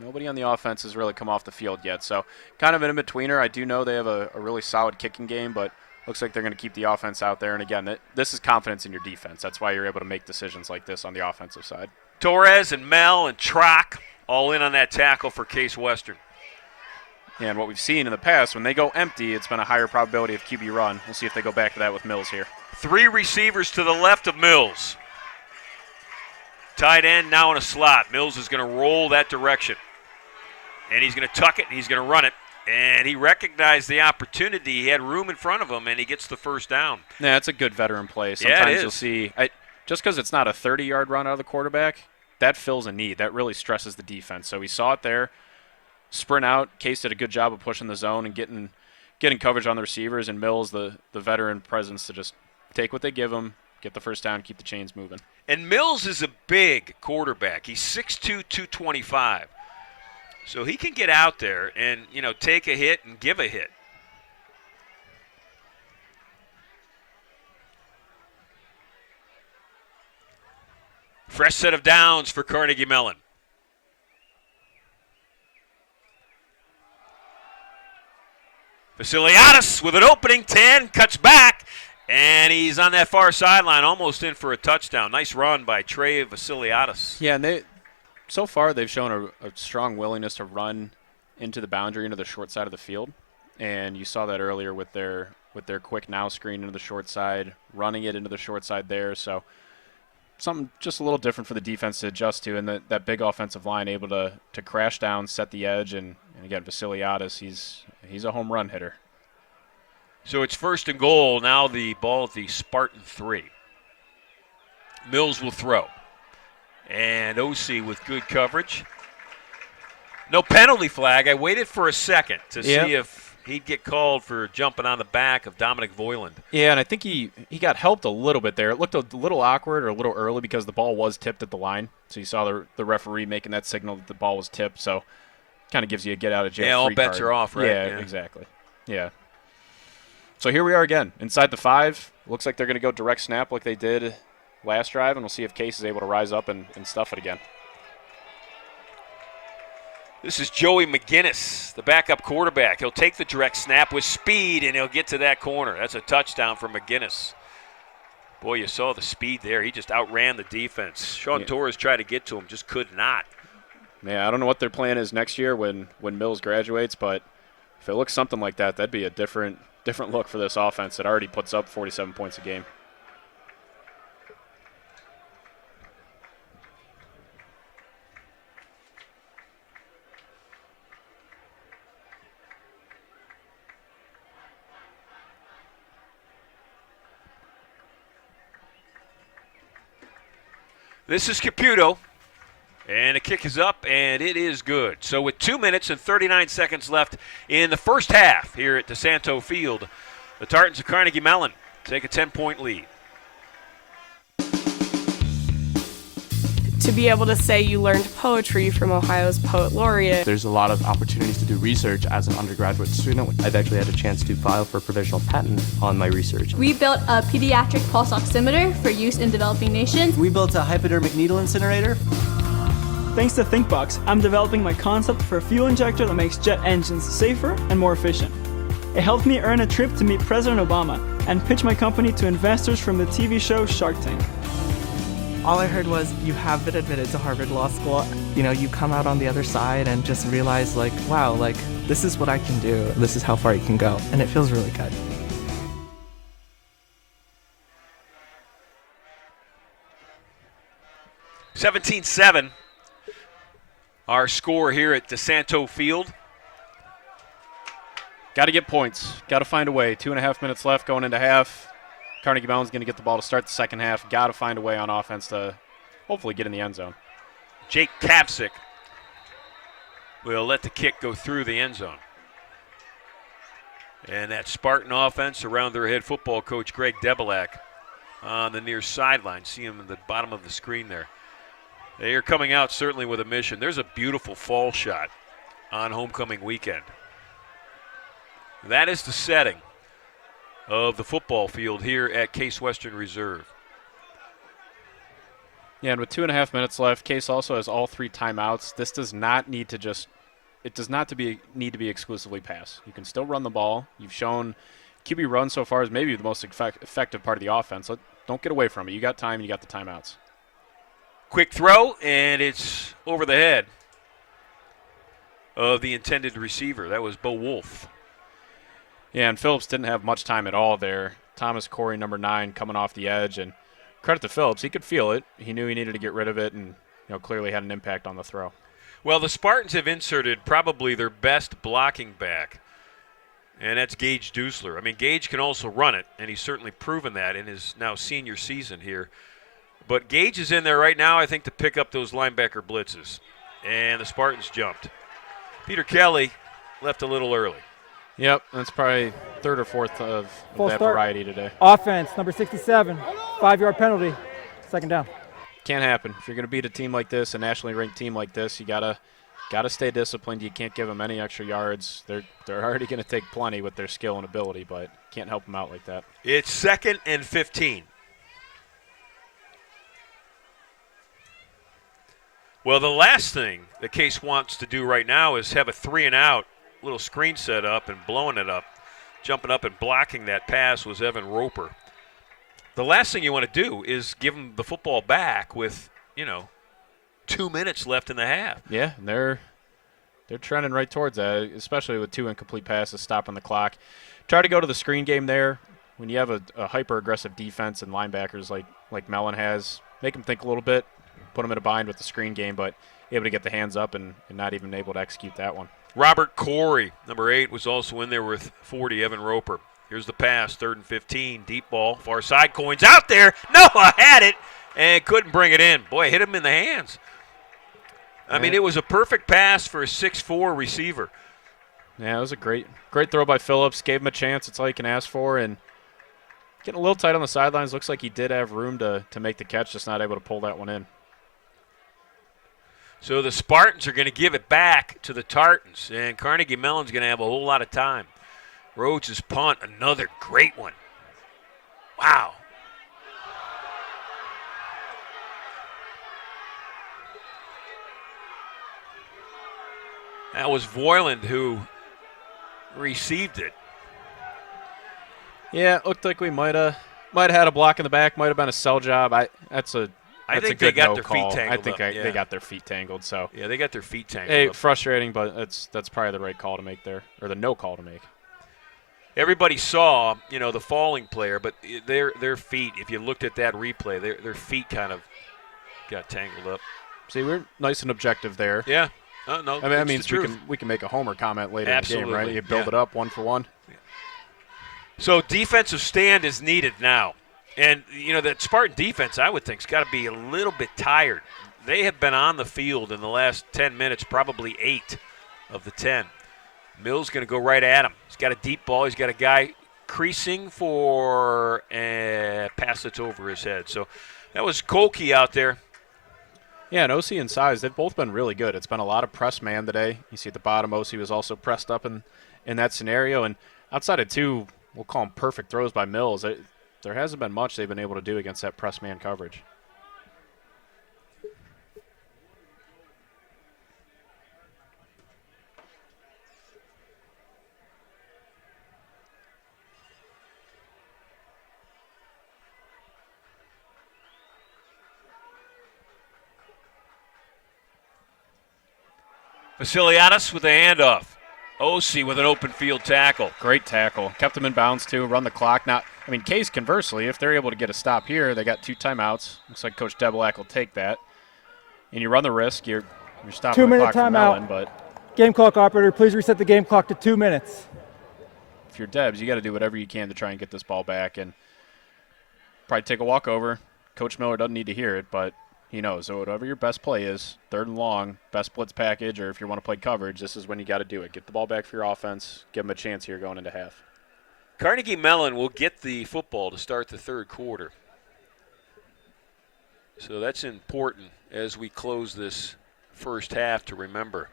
nobody on the offense has really come off the field yet. So kind of an in-betweener. I do know they have a really solid kicking game, but looks like they're going to keep the offense out there. And again, this is confidence in your defense. That's why you're able to make decisions like this on the offensive side. Torres and Mel and Trock all in on that tackle for Case Western. Yeah, and what we've seen in the past, when they go empty, it's been a higher probability of QB run. We'll see if they go back to that with Mills here. 3 receivers to the left of Mills. Tight end now in a slot. Mills is going to roll that direction. And he's going to tuck it, and he's going to run it. And he recognized the opportunity. He had room in front of him, and he gets the first down. Yeah, it's a good veteran play. Yeah, Sometimes you'll see, just because it's not a 30-yard run out of the quarterback, that fills a need. That really stresses the defense. So we saw it there. Sprint out. Case did a good job of pushing the zone and getting coverage on the receivers, and Mills, the veteran presence, to just take what they give him, get the first down, keep the chains moving. And Mills is a big quarterback. He's 6'2", 225. So he can get out there and, take a hit and give a hit. Fresh set of downs for Carnegie Mellon. Vasiliadis with an opening, 10, cuts back, and he's on that far sideline, almost in for a touchdown. Nice run by Trey Vasiliadis. Yeah, and so far they've shown a strong willingness to run into the boundary, into the short side of the field. And you saw that earlier with their quick now screen into the short side, running it into the short side there. So something just a little different for the defense to adjust to, and that big offensive line able to crash down, set the edge, and again, Vasiliadis, he's a home run hitter. So it's 1st and goal. Now the ball at the Spartan 3. Mills will throw. And OC with good coverage. No penalty flag. I waited for a second to see if he'd get called for jumping on the back of Dominic Voiland. Yeah, and I think he got helped a little bit there. It looked a little awkward or a little early because the ball was tipped at the line. So you saw the referee making that signal that the ball was tipped. So kind of gives you a get out of jail free all card. bets are off, right? Yeah, exactly. Yeah. So here we are again, inside the 5. Looks like they're going to go direct snap like they did last drive, and we'll see if Case is able to rise up and stuff it again. This is Joey McGinnis, the backup quarterback. He'll take the direct snap with speed, and he'll get to that corner. That's a touchdown for McGinnis. Boy, you saw the speed there. He just outran the defense. Sean Torres tried to get to him, just could not. Yeah, I don't know what their plan is next year when Mills graduates, but if it looks something like that, that'd be a different look for this offense that already puts up 47 points a game. This is Caputo, and the kick is up, and it is good. So with 2 minutes and 39 seconds left in the first half here at DeSanto Field, the Tartans of Carnegie Mellon take a 10-point lead. To be able to say you learned poetry from Ohio's poet laureate. There's a lot of opportunities to do research as an undergraduate student. I've actually had a chance to file for a provisional patent on my research. We built a pediatric pulse oximeter for use in developing nations. We built a hypodermic needle incinerator. Thanks to ThinkBox, I'm developing my concept for a fuel injector that makes jet engines safer and more efficient. It helped me earn a trip to meet President Obama and pitch my company to investors from the TV show Shark Tank. All I heard was, you have been admitted to Harvard Law School. You know, you come out on the other side and just realize, like, wow, like, this is what I can do. This is how far you can go. And it feels really good. (17-7). Our score here at DeSanto Field. Got to get points. Got to find a way. 2.5 minutes left going into half. Carnegie Mellon's going to get the ball to start the second half. Got to find a way on offense to hopefully get in the end zone. Jake Kapsick will let the kick go through the end zone. And that Spartan offense around their head football coach Greg Debelak on the near sideline. See him at the bottom of the screen there. They are coming out certainly with a mission. There's a beautiful fall shot on homecoming weekend. That is the setting of the football field here at Case Western Reserve. Yeah, and with 2.5 minutes left, Case also has all 3 timeouts. This does not need to need to be exclusively pass. You can still run the ball. You've shown QB run so far is maybe the most effective part of the offense. Don't get away from it. You got time and you got the timeouts. Quick throw, and it's over the head of the intended receiver. That was Bo Wolf. Yeah, and Phillips didn't have much time at all there. Thomas Corey, number 9, coming off the edge. And credit to Phillips. He could feel it. He knew he needed to get rid of it and clearly had an impact on the throw. Well, the Spartans have inserted probably their best blocking back, and that's Gage Dusler. I mean, Gage can also run it, and he's certainly proven that in his now senior season here. But Gage is in there right now, I think, to pick up those linebacker blitzes. And the Spartans jumped. Peter Kelly left a little early. Yep, that's probably 3rd or 4th of that variety today. Offense, number 67, 5-yard penalty, second down. Can't happen. If you're going to beat a team like this, a nationally ranked team like this, you gotta stay disciplined. You can't give them any extra yards. They're already going to take plenty with their skill and ability, but can't help them out like that. It's 2nd and 15. Well, the last thing the Case wants to do right now is have a 3-and-out, little screen set up and blowing it up. Jumping up and blocking that pass was Evan Roper. The last thing you want to do is give them the football back with, 2 minutes left in the half. Yeah, and they're trending right towards that, especially with 2 incomplete passes stopping the clock. Try to go to the screen game there. When you have a hyper-aggressive defense and linebackers like Mellon has, make them think a little bit, put them in a bind with the screen game, but able to get the hands up and not even able to execute that one. Robert Corey, number 8, was also in there with 40, Evan Roper. Here's the pass, 3rd and 15, deep ball, far side, Coins out there. Noah had it and couldn't bring it in. Boy, hit him in the hands. I mean, it was a perfect pass for a 6'4 receiver. Yeah, it was a great throw by Phillips. Gave him a chance. That's all you can ask for. And getting a little tight on the sidelines. Looks like he did have room to make the catch, just not able to pull that one in. So the Spartans are going to give it back to the Tartans, and Carnegie Mellon's going to have a whole lot of time. Rhodes' punt, another great one. Wow. That was Voiland who received it. Yeah, it looked like we might have had a block in the back, might have been a sell job. I think they got their feet tangled. I think they got their feet tangled. So yeah, they got their feet tangled. Hey, frustrating, but that's probably the right call to make there, or the no call to make. Everybody saw, the falling player, but their feet. If you looked at that replay, their feet kind of got tangled up. See, we're nice and objective there. Yeah. No. I mean, that means we can make a homer comment later in the game, right? You build it up 1 for 1. Yeah. So defensive stand is needed now. And, that Spartan defense, I would think, has got to be a little bit tired. They have been on the field in the last 10 minutes, probably 8 of the 10. Mills going to go right at him. He's got a deep ball. He's got a guy creasing for a pass that's over his head. So that was Kolke out there. Yeah, and OC and Size, they've both been really good. It's been a lot of press man today. You see at the bottom, OC was also pressed up in that scenario. And outside of 2, we'll call them perfect throws by Mills, there hasn't been much they've been able to do against that press man coverage. Vasiliadis with a handoff. Osi with an open field tackle. Great tackle. Kept them in bounds, too. Run the clock. Now, I mean, Case, conversely, if they're able to get a stop here, they got 2 timeouts. Looks like Coach Debelak will take that. And you run the risk. You're stopping the clock for Mellon, but Game clock operator, please reset the game clock to 2 minutes. if you're Debs, you got to do whatever you can to try and get this ball back and probably take a walk over. Coach Miller doesn't need to hear it, but he knows. So whatever your best play is, 3rd and long, best blitz package, or if you want to play coverage, this is when you got to do it. Get the ball back for your offense. Give them a chance here going into half. Carnegie Mellon will get the football to start the 3rd quarter. So that's important as we close this first half to remember.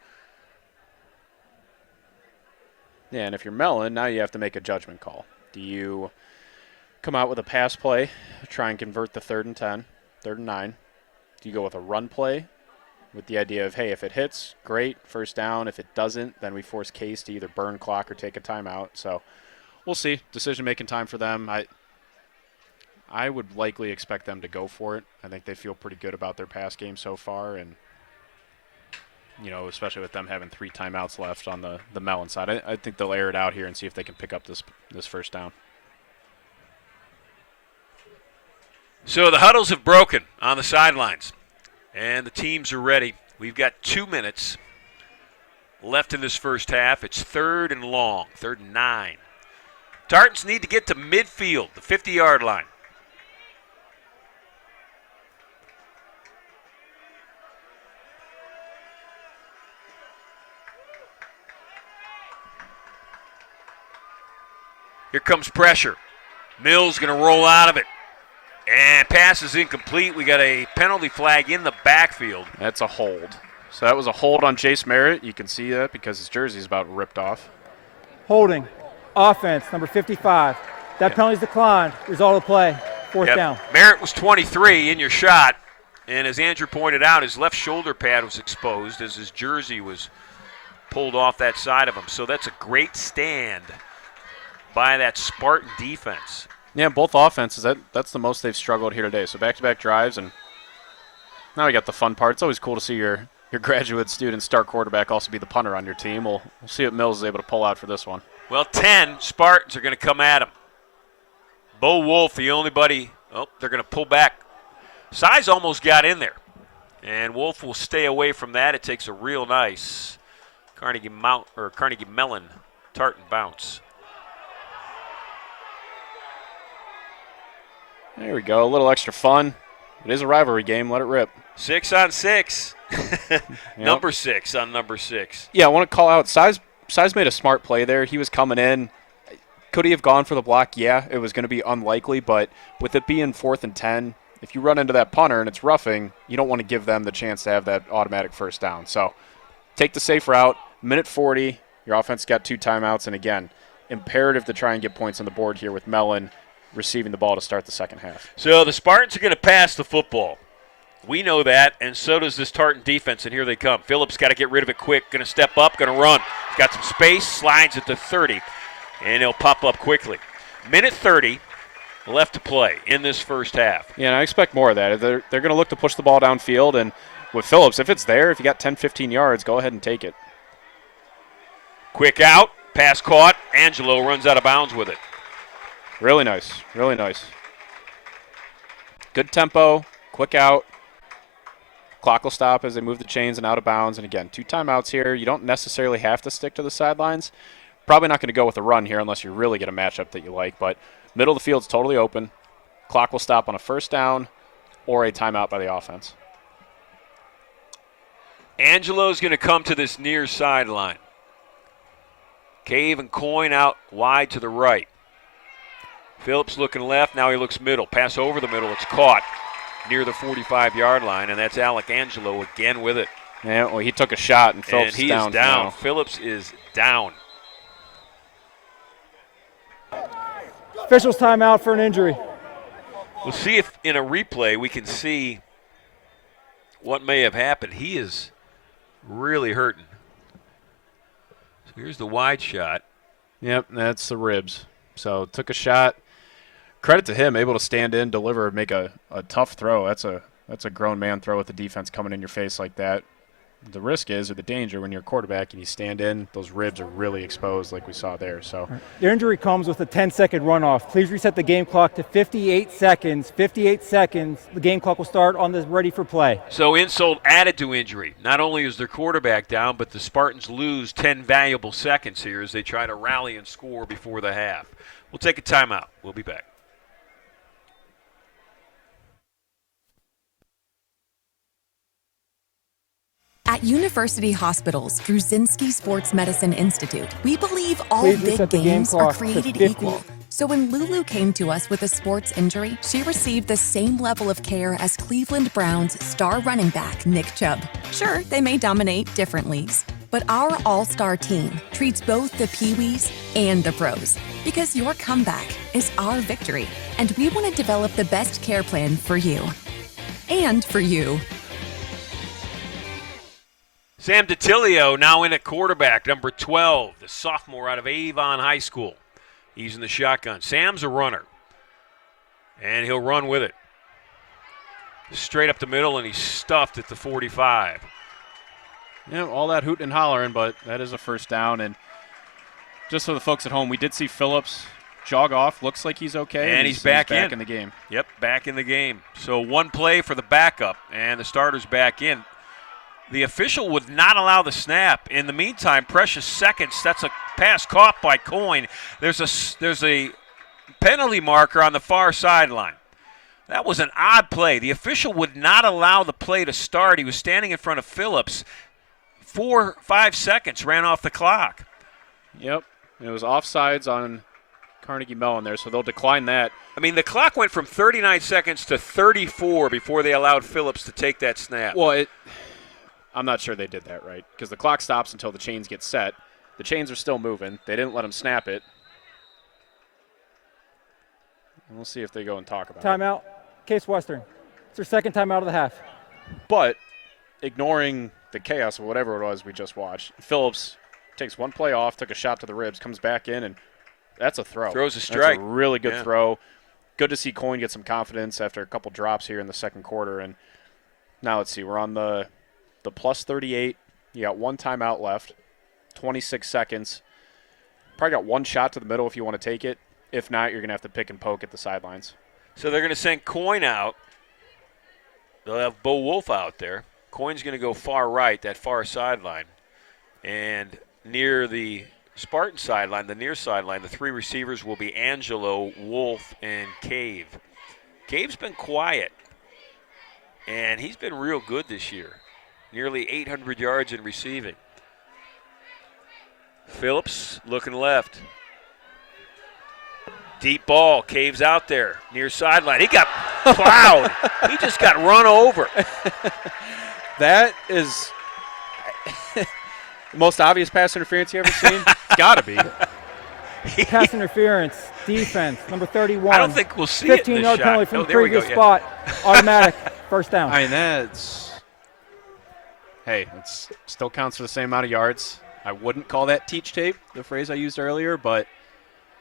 Yeah, and if you're Mellon, now you have to make a judgment call. Do you come out with a pass play, try and convert the 3rd and 10, 3rd and 9? Do you go with a run play with the idea of, hey, if it hits, great, first down. If it doesn't, then we force Case to either burn clock or take a timeout. So we'll see. Decision-making time for them. I would likely expect them to go for it. I think they feel pretty good about their pass game so far, and especially with them having 3 timeouts left on the Mellon side. I think they'll air it out here and see if they can pick up this first down. So the huddles have broken on the sidelines, and the teams are ready. We've got 2 minutes left in this first half. It's 3rd and long, 3rd and 9. Tartans need to get to midfield, the 50-yard line. Here comes pressure. Mills going to roll out of it. And pass is incomplete. We got a penalty flag in the backfield. That's a hold. So that was a hold on Jace Merritt. You can see that because his jersey's about ripped off. Holding. Offense, number 55. That penalty's declined. Result of play. 4th down. Merritt was 23 in your shot. And as Andrew pointed out, his left shoulder pad was exposed as his jersey was pulled off that side of him. So that's a great stand by that Spartan defense. Yeah, both offenses, that's the most they've struggled here today. So back-to-back drives, and now we got the fun part. It's always cool to see your graduate student star quarterback also be the punter on your team. We'll see what Mills is able to pull out for this one. Well, 10 Spartans are going to come at him. Bo Wolf, the only buddy. Oh, they're going to pull back. Size almost got in there. And Wolf will stay away from that. It takes a real nice Carnegie Mellon Tartan bounce. There we go. A little extra fun. It is a rivalry game. Let it rip. 6 on 6. Number 6 on number 6. Yeah, I want to call out Size made a smart play there. He was coming in. Could he have gone for the block? Yeah, it was going to be unlikely, but with it being 4th and 10, if you run into that punter and it's roughing, you don't want to give them the chance to have that automatic first down. So take the safe route. Minute 40, your offense got 2 timeouts, and again, imperative to try and get points on the board here with Mellon receiving the ball to start the second half. So the Spartans are going to pass the football. We know that, and so does this Tartan defense, and here they come. Phillips got to get rid of it quick. Going to step up, going to run. He's got some space, slides at the 30, and he'll pop up quickly. Minute 30 left to play in this first half. Yeah, and I expect more of that. They're going to look to push the ball downfield, and with Phillips, if it's there, if you got 10, 15 yards, go ahead and take it. Quick out, pass caught. Angelo runs out of bounds with it. Really nice, really nice. Good tempo, quick out. Clock will stop as they move the chains and out of bounds. And again, 2 timeouts here. You don't necessarily have to stick to the sidelines. Probably not going to go with a run here unless you really get a matchup that you like. But middle of the field's totally open. Clock will stop on a first down or a timeout by the offense. Angelo's going to come to this near sideline. Cave and Coyne out wide to the right. Phillips looking left. Now he looks middle. Pass over the middle. It's caught near the 45-yard line, and that's Alec Angelo again with it. Yeah, well, he took a shot, and Phillips is down. Now. Phillips is down. Officials timeout for an injury. We'll see if in a replay we can see what may have happened. He is really hurting. So here's the wide shot. Yep, that's the ribs. So took a shot. Credit to him, able to stand in, deliver, make a tough throw. That's a grown man throw with the defense coming in your face like that. The risk is, or the danger, when you're a quarterback and you stand in, those ribs are really exposed like we saw there. So Your injury comes with a 10-second runoff. Please reset the game clock to 58 seconds. 58 seconds. The game clock will start on the ready for play. So insult added to injury. Not only is their quarterback down, but the Spartans lose 10 valuable seconds here as they try to rally and score before the half. We'll take a timeout. We'll be back. At University Hospitals through Zinski Sports Medicine Institute, we believe all Please big reset the game games are clock to created 50. equal. So when Lulu came to us with a sports injury, she received the same level of care as Cleveland Browns star running back Nick Chubb. Sure, they may dominate different leagues, but our all-star team treats both the Pee-wees and the pros because your comeback is our victory, and we want to develop the best care plan for you and for you. Sam DiTilio now in at quarterback, number 12, the sophomore out of Avon High School. He's in the shotgun. Sam's a runner, and he'll run with it. Straight up the middle, and he's stuffed at the 45. Yeah, all that hooting and hollering, but that is a first down. And just for the folks at home, we did see Phillips jog off. Looks like he's okay. And he's back in the game. Yep, back in the game. So one play for the backup, and the starter's back in. The official would not allow the snap. In the meantime, precious seconds. That's a pass caught by Coyne. There's a penalty marker on the far sideline. That was an odd play. The official would not allow the play to start. He was standing in front of Phillips. 4-5 seconds ran off the clock. Yep. It was offsides on Carnegie Mellon there, so they'll decline that. I mean, the clock went from 39 seconds to 34 before they allowed Phillips to take that snap. Well, I'm not sure they did that right because the clock stops until the chains get set. The chains are still moving. They didn't let him snap it. We'll see if they go and talk about it. Timeout. Case Western. It's their second timeout of the half. But ignoring the chaos of whatever it was we just watched, Phillips takes one play off, took a shot to the ribs, comes back in, and that's a throw. Throws a strike. That's a really good throw. Good to see Coyne get some confidence after a couple drops here in the second quarter. And now let's see. We're on the plus 38. You got one timeout left, 26 seconds. Probably got one shot to the middle if you want to take it. If not, you're going to have to pick and poke at the sidelines. So they're going to send Coyne out. They'll have Bo Wolf out there. Coyne's going to go far right, that far sideline. And near the Spartan sideline, the near sideline, the three receivers will be Angelo, Wolf, and Cave. Cave's been quiet, and he's been real good this year. Nearly 800 yards in receiving. Phillips looking left. Deep ball. Cave's out there. Near sideline. He got plowed. He just got run over. That is the most obvious pass interference you ever seen. Gotta be. Pass interference. Defense. Number 31. I don't think we'll see it in this 15-yard shot. penalty from the there we previous go, spot. Automatic. First down. I mean, hey, it still counts for the same amount of yards. I wouldn't call that teach tape, the phrase I used earlier, but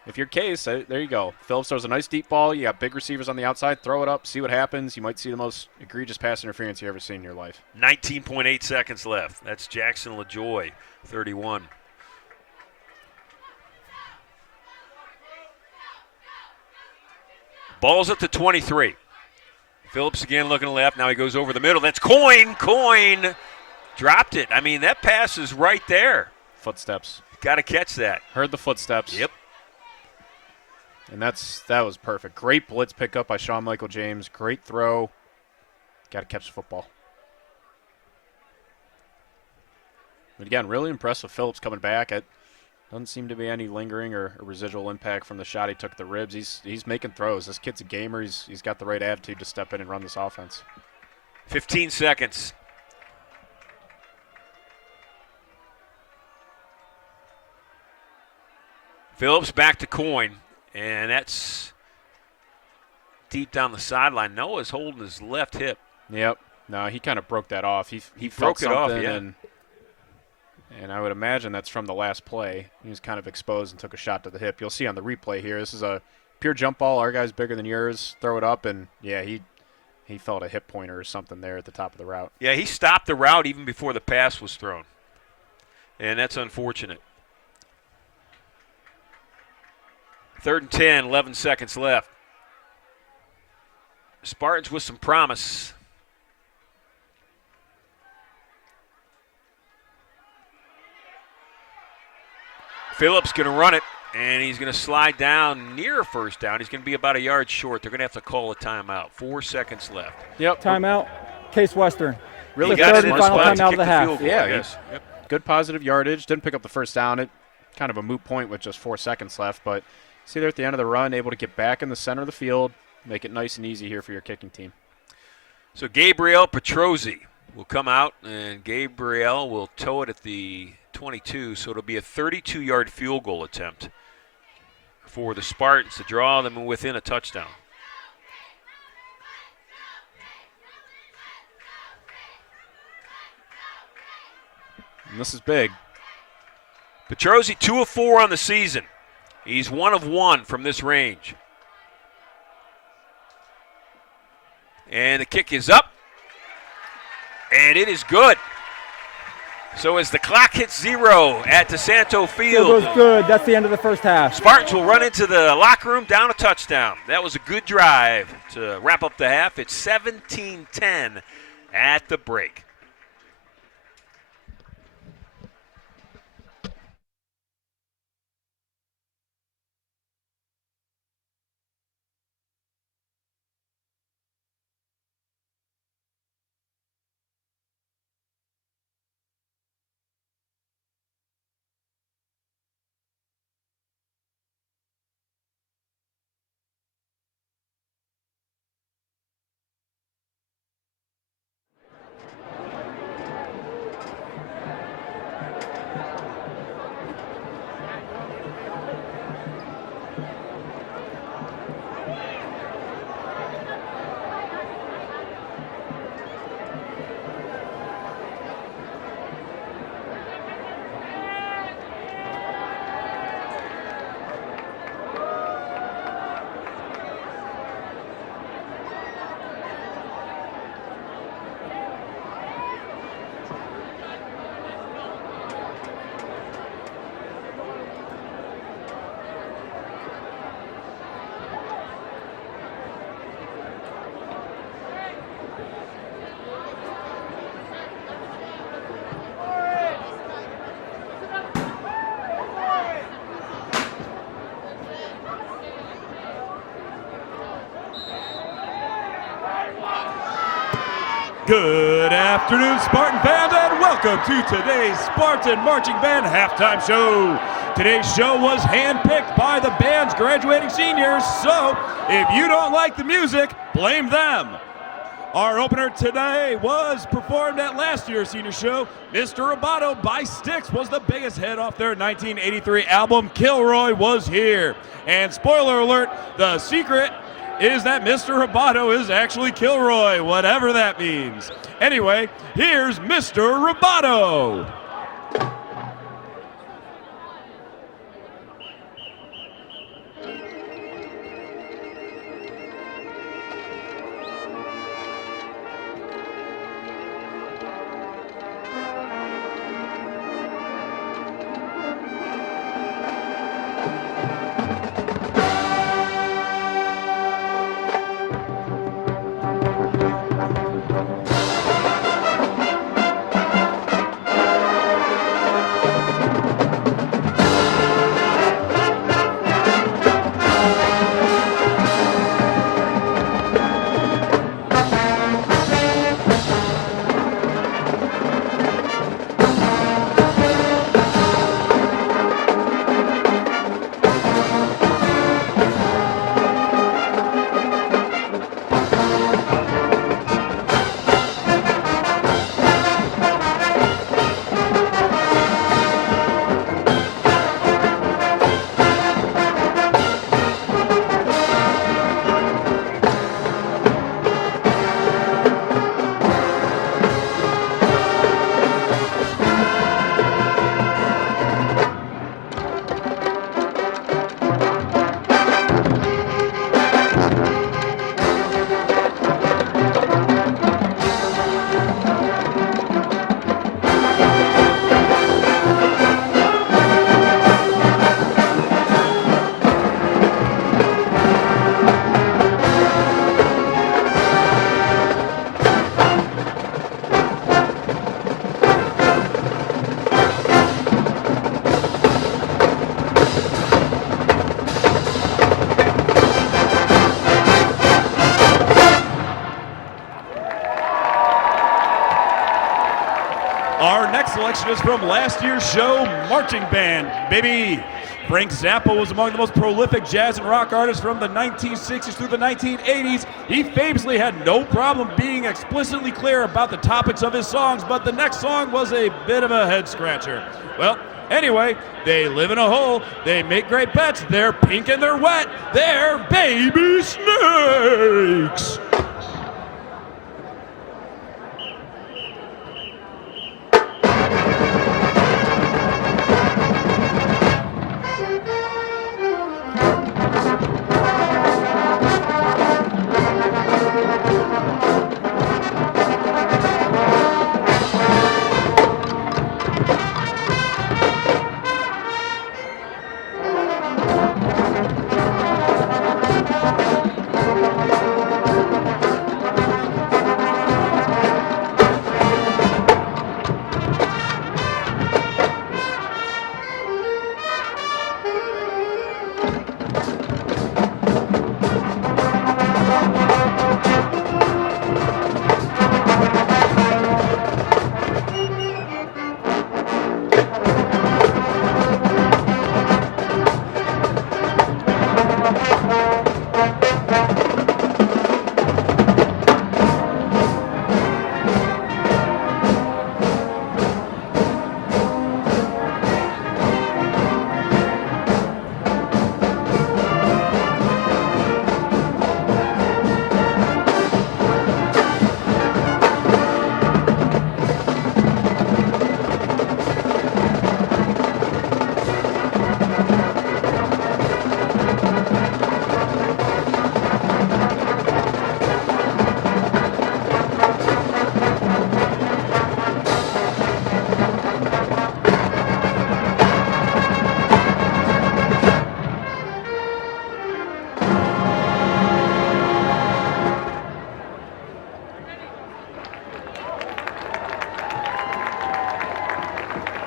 if you're Case, there you go. Phillips throws a nice deep ball. You got big receivers on the outside. Throw it up, see what happens. You might see the most egregious pass interference you've ever seen in your life. 19.8 seconds left. That's Jackson LaJoy, 31. Ball's at the 23. Phillips again looking left. Now he goes over the middle. That's Coyne. Coyne dropped it. I mean, that pass is right there. Footsteps. Got to catch that. Heard the footsteps. Yep. And that was perfect. Great blitz pickup by Sean Michael James. Great throw. Got to catch the football. But again, really impressed with Phillips coming back. It doesn't seem to be any lingering or residual impact from the shot he took at the ribs. He's making throws. This kid's a gamer. He's got the right attitude to step in and run this offense. 15 seconds. Phillips back to Coyne, and that's deep down the sideline. Noah's holding his left hip. Yep. No, he kind of broke that off. He broke felt it off, something, yeah. And I would imagine that's from the last play. He was kind of exposed and took a shot to the hip. You'll see on the replay here, this is a pure jump ball. Our guy's bigger than yours. Throw it up, and yeah, he he felt a hip pointer or something there at the top of the route. Yeah, he stopped the route even before the pass was thrown. And that's unfortunate. 3rd and 10, 11 seconds left. Spartans with some promise. Phillips going to run it, and he's going to slide down near a first down. He's going to be about a yard short. They're going to have to call a timeout. 4 seconds left. Yep. Timeout. Case Western. Really got third and and final spot timeout of the half. Yeah, yes. Yep. Good positive yardage. Didn't pick up the first down. It kind of a moot point with just 4 seconds left. But see there at the end of the run, able to get back in the center of the field, make it nice and easy here for your kicking team. So Gabriel Petrozzi will come out, and Gabriel will tow it at the 22, so it'll be a 32-yard field goal attempt for the Spartans to draw them within a touchdown. And this is big. Petrozzi 2 of 4 on the season. He's 1 of 1 from this range. And the kick is up, and it is good. So as the clock hits 0 at DeSanto Field, Field goes good. That's the end of the first half. Spartans will run into the locker room, down a touchdown. That was a good drive to wrap up the half. It's 17-10 at the break. Good afternoon, Spartan fans, and welcome to today's Spartan Marching Band Halftime Show. Today's show was handpicked by the band's graduating seniors, so if you don't like the music, blame them. Our opener today was performed at last year's senior show. Mr. Roboto by Styx was the biggest hit off their 1983 album, Kilroy Was Here. And spoiler alert, the secret is that Mr. Roboto is actually Kilroy, whatever that means. Anyway, here's Mr. Roboto. Our next selection is from last year's show, Marching Band, baby. Frank Zappa was among the most prolific jazz and rock artists from the 1960s through the 1980s. He famously had no problem being explicitly clear about the topics of his songs, but the next song was a bit of a head scratcher. Well, anyway, they live in a hole, they make great bets, they're pink and they're wet, they're baby snakes.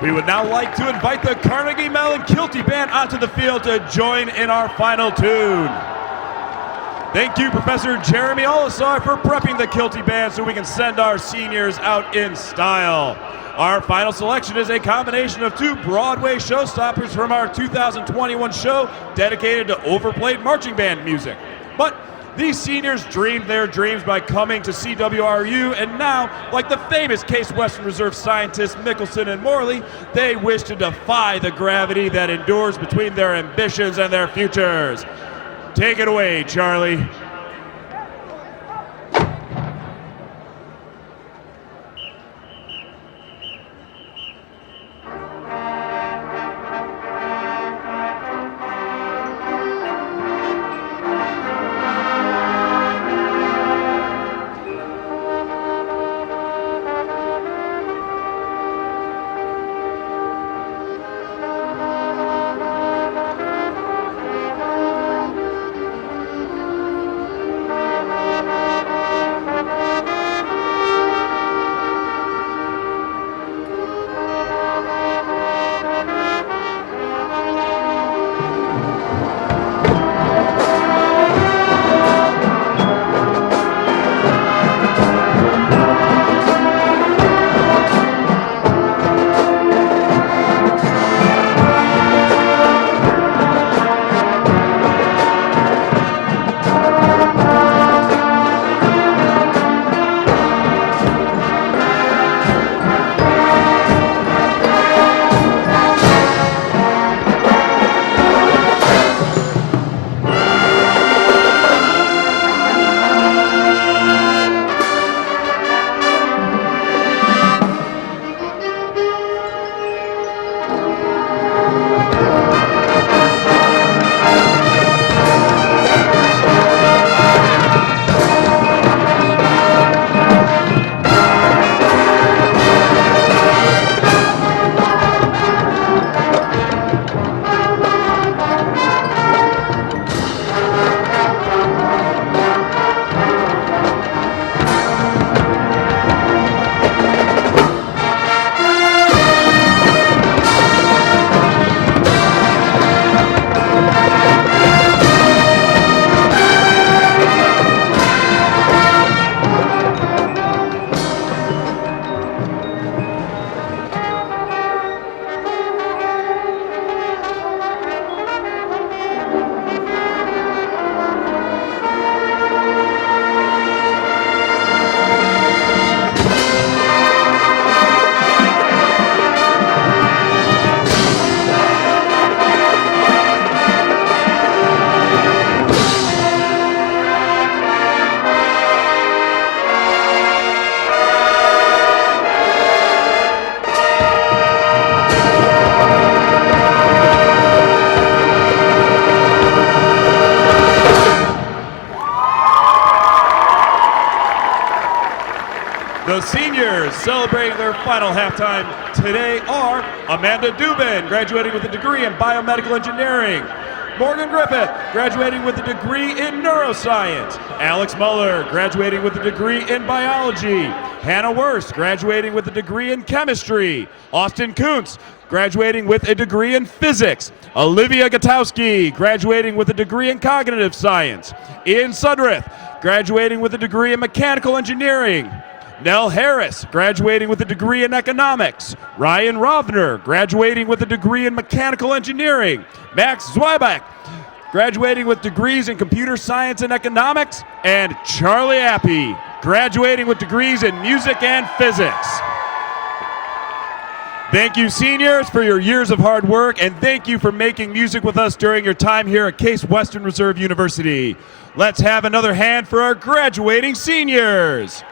We would now like to invite the Carnegie Mellon Kilty Band onto the field to join in our final tune. Thank you, Professor Jeremy Olisar, for prepping the Kilty Band so we can send our seniors out in style. Our final selection is a combination of two Broadway showstoppers from our 2021 show dedicated to overplayed marching band music. But these seniors dreamed their dreams by coming to CWRU, and now, like the famous Case Western Reserve scientists Mickelson and Morley, they wish to defy the gravity that endures between their ambitions and their futures. Take it away, Charlie. seniors celebrating their final halftime today are Amanda Dubin, graduating with a degree in biomedical engineering. Morgan Griffith, graduating with a degree in neuroscience. Alex Muller, graduating with a degree in biology. Hannah Wurst, graduating with a degree in chemistry. Austin Kuntz, graduating with a degree in physics. Olivia Gutowski, graduating with a degree in cognitive science. Ian Sudrith, graduating with a degree in mechanical engineering. Nell Harris, graduating with a degree in economics. Ryan Rovner, graduating with a degree in mechanical engineering. Max Zweiback, graduating with degrees in computer science and economics. And Charlie Appy, graduating with degrees in music and physics. Thank you, seniors, for your years of hard work, and thank you for making music with us during your time here at Case Western Reserve University. Let's have another hand for our graduating seniors.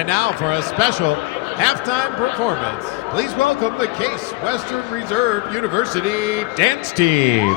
And now for a special halftime performance, please welcome the Case Western Reserve University dance team.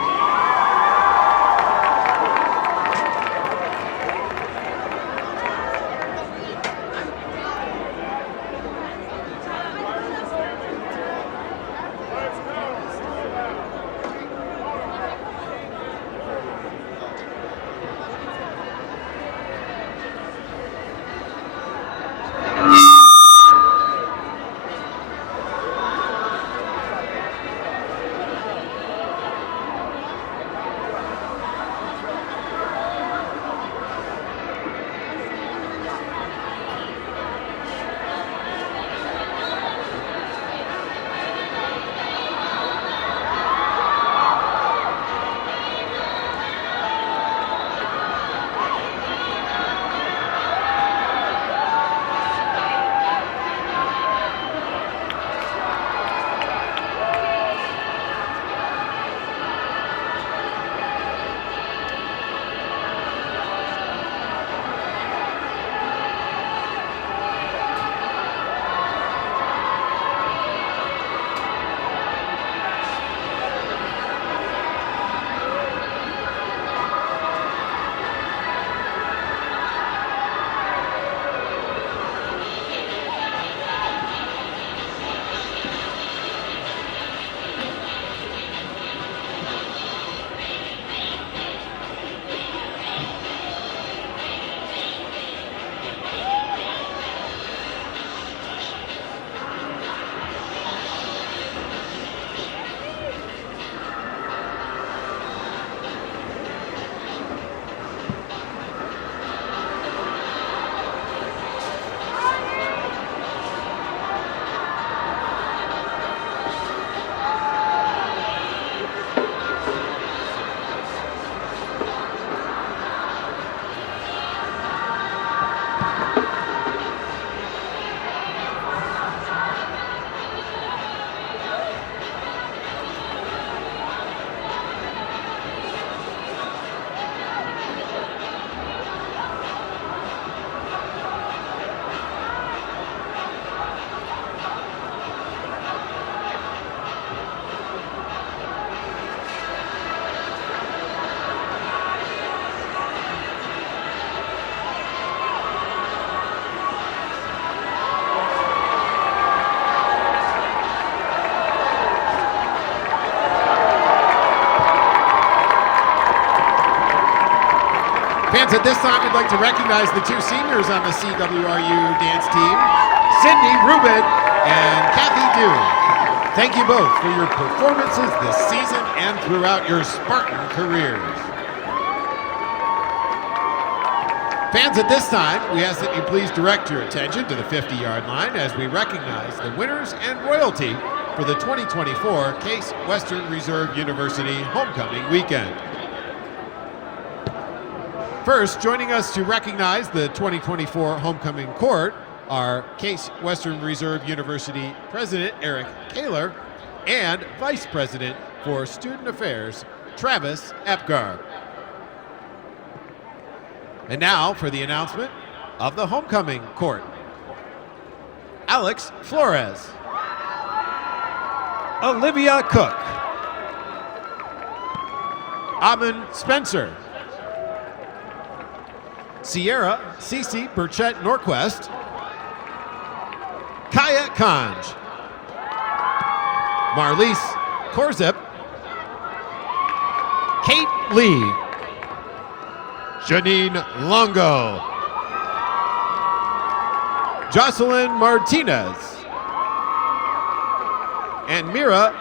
Fans, at this time, we'd like to recognize the two seniors on the CWRU dance team, Sydney Rubin and Kathy Dew. Thank you both for your performances this season and throughout your Spartan careers. Fans, at this time, we ask that you please direct your attention to the 50-yard line as we recognize the winners and royalty for the 2024 Case Western Reserve University Homecoming Weekend. First, joining us to recognize the 2024 Homecoming Court are Case Western Reserve University President Eric Kaler and Vice President for Student Affairs, Travis Epgar. And now for the announcement of the Homecoming Court. Alex Flores, Olivia Cook, Amon Spencer, Sierra Cece Burchett Norquist, Kaya Kanj, Marlise Korzip, Kate Lee, Janine Longo, Jocelyn Martinez, and Mira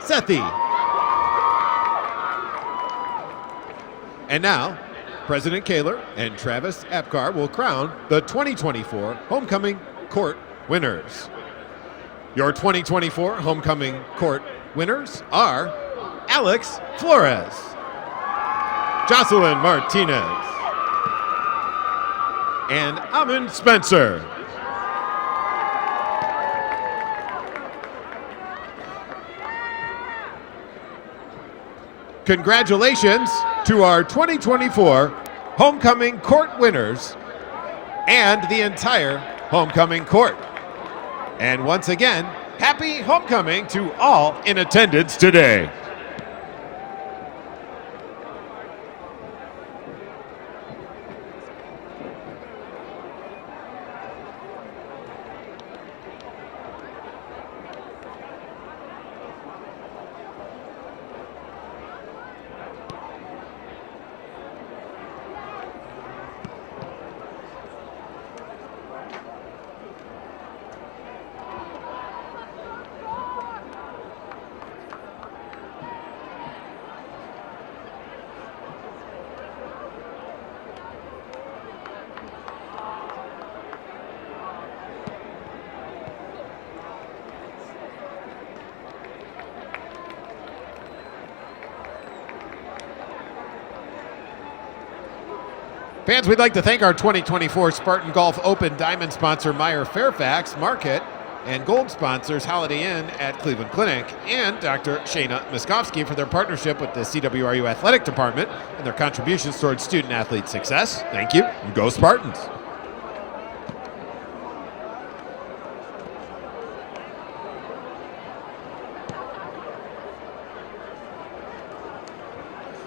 Sethi. And now, President Kaler and Travis Apgar will crown the 2024 Homecoming Court winners. Your 2024 Homecoming Court winners are Alex Flores, Jocelyn Martinez, and Amon Spencer. Congratulations to our 2024 Homecoming Court winners and the entire Homecoming Court. And once again, happy homecoming to all in attendance today. Fans, we'd like to thank our 2024 Spartan Golf Open Diamond sponsor Meyer Fairfax Market and gold sponsors Holiday Inn at Cleveland Clinic and Dr. Shayna Miskovsky for their partnership with the CWRU Athletic Department and their contributions towards student-athlete success. Thank you, and go Spartans.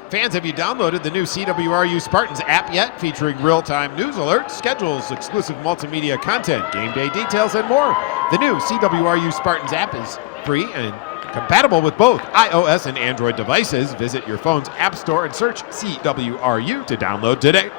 Fans, have you downloaded the new CWRU Spartans app yet? Featuring real-time news alerts, schedules, exclusive multimedia content, game day details, and more. The new CWRU Spartans app is free and compatible with both iOS and Android devices. Visit your phone's app store and search CWRU to download today.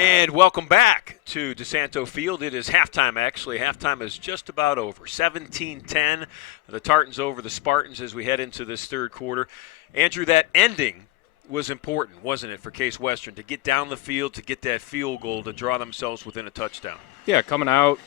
And welcome back to DeSanto Field. It is halftime, actually. Halftime is just about over. 17-10. The Tartans over the Spartans as we head into this third quarter. Andrew, that ending was important, wasn't it, for Case Western, to get down the field, to get that field goal, to draw themselves within a touchdown? Yeah, coming out,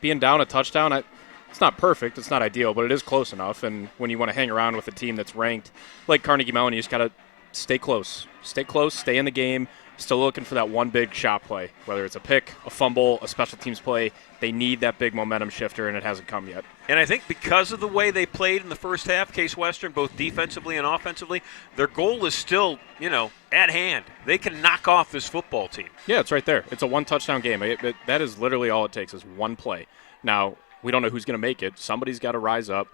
being down a touchdown, it's not perfect, it's not ideal, but it is close enough. And when you want to hang around with a team that's ranked like Carnegie Mellon, you just got to stay close. Stay close, stay in the game. Still looking for that one big shot play, whether it's a pick, a fumble, a special teams play. They need that big momentum shifter, and it hasn't come yet. And I think because of the way they played in the first half, Case Western, both defensively and offensively, their goal is still, at hand. They can knock off this football team. Yeah, it's right there. It's a one-touchdown game. That is literally all it takes is one play. Now, we don't know who's going to make it. Somebody's got to rise up.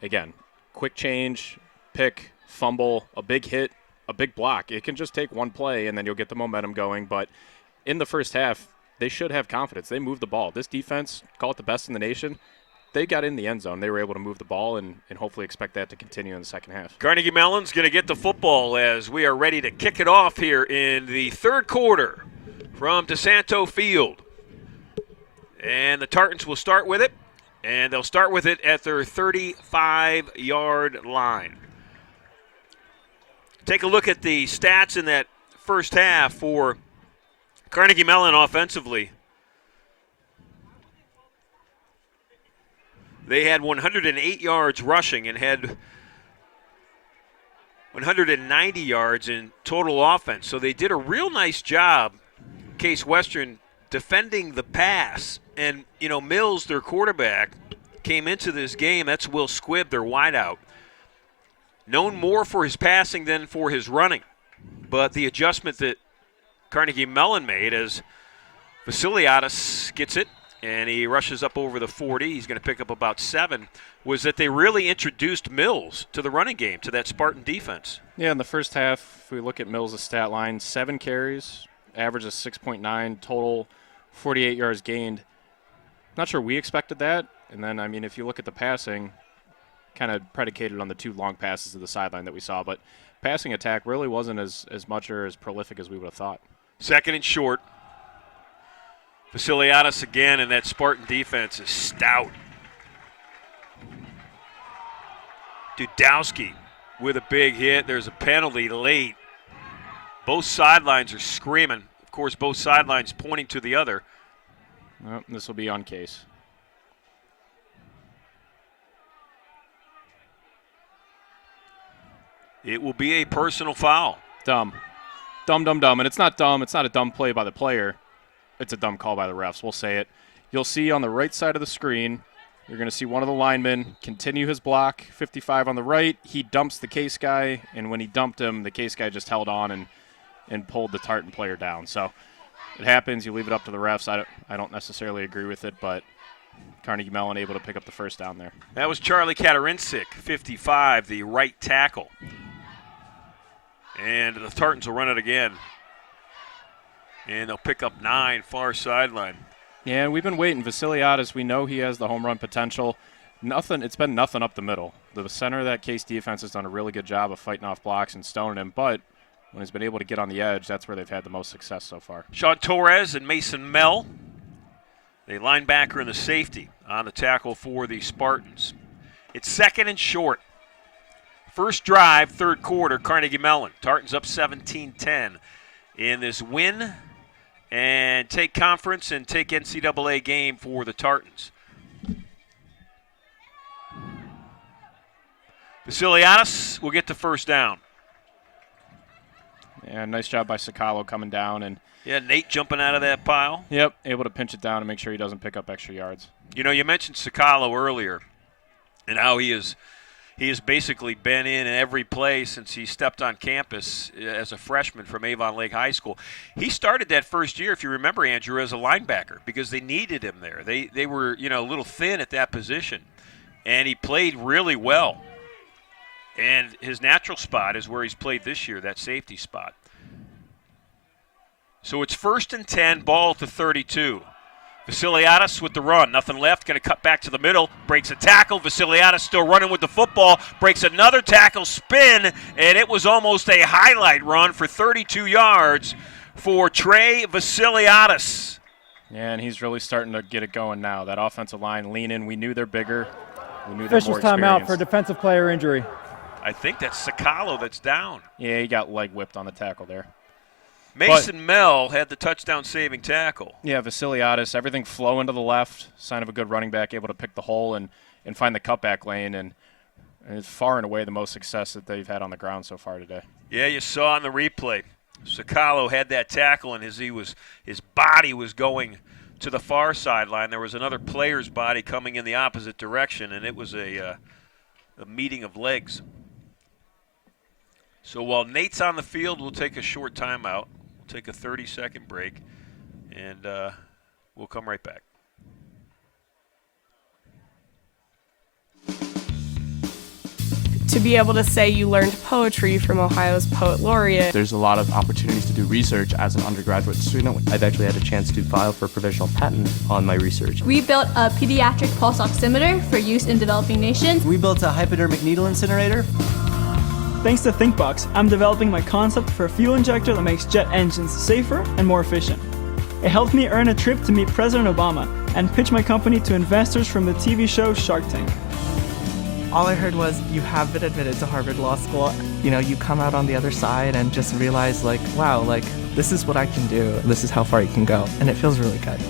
Again, quick change, pick, fumble, a big hit, a big block. It can just take one play, and then you'll get the momentum going. But in the first half, they should have confidence. They moved the ball. This defense, call it the best in the nation, they got in the end zone. They were able to move the ball and hopefully expect that to continue in the second half. Carnegie Mellon's going to get the football as we are ready to kick it off here in the third quarter from DeSanto Field. And the Tartans will start with it, and they'll start with it at their 35-yard line. Take a look at the stats in that first half for Carnegie Mellon offensively. They had 108 yards rushing and had 190 yards in total offense. So they did a real nice job, Case Western, defending the pass. And, Mills, their quarterback, came into this game. That's Will Squibb, their wideout. Known more for his passing than for his running. But the adjustment that Carnegie Mellon made as Vasiliadis gets it, and he rushes up over the 40. He's going to pick up about 7. Was that they really introduced Mills to the running game, to that Spartan defense. Yeah, in the first half, if we look at Mills' stat line, 7 carries, average of 6.9, total 48 yards gained. Not sure we expected that. And then, if you look at the passing, kind of predicated on the 2 long passes to the sideline that we saw. But passing attack really wasn't as much or as prolific as we would have thought. Second and short. Vasiliadis again, and that Spartan defense is stout. Dudowski with a big hit. There's a penalty late. Both sidelines are screaming. Of course, both sidelines pointing to the other. Well, this will be on Case. It will be a personal foul. Dumb. And it's not dumb. It's not a dumb play by the player. It's a dumb call by the refs. We'll say it. You'll see on the right side of the screen, you're going to see one of the linemen continue his block, 55 on the right. He dumps the Case guy, and when he dumped him, the Case guy just held on and pulled the Tartan player down. So it happens. You leave it up to the refs. I don't necessarily agree with it, but Carnegie Mellon able to pick up the first down there. That was Charlie Katarincic, 55, the right tackle. And the Tartans will run it again. And they'll pick up 9, far sideline. Yeah, we've been waiting. Vasiliadis, we know he has the home run potential. It's been nothing up the middle. The center of that Case defense has done a really good job of fighting off blocks and stoning him, but when he's been able to get on the edge, that's where they've had the most success so far. Sean Torres and Mason Mell, the linebacker and the safety on the tackle for the Spartans. It's second and short. First drive, third quarter, Carnegie Mellon. Tartans up 17-10 in this win and take conference and take NCAA game for the Tartans. Vasiliadis will get the first down. Yeah, nice job by Sakalo coming down. Yeah, Nate jumping out of that pile. Yep, able to pinch it down and make sure he doesn't pick up extra yards. You mentioned Sakalo earlier and how he has basically been in every play since he stepped on campus as a freshman from Avon Lake High School. He started that first year, if you remember, Andrew, as a linebacker because they needed him there. They were, a little thin at that position, and he played really well. And his natural spot is where he's played this year, that safety spot. So it's 1st and 10, ball to 32. Vasiliadis with the run. Nothing left. Going to cut back to the middle. Breaks a tackle. Vasiliadis still running with the football. Breaks another tackle, spin, and it was almost a highlight run for 32 yards for Trey Vasiliadis. Yeah, and he's really starting to get it going now. That offensive line leaning. We knew they're bigger. We knew they're Officials more timeout experienced. for defensive player injury. I think that's Sakalo that's down. Yeah, he got leg whipped on the tackle there. Mason Mell had the touchdown-saving tackle. Yeah, Vasiliadis, everything flowing to the left. Sign of a good running back, able to pick the hole and find the cutback lane. And it's far and away the most success that they've had on the ground so far today. Yeah, you saw in the replay. Sakalo had that tackle, and his body was going to the far sideline. There was another player's body coming in the opposite direction, and it was a meeting of legs. So while Nate's on the field, we'll take a short timeout. We'll take a 30-second break, and we'll come right back. To be able to say you learned poetry from Ohio's poet laureate. There's a lot of opportunities to do research as an undergraduate student. I've actually had a chance to file for a provisional patent on my research. We built a pediatric pulse oximeter for use in developing nations. We built a hypodermic needle incinerator. Thanks to ThinkBox, I'm developing my concept for a fuel injector that makes jet engines safer and more efficient. It helped me earn a trip to meet President Obama and pitch my company to investors from the TV show Shark Tank. All I heard was, you have been admitted to Harvard Law School. You know, you come out on the other side and just realize, like, wow, like, this is what I can do. This is how far you can go. And it feels really good.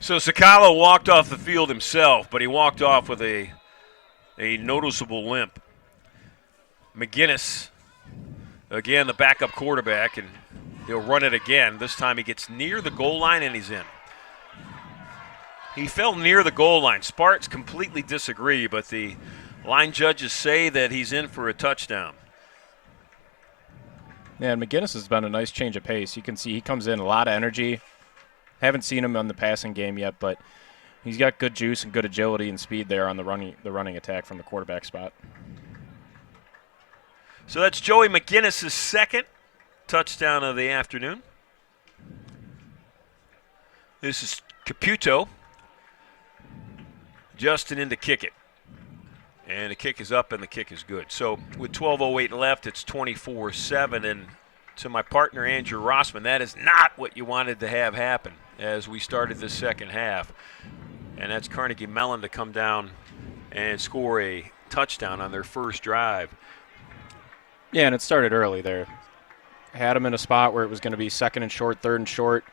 So Sakalo walked off the field himself, but he walked off with a noticeable limp. McGinnis, again, the backup quarterback, and he'll run it again. This time he gets near the goal line and he's in. He fell near the goal line. Sparks completely disagree, but the line judges say that he's in for a touchdown. Yeah, and McGinnis has been a nice change of pace. You can see he comes in a lot of energy. Haven't seen him on the passing game yet, but he's got good juice and good agility and speed there on the running attack from the quarterback spot. So that's Joey McGinnis' second touchdown of the afternoon. This is Caputo. Justin in to kick it. And the kick is up and the kick is good. So with 12:08 left, it's 24-7. And to my partner, Andrew Rossman, that is not what you wanted to have happen as we started the second half. And that's Carnegie Mellon to come down and score a touchdown on their first drive. Yeah, and it started early there. Had him in a spot where it was going to be second and short, third and short.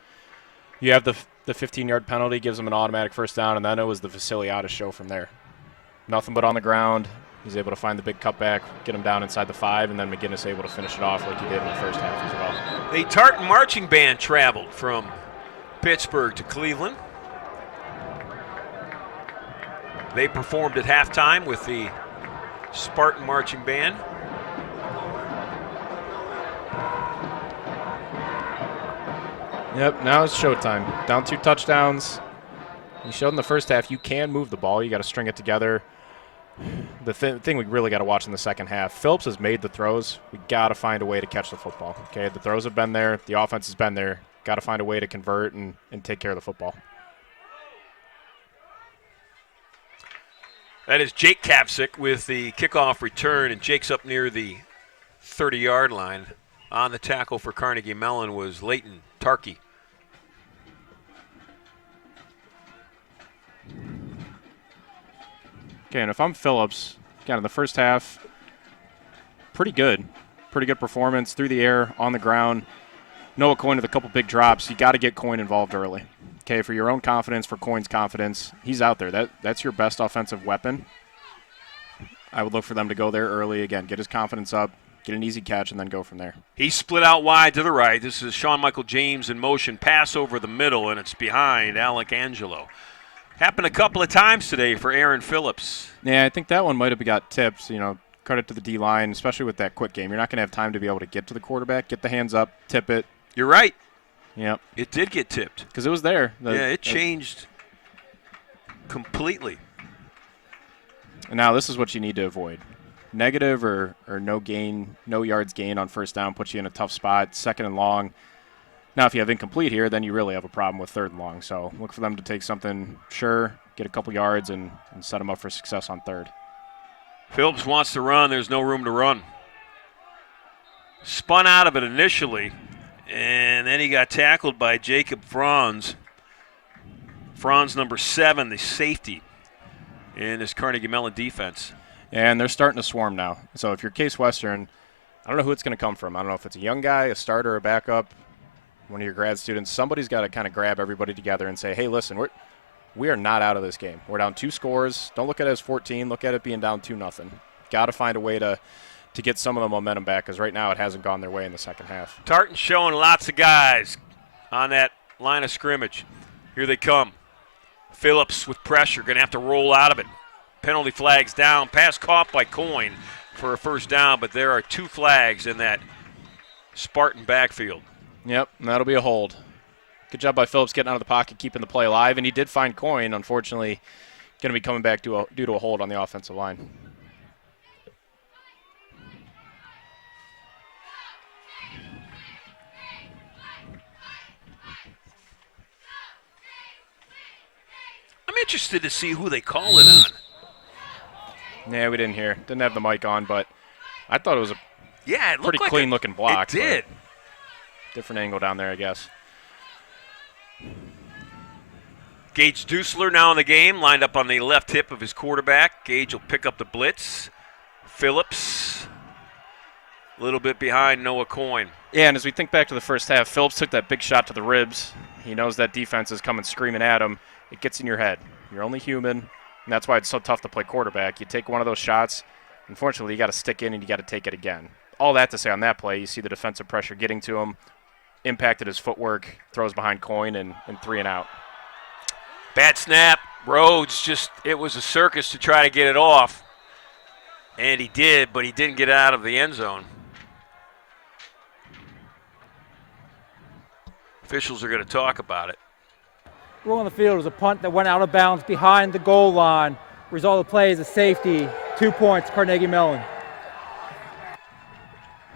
You have the 15-yard penalty, gives him an automatic first down, and then it was the Vasiliadis show from there. Nothing but on the ground. He's able to find the big cutback, get him down inside the 5, and then McGinnis able to finish it off like he did in the first half as well. The Tartan Marching Band traveled from Pittsburgh to Cleveland. They performed at halftime with the Spartan Marching Band. Yep, now it's showtime. Down 2 touchdowns. You showed in the first half you can move the ball. You got to string it together. The thing we really got to watch in the second half, Phillips has made the throws. We got to find a way to catch the football. Okay, the throws have been there. The offense has been there. Got to find a way to convert and take care of the football. That is Jake Kapsick with the kickoff return, and Jake's up near the 30-yard line. On the tackle for Carnegie Mellon was Leighton Tarkey. Okay, and if I'm Phillips, again, in the first half, pretty good. Pretty good performance through the air, on the ground. Noah Coyne with a couple big drops. You got to get Coyne involved early. Okay, for your own confidence, for Coyne's confidence, he's out there. That's your best offensive weapon. I would look for them to go there early. Again, get his confidence up, get an easy catch, and then go from there. He split out wide to the right. This is Sean Michael James in motion. Pass over the middle, and it's behind Alec Angelo. Happened a couple of times today for Aaron Phillips. Yeah, I think that one might have got tipped. You know, credit to the D-line, especially with that quick game. You're not going to have time to be able to get to the quarterback, get the hands up, tip it. You're right. Yep. It did get tipped. Because it was there. It changed completely. And now this is what you need to avoid. Negative or no gain, no yards gain on first down puts you in a tough spot. Second and long. Now, if you have incomplete here, then you really have a problem with third and long. So look for them to take something, get a couple yards, and set them up for success on third. Phillips wants to run. There's no room to run. spun out of it initially, and then he got tackled by Jacob Franz. Franz, number 7, the safety in this Carnegie Mellon defense. And they're starting to swarm now. So if you're Case Western, I don't know who it's going to come from. I don't know if it's a young guy, a starter, a backup, one of your grad students. Somebody's got to kind of grab everybody together and say, hey, listen, we are not out of this game. We're down 2 scores. Don't look at it as 14. Look at it being down 2-0. Got to find a way to get some of the momentum back, because right now it hasn't gone their way in the second half. Tartan showing lots of guys on that line of scrimmage. Here they come. Phillips with pressure, going to have to roll out of it. Penalty flags down. Pass caught by Coyne for a first down, but there are 2 flags in that Spartan backfield. Yep, and that'll be a hold. Good job by Phillips getting out of the pocket, keeping the play alive, and he did find Coyne. Unfortunately, going to be coming back due to a hold on the offensive line. I'm interested to see who they call it on. Yeah, we didn't hear. Didn't have the mic on, but I thought it was a pretty like clean-looking block. It did. Different angle down there, I guess. Gage Dusler now in the game, lined up on the left hip of his quarterback. Gage will pick up the blitz. Phillips, a little bit behind Noah Coyne. Yeah, and as we think back to the first half, Phillips took that big shot to the ribs. He knows that defense is coming screaming at him. It gets in your head. You're only human, and that's why it's so tough to play quarterback. You take one of those shots, unfortunately, you got to stick in and you got to take it again. All that to say on that play, you see the defensive pressure getting to him, impacted his footwork, throws behind Coyne, and 3 and out. Bad snap. Rhodes it was a circus to try to get it off. And he did, but he didn't get out of the end zone. Officials are going to talk about it. Rule on the field was a punt that went out of bounds behind the goal line. Result of the play is a safety. 2 points, Carnegie Mellon.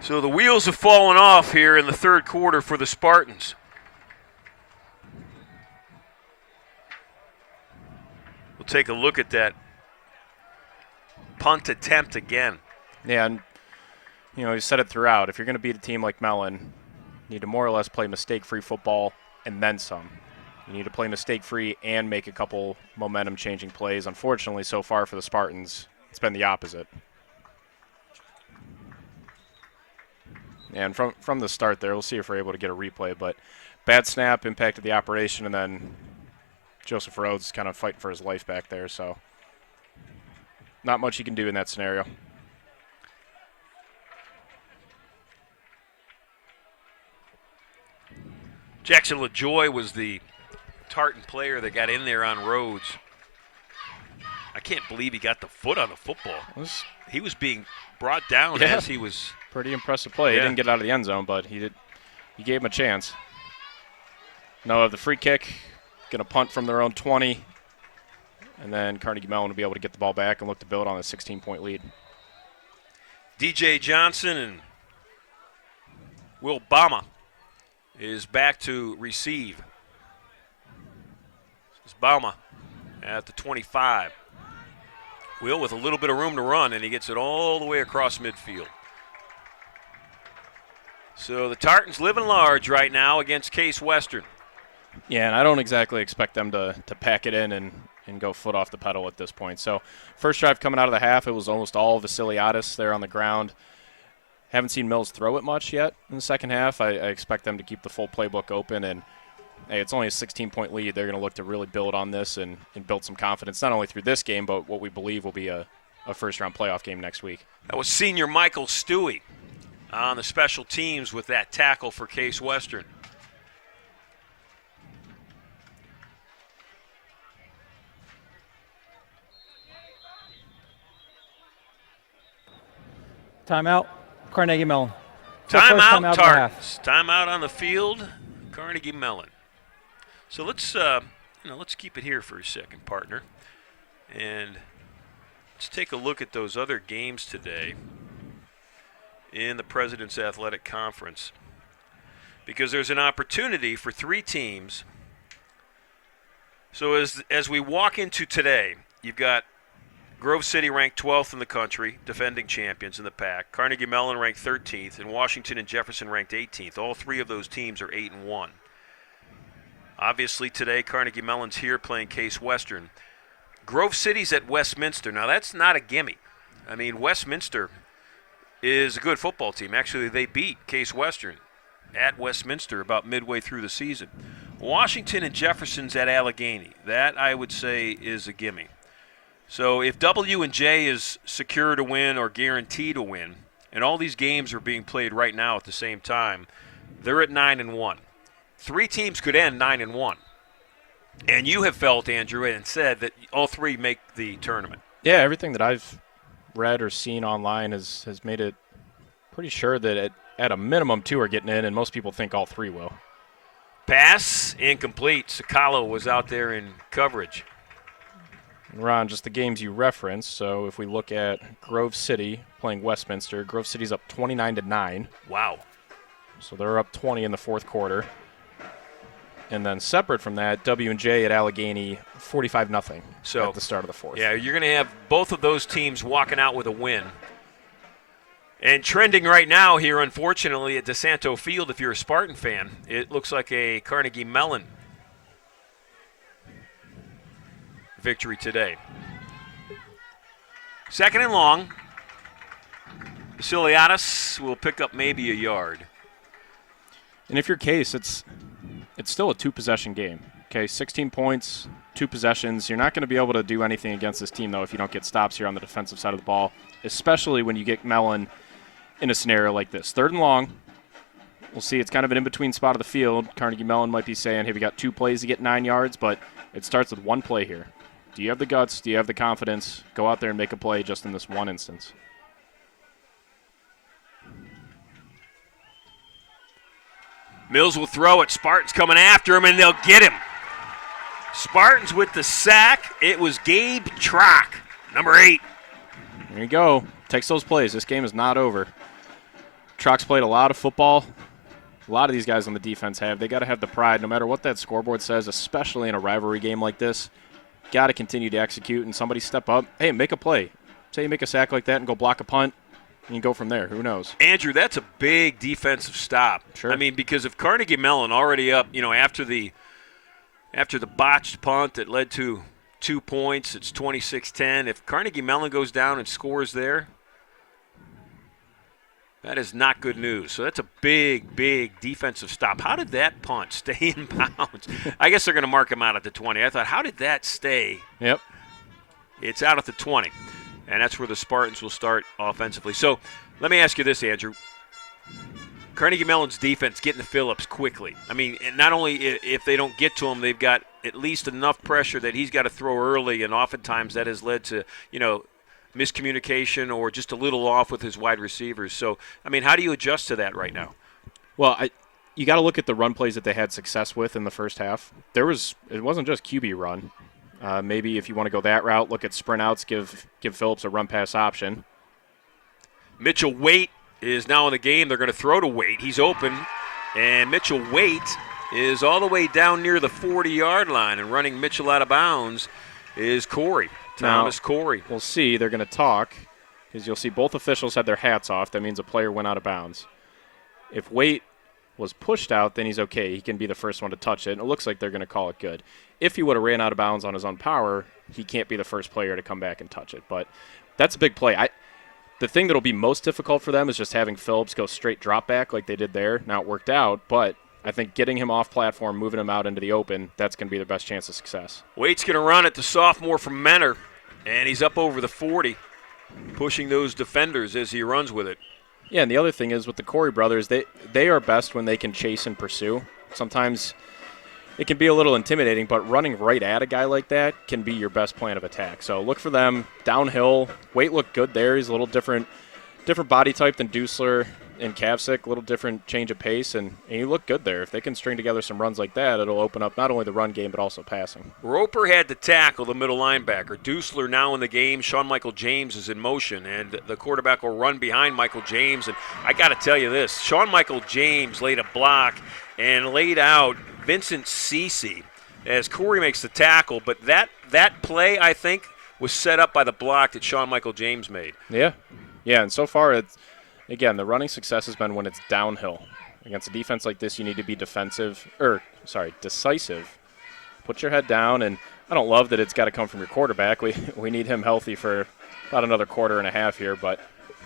So the wheels have fallen off here in the third quarter for the Spartans. We'll take a look at that punt attempt again. Yeah, and you said it throughout. If you're going to beat a team like Mellon, you need to more or less play mistake-free football and then some. You need to play mistake-free and make a couple momentum-changing plays. Unfortunately, so far for the Spartans, it's been the opposite. And from the start there, we'll see if we're able to get a replay, but bad snap impacted the operation, and then Joseph Rhodes kind of fighting for his life back there, so not much you can do in that scenario. Jackson LaJoy was the Tartan player that got in there on Rhodes. I can't believe he got the foot on the football. He was being brought down as he was. Pretty impressive play. Yeah. He didn't get out of the end zone, but he gave him a chance. Now the free kick, going to punt from their own 20, and then Carnegie Mellon will be able to get the ball back and look to build on a 16-point lead. DJ Johnson and Will Bama is back to receive. This is Bama at the 25. Will with a little bit of room to run, and he gets it all the way across midfield. So the Tartans living large right now against Case Western. Yeah, and I don't exactly expect them to pack it in and go foot off the pedal at this point. So first drive coming out of the half, it was almost all Vasiliadis there on the ground. Haven't seen Mills throw it much yet in the second half. I expect them to keep the full playbook open, and hey, it's only a 16-point lead. They're going to look to really build on this and build some confidence, not only through this game, but what we believe will be a first-round playoff game next week. That was senior Michael Stewie on the special teams with that tackle for Case Western. Timeout, Carnegie Mellon. Timeout, Tartans. Timeout on the field, Carnegie Mellon. So let's keep it here for a second, partner, and let's take a look at those other games today in the President's Athletic Conference, because there's an opportunity for 3 teams. So as we walk into today, you've got Grove City ranked 12th in the country, defending champions in the pack. Carnegie Mellon ranked 13th, and Washington and Jefferson ranked 18th. All three of those teams are 8-1. Obviously today, Carnegie Mellon's here playing Case Western. Grove City's at Westminster. Now, that's not a gimme. I mean, Westminster is a good football team. Actually, they beat Case Western at Westminster about midway through the season. Washington and Jefferson's at Allegheny. That, I would say, is a gimme. So if W&J is secure to win or guaranteed to win, and all these games are being played right now at the same time, they're at 9-1. Three teams could end 9-1. And you have felt, Andrew, and said that all three make the tournament. Yeah, everything that I've read or seen online has made it pretty sure that at a minimum 2 are getting in, and most people think all 3 will. Pass incomplete. Sakalo was out there in coverage. Ron, just the games you referenced. So if we look at Grove City playing Westminster, Grove City's up 29-9. Wow. So they're up 20 in the fourth quarter. And then separate from that, W&J at Allegheny 45-0 at the start of the fourth. Yeah, you're going to have both of those teams walking out with a win. And trending right now here, unfortunately, at DeSanto Field, if you're a Spartan fan, it looks like a Carnegie Mellon victory today. Second and long. Vasiliadis will pick up maybe a yard. And if you're Case, it's still a 2-possession game. Okay, 16 points, 2 possessions. You're not going to be able to do anything against this team, though, if you don't get stops here on the defensive side of the ball, especially when you get Mellon in a scenario like this. Third and long. We'll see. It's kind of an in-between spot of the field. Carnegie Mellon might be saying, hey, we got 2 plays to get 9 yards, but it starts with 1 play here. Do you have the guts? Do you have the confidence? Go out there and make a play just in this one instance. Mills will throw it. Spartans coming after him, and they'll get him. Spartans with the sack. It was Gabe Trock, number 8. There you go. Takes those plays. This game is not over. Trock's played a lot of football. A lot of these guys on the defense have. They got to have the pride, no matter what that scoreboard says, especially in a rivalry game like this. Got to continue to execute, and somebody step up. Hey, make a play. Say you make a sack like that and go block a punt. You can go from there. Who knows? Andrew, that's a big defensive stop. Sure. I mean, because if Carnegie Mellon already up, after the botched punt that led to 2 points, it's 26-10. If Carnegie Mellon goes down and scores there, that is not good news. So that's a big, big defensive stop. How did that punt stay in bounds? I guess they're going to mark him out at the 20. I thought, how did that stay? Yep. It's out at the 20. And that's where the Spartans will start offensively. So let me ask you this, Andrew. Carnegie Mellon's defense getting to Phillips quickly. I mean, not only if they don't get to him, they've got at least enough pressure that he's got to throw early, and oftentimes that has led to, miscommunication or just a little off with his wide receivers. So, I mean, how do you adjust to that right now? Well, you got to look at the run plays that they had success with in the first half. It wasn't just QB run. Maybe if you want to go that route, look at sprint outs, give Phillips a run-pass option. Mitchell Waite is now in the game. They're going to throw to Waite. He's open, and Mitchell Waite is all the way down near the 40-yard line, and running Mitchell out of bounds is Corey, Thomas Corey. We'll see. They're going to talk, because you'll see both officials had their hats off. That means a player went out of bounds. If Waite was pushed out, then he's okay. He can be the first one to touch it, and it looks like they're going to call it good. If he would have ran out of bounds on his own power, he can't be the first player to come back and touch it. But that's a big play. The thing that will be most difficult for them is just having Phillips go straight drop back like they did there. Now it worked out, but I think getting him off platform, moving him out into the open, that's going to be the best chance of success. Waite's going to run it, the sophomore from Menor, and he's up over the 40, pushing those defenders as he runs with it. Yeah, and the other thing is with the Corey brothers, they are best when they can chase and pursue. Sometimes it can be a little intimidating, but running right at a guy like that can be your best plan of attack. So look for them downhill. Waite looked good there. He's a little different body type than Dusler and Kavsik, a little different change of pace, and he looked good there. If they can string together some runs like that, it'll open up not only the run game but also passing. Roper had to tackle the middle linebacker. Dusler now in the game. Sean Michael James is in motion, and the quarterback will run behind Michael James. And I got to tell you this, Sean Michael James laid a block and laid out Vincent Cece as Corey makes the tackle. But that play, I think, was set up by the block that Sean Michael James made. Yeah. Yeah, and so far, again, the running success has been when it's downhill. Against a defense like this, you need to be decisive. Put your head down, and I don't love that it's got to come from your quarterback. We need him healthy for about another quarter and a half here, but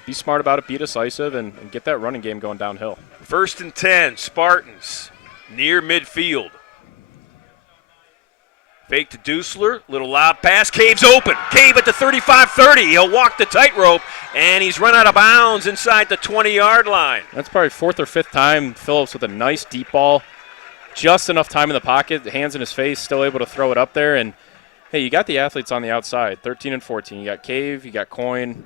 be smart about it, be decisive, and get that running game going downhill. 1st and 10, Spartans near midfield. Fake to Dusler, little lob pass, Cave's open. Cave at the 35-30. He'll walk the tightrope, and he's run out of bounds inside the 20-yard line. That's probably 4th or 5th time Phillips with a nice deep ball. Just enough time in the pocket, hands in his face, still able to throw it up there. And, hey, you got the athletes on the outside, 13 and 14. You got Cave, you got Coyne,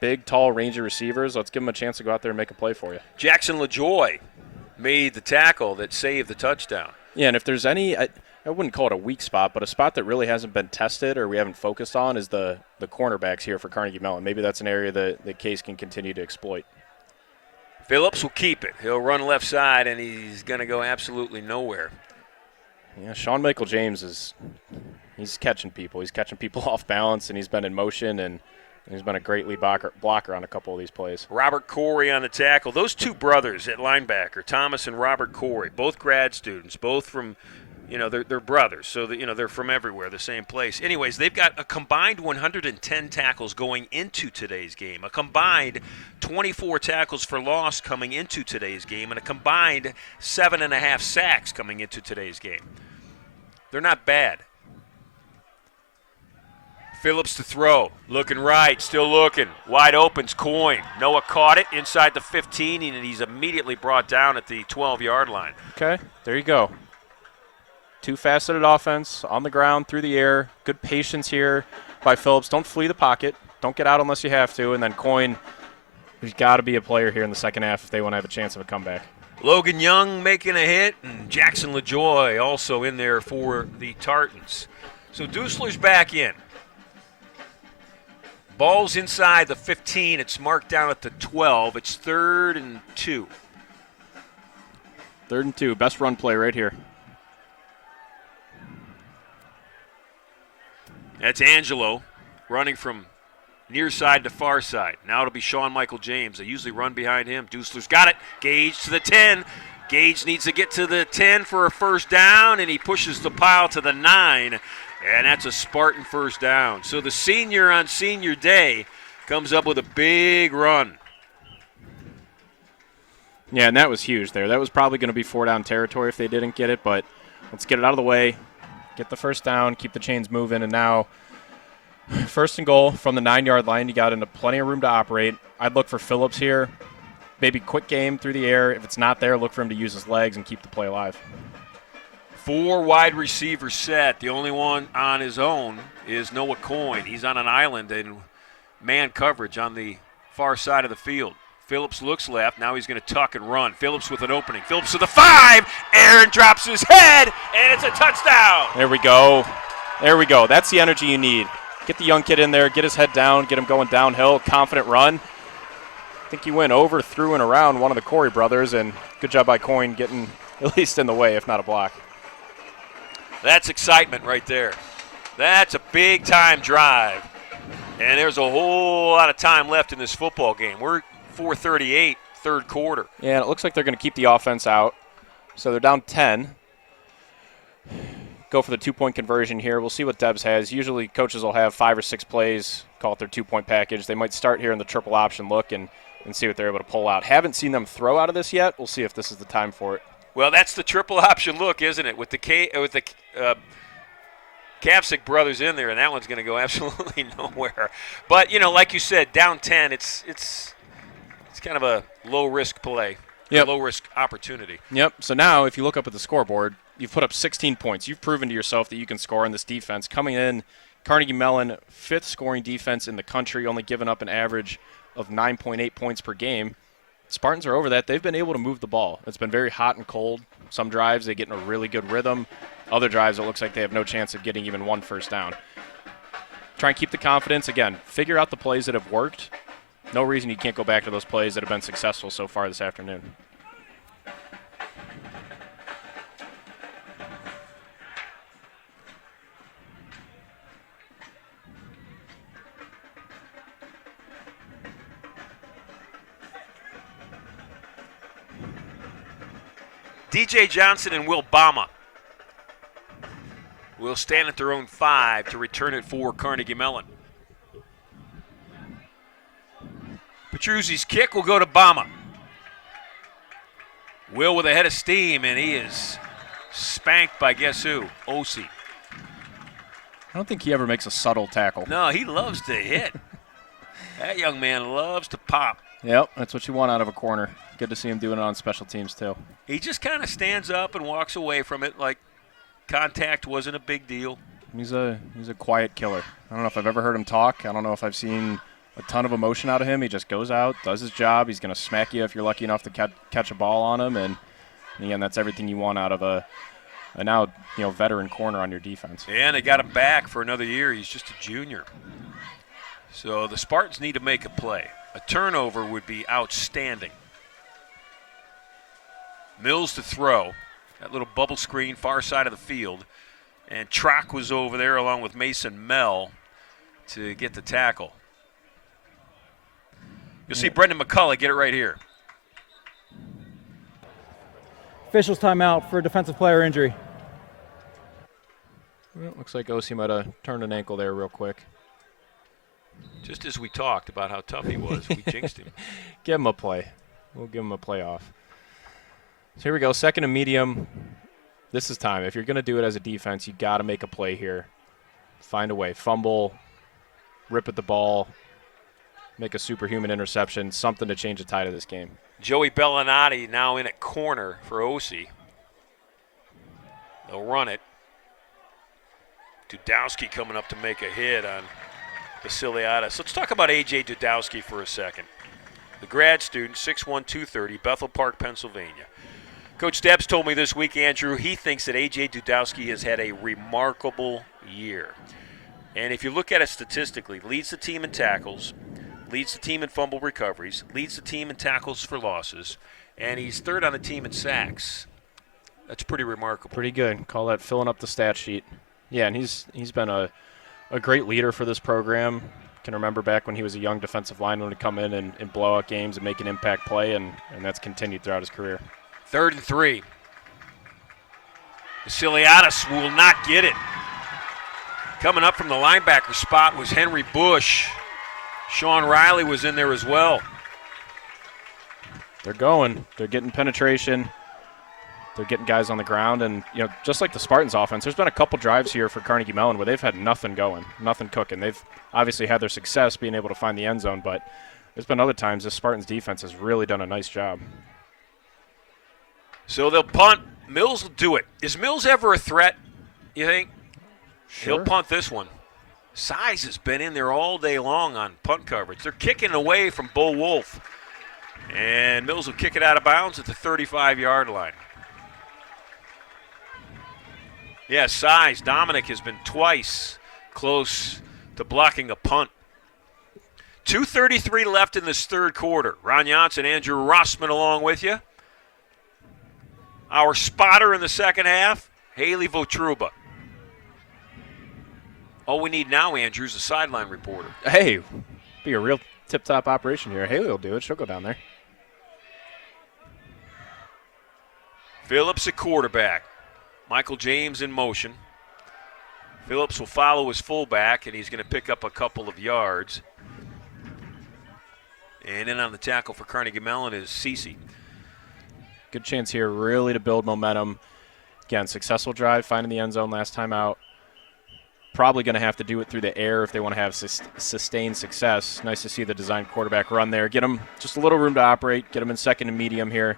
big, tall, rangy receivers. Let's give them a chance to go out there and make a play for you. Jackson LaJoy made the tackle that saved the touchdown. Yeah, and if there's any I wouldn't call it a weak spot, but a spot that really hasn't been tested or we haven't focused on is the cornerbacks here for Carnegie Mellon. Maybe that's an area that Case can continue to exploit. Phillips will keep it. He'll run left side, and he's going to go absolutely nowhere. Yeah, Sean Michael James he's catching people. He's catching people off balance, and he's been in motion, and he's been a great lead blocker on a couple of these plays. Robert Corey on the tackle. Those two brothers at linebacker, Thomas and Robert Corey, both grad students, both from – they're brothers, so they're from everywhere, the same place. Anyways, they've got a combined 110 tackles going into today's game, a combined 24 tackles for loss coming into today's game, and a combined 7.5 sacks coming into today's game. They're not bad. Phillips to throw, looking right, still looking, wide open's Coyne. Noah caught it inside the 15, and he's immediately brought down at the 12-yard line. Okay, there you go. Two-faceted offense, on the ground, through the air. Good patience here by Phillips. Don't flee the pocket. Don't get out unless you have to. And then Coyne, who's got to be a player here in the second half if they want to have a chance of a comeback. Logan Young making a hit, and Jackson LaJoy also in there for the Tartans. So Dusler's back in. Ball's inside the 15. It's marked down at the 12. It's 3rd and 2. 3rd and 2. Best run play right here. That's Angelo running from near side to far side. Now it'll be Sean Michael James. They usually run behind him. Dusler's got it. Gage to the 10. Gage needs to get to the 10 for a first down, and he pushes the pile to the 9, and that's a Spartan first down. So the senior on senior day comes up with a big run. Yeah, and that was huge there. That was probably going to be 4-down territory if they didn't get it, but let's get it out of the way. Get the first down, keep the chains moving, and now 1st and goal from the 9-yard line. You got into plenty of room to operate. I'd look for Phillips here. Maybe quick game through the air. If it's not there, look for him to use his legs and keep the play alive. 4 wide receivers set. The only one on his own is Noah Coyne. He's on an island in man coverage on the far side of the field. Phillips looks left. Now he's going to tuck and run. Phillips with an opening. Phillips to the 5. Aaron drops his head, and it's a touchdown. There we go. There we go. That's the energy you need. Get the young kid in there, get his head down, get him going downhill, confident run. I think he went over, through, and around one of the Corey brothers, and good job by Coyne getting at least in the way, if not a block. That's excitement right there. That's a big-time drive. And there's a whole lot of time left in this football game. We're 4:38, 3rd quarter. Yeah, and it looks like they're going to keep the offense out. So they're down 10. Go for the 2-point conversion here. We'll see what Debs has. Usually coaches will have 5 or 6 plays, call it their 2-point package. They might start here in the triple option look and see what they're able to pull out. Haven't seen them throw out of this yet. We'll see if this is the time for it. Well, that's the triple option look, isn't it? With the Kavcik brothers in there, and that one's going to go absolutely nowhere. But, like you said, down 10, it's kind of a low-risk play, yep. Low-risk opportunity. Yep. So now if you look up at the scoreboard, you've put up 16 points. You've proven to yourself that you can score on this defense. Coming in, Carnegie Mellon, 5th scoring defense in the country, only giving up an average of 9.8 points per game. Spartans are over that. They've been able to move the ball. It's been very hot and cold. Some drives, they get in a really good rhythm. Other drives, it looks like they have no chance of getting even one first down. Try and keep the confidence. Again, figure out the plays that have worked. No reason you can't go back to those plays that have been successful so far this afternoon. DJ Johnson and Will Bama will stand at their own 5 to return it for Carnegie Mellon. Petruzzi's kick will go to Bama. Will with a head of steam, and he is spanked by guess who? Osi. I don't think he ever makes a subtle tackle. No, he loves to hit. That young man loves to pop. Yep, that's what you want out of a corner. Good to see him doing it on special teams, too. He just kind of stands up and walks away from it like contact wasn't a big deal. He's a quiet killer. I don't know if I've ever heard him talk. I don't know if I've seen a ton of emotion out of him. He just goes out, does his job. He's going to smack you if you're lucky enough to catch a ball on him. And again, that's everything you want out of a now veteran corner on your defense. And they got him back for another year. He's just a junior. So the Spartans need to make a play. A turnover would be outstanding. Mills to throw. That little bubble screen far side of the field. And Trock was over there along with Mason Mell to get the tackle. You'll see Brendan McCullough get it right here. Officials timeout for defensive player injury. Well, looks like Osi might have turned an ankle there real quick. Just as we talked about how tough he was, we jinxed him. Give him a play. We'll give him a play off. So here we go, 2nd and medium. This is time. If you're going to do it as a defense, you got to make a play here. Find a way. Fumble, rip at the ball, make a superhuman interception, something to change the tide of this game. Joey Bellinati now in at corner for Osi. They'll run it. Dudowski coming up to make a hit on Vasiliadis. Let's talk about A.J. Dudowski for a second. The grad student, 6'1", 230, Bethel Park, Pennsylvania. Coach Debs told me this week, Andrew, he thinks that A.J. Dudowski has had a remarkable year. And if you look at it statistically, leads the team in tackles, leads the team in fumble recoveries, leads the team in tackles for losses, and he's 3rd on the team in sacks. That's pretty remarkable. Pretty good. Call that filling up the stat sheet. Yeah, and he's been a great leader for this program. Can remember back when he was a young defensive lineman to come in and blow out games and make an impact play, and that's continued throughout his career. 3rd and 3. Vasiliadis will not get it. Coming up from the linebacker spot was Henry Bush. Sean Riley was in there as well. They're going. They're getting penetration. They're getting guys on the ground. And, just like the Spartans offense, there's been a couple drives here for Carnegie Mellon where they've had nothing going, nothing cooking. They've obviously had their success being able to find the end zone, but there's been other times this Spartans defense has really done a nice job. So they'll punt. Mills will do it. Is Mills ever a threat, you think? Sure. He'll punt this one. Size has been in there all day long on punt coverage. They're kicking away from Bo Wolf. And Mills will kick it out of bounds at the 35-yard line. Yeah, Size. Dominic has been twice close to blocking a punt. 2:33 left in this 3rd quarter. Ron Johnson, Andrew Rossman along with you. Our spotter in the 2nd half, Haley Votruba. All we need now, Andrew, is a sideline reporter. Hey, be a real tip-top operation here. Haley will do it. She'll go down there. Phillips at quarterback. Michael James in motion. Phillips will follow his fullback, and he's going to pick up a couple of yards. And in on the tackle for Carnegie Mellon is Cece. Good chance here really to build momentum. Again, successful drive, finding the end zone last time out. Probably going to have to do it through the air if they want to have sustained success. Nice to see the design quarterback run there. Get him just a little room to operate. Get him in 2nd and medium here.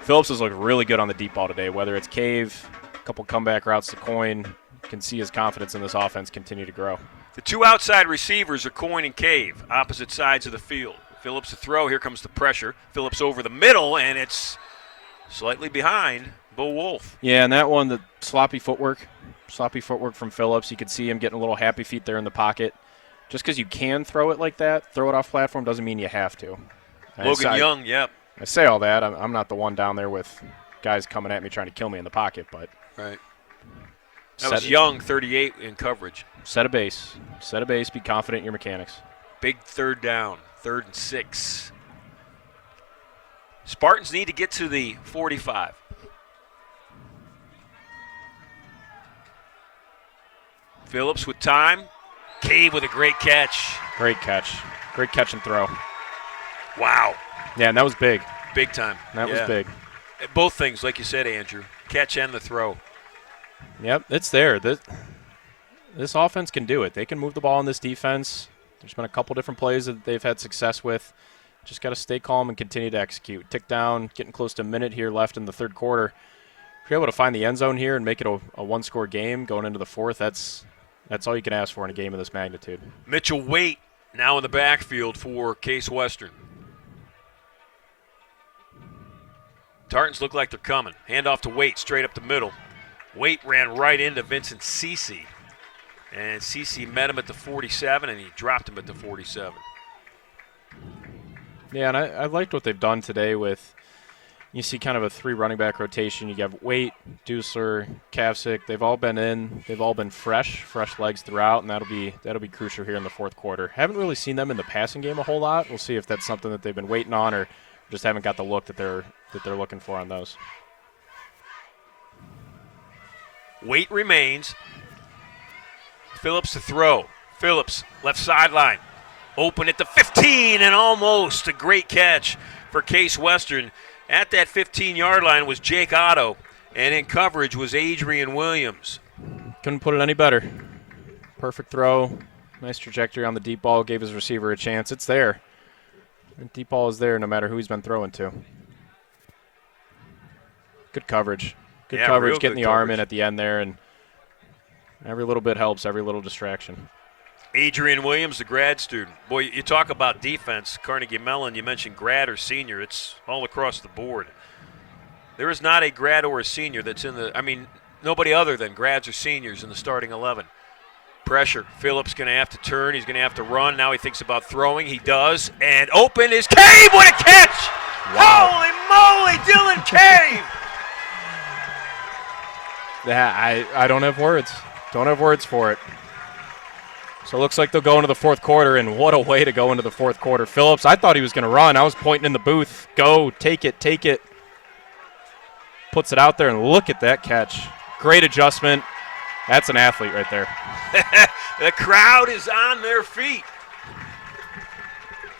Phillips has looked really good on the deep ball today, whether it's cave, a couple comeback routes to Coin. You can see his confidence in this offense continue to grow. The 2 outside receivers are Coin and Cave, opposite sides of the field. Phillips to throw. Here comes the pressure. Phillips over the middle, and it's slightly behind Bo Wolf. Yeah, and that one, the sloppy footwork from Phillips. You could see him getting a little happy feet there in the pocket. Just because you can throw it like that, throw it off platform, doesn't mean you have to. Logan Young, yep. I say all that. I'm not the one down there with guys coming at me trying to kill me in the pocket, but right. That was Young, 38 in coverage. Set a base. Set a base. Be confident in your mechanics. Big 3rd down, 3rd and 6. Spartans need to get to the 45. Phillips with time. Cave with a great catch. Great catch. Great catch and throw. Wow. Yeah, and that was big. Big time. That was big. Both things, like you said, Andrew. Catch and the throw. Yep, it's there. This offense can do it. They can move the ball in this defense. There's been a couple different plays that they've had success with. Just got to stay calm and continue to execute. Tick down, getting close to a minute here left in the third quarter. If you're able to find the end zone here and make it a one-score game going into the fourth, that's all you can ask for in a game of this magnitude. Mitchell Waite now in the backfield for Case Western. Tartans look like they're coming. Hand off to Waite, straight up the middle. Waite ran right into Vincent Cece. And Cece met him at the 47, and he dropped him at the 47. Yeah, and I liked what they've done today with, you see kind of a 3 running back rotation. You have Waite, Dusler, Kavsik. They've all been in. They've all been fresh legs throughout, and that'll be crucial here in the fourth quarter. Haven't really seen them in the passing game a whole lot. We'll see if that's something that they've been waiting on or just haven't got the look that they're looking for on those. Waite remains. Phillips to throw. Phillips, left sideline. Open at the 15 and almost a great catch for Case Western. At that 15-yard line was Jake Otto, and in coverage was Adrian Williams. Couldn't put it any better. Perfect throw. Nice trajectory on the deep ball. Gave his receiver a chance. It's there. The deep ball is there no matter who he's been throwing to. Good coverage. Good coverage, getting the arm in at the end there, and every little bit helps, every little distraction. Adrian Williams, the grad student. Boy, you talk about defense, Carnegie Mellon, you mentioned grad or senior. It's all across the board. There is not a grad or a senior that's in the, nobody other than grads or seniors in the starting 11. Pressure. Phillips going to have to turn. He's going to have to run. Now he thinks about throwing. He does. And open is Cave. What a catch! Wow. Holy moly, Dylan Cave! Yeah, I don't have words. Don't have words for it. So it looks like they'll go into the fourth quarter, and what a way to go into the fourth quarter. Phillips, I thought he was going to run. I was pointing in the booth. Go, take it, take it. Puts it out there, and look at that catch. Great adjustment. That's an athlete right there. The crowd is on their feet.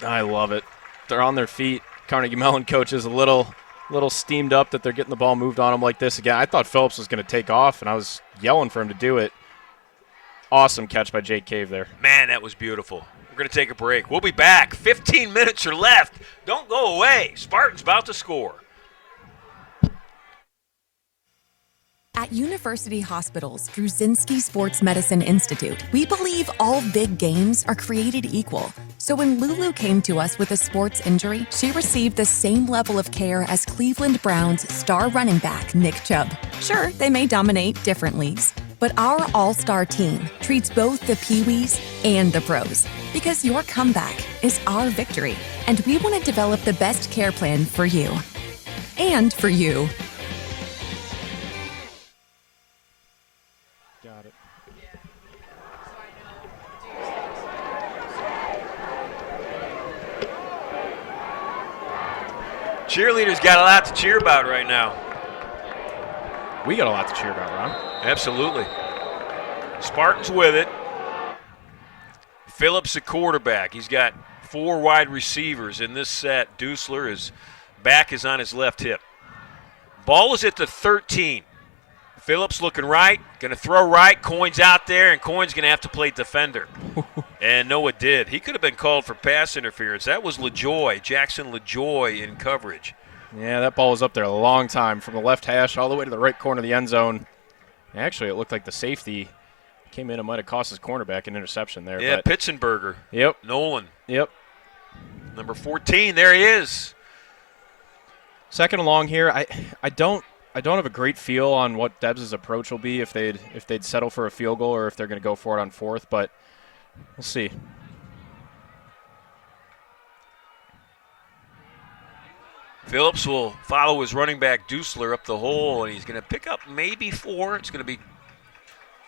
I love it. They're on their feet. Carnegie Mellon coach is a little steamed up that they're getting the ball moved on him like this again. I thought Phillips was going to take off, and I was yelling for him to do it. Awesome catch by Jake Cave there. Man, that was beautiful. We're going to take a break. We'll be back. 15 minutes are left. Don't go away. Spartan's about to score. At University Hospitals through Zinski Sports Medicine Institute, we believe all big games are created equal. So when Lulu came to us with a sports injury, she received the same level of care as Cleveland Browns star running back Nick Chubb. Sure, they may dominate different leagues, but our all-star team treats both the Pee-wees and the pros, because your comeback is our victory, and we want to develop the best care plan for you. And for you. Got it. Cheerleaders got a lot to cheer about right now. We got a lot to cheer about, Ron. Absolutely. Spartans with it. Phillips, a quarterback. He's got 4 wide receivers in this set. Dusler, his back is on his left hip. Ball is at the 13. Phillips looking right, going to throw right. Coin's out there, and Coin's going to have to play defender. And Noah did. He could have been called for pass interference. That was LaJoy, Jackson LaJoy in coverage. Yeah, that ball was up there a long time from the left hash all the way to the right corner of the end zone. Actually, it looked like the safety came in and might have cost his cornerback an interception there. Yeah, but Pitzenberger. Yep. Nolan. Yep. Number 14, there he is. Second along here, I don't have a great feel on what Debs' approach will be if they'd settle for a field goal or if they're going to go for it on fourth, but we'll see. Phillips will follow his running back Dusler up the hole, and he's going to pick up maybe 4. It's going to be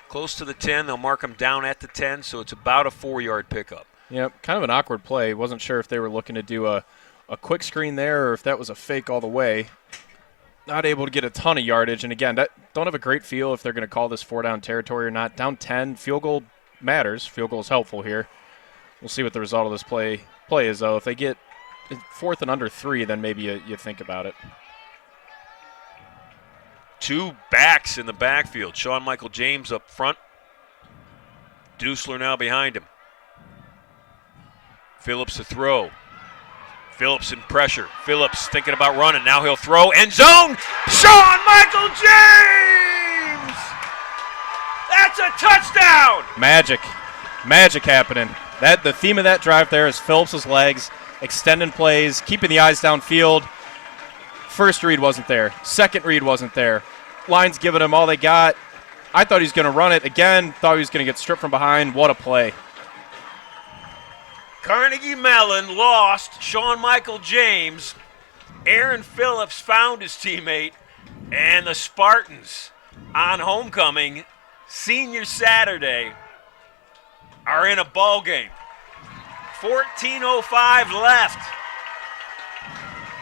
close to the 10. They'll mark him down at the 10, so it's about a 4-yard pickup. Yep, kind of an awkward play. Wasn't sure if they were looking to do a quick screen there or if that was a fake all the way. not able to get a ton of yardage. And again, don't have a great feel if they're going to call this 4-down territory or not. Down 10, field goal matters. Field goal is helpful here. We'll see what the result of this play is, though. If they get 4th and under 3, then maybe you think about it. 2 backs in the backfield. Sean Michael James up front. Dusler now behind him. Phillips to throw. Phillips in pressure. Phillips thinking about running. Now he'll throw. End zone. Sean Michael James! That's a touchdown! Magic happening. The theme of that drive there is Phillips' legs, extending plays, keeping the eyes downfield. First read wasn't there. Second read wasn't there. Line's giving him all they got. I thought he was going to run it again. Thought he was going to get stripped from behind. What a play. Carnegie Mellon lost Sean Michael James. Aaron Phillips found his teammate. And the Spartans on homecoming, senior Saturday, are in a ball game. 14:05 left.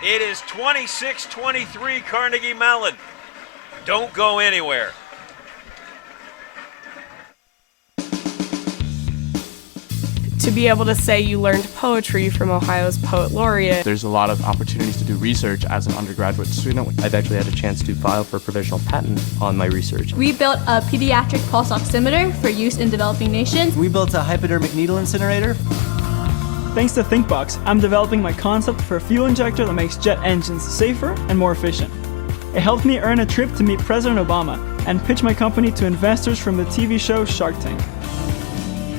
It is 26-23 Carnegie Mellon. Don't go anywhere. To be able to say you learned poetry from Ohio's poet laureate. There's a lot of opportunities to do research as an undergraduate student. I've actually had a chance to file for a provisional patent on my research. We built a pediatric pulse oximeter for use in developing nations. We built a hypodermic needle incinerator. Thanks to ThinkBox, I'm developing my concept for a fuel injector that makes jet engines safer and more efficient. It helped me earn a trip to meet President Obama and pitch my company to investors from the TV show Shark Tank.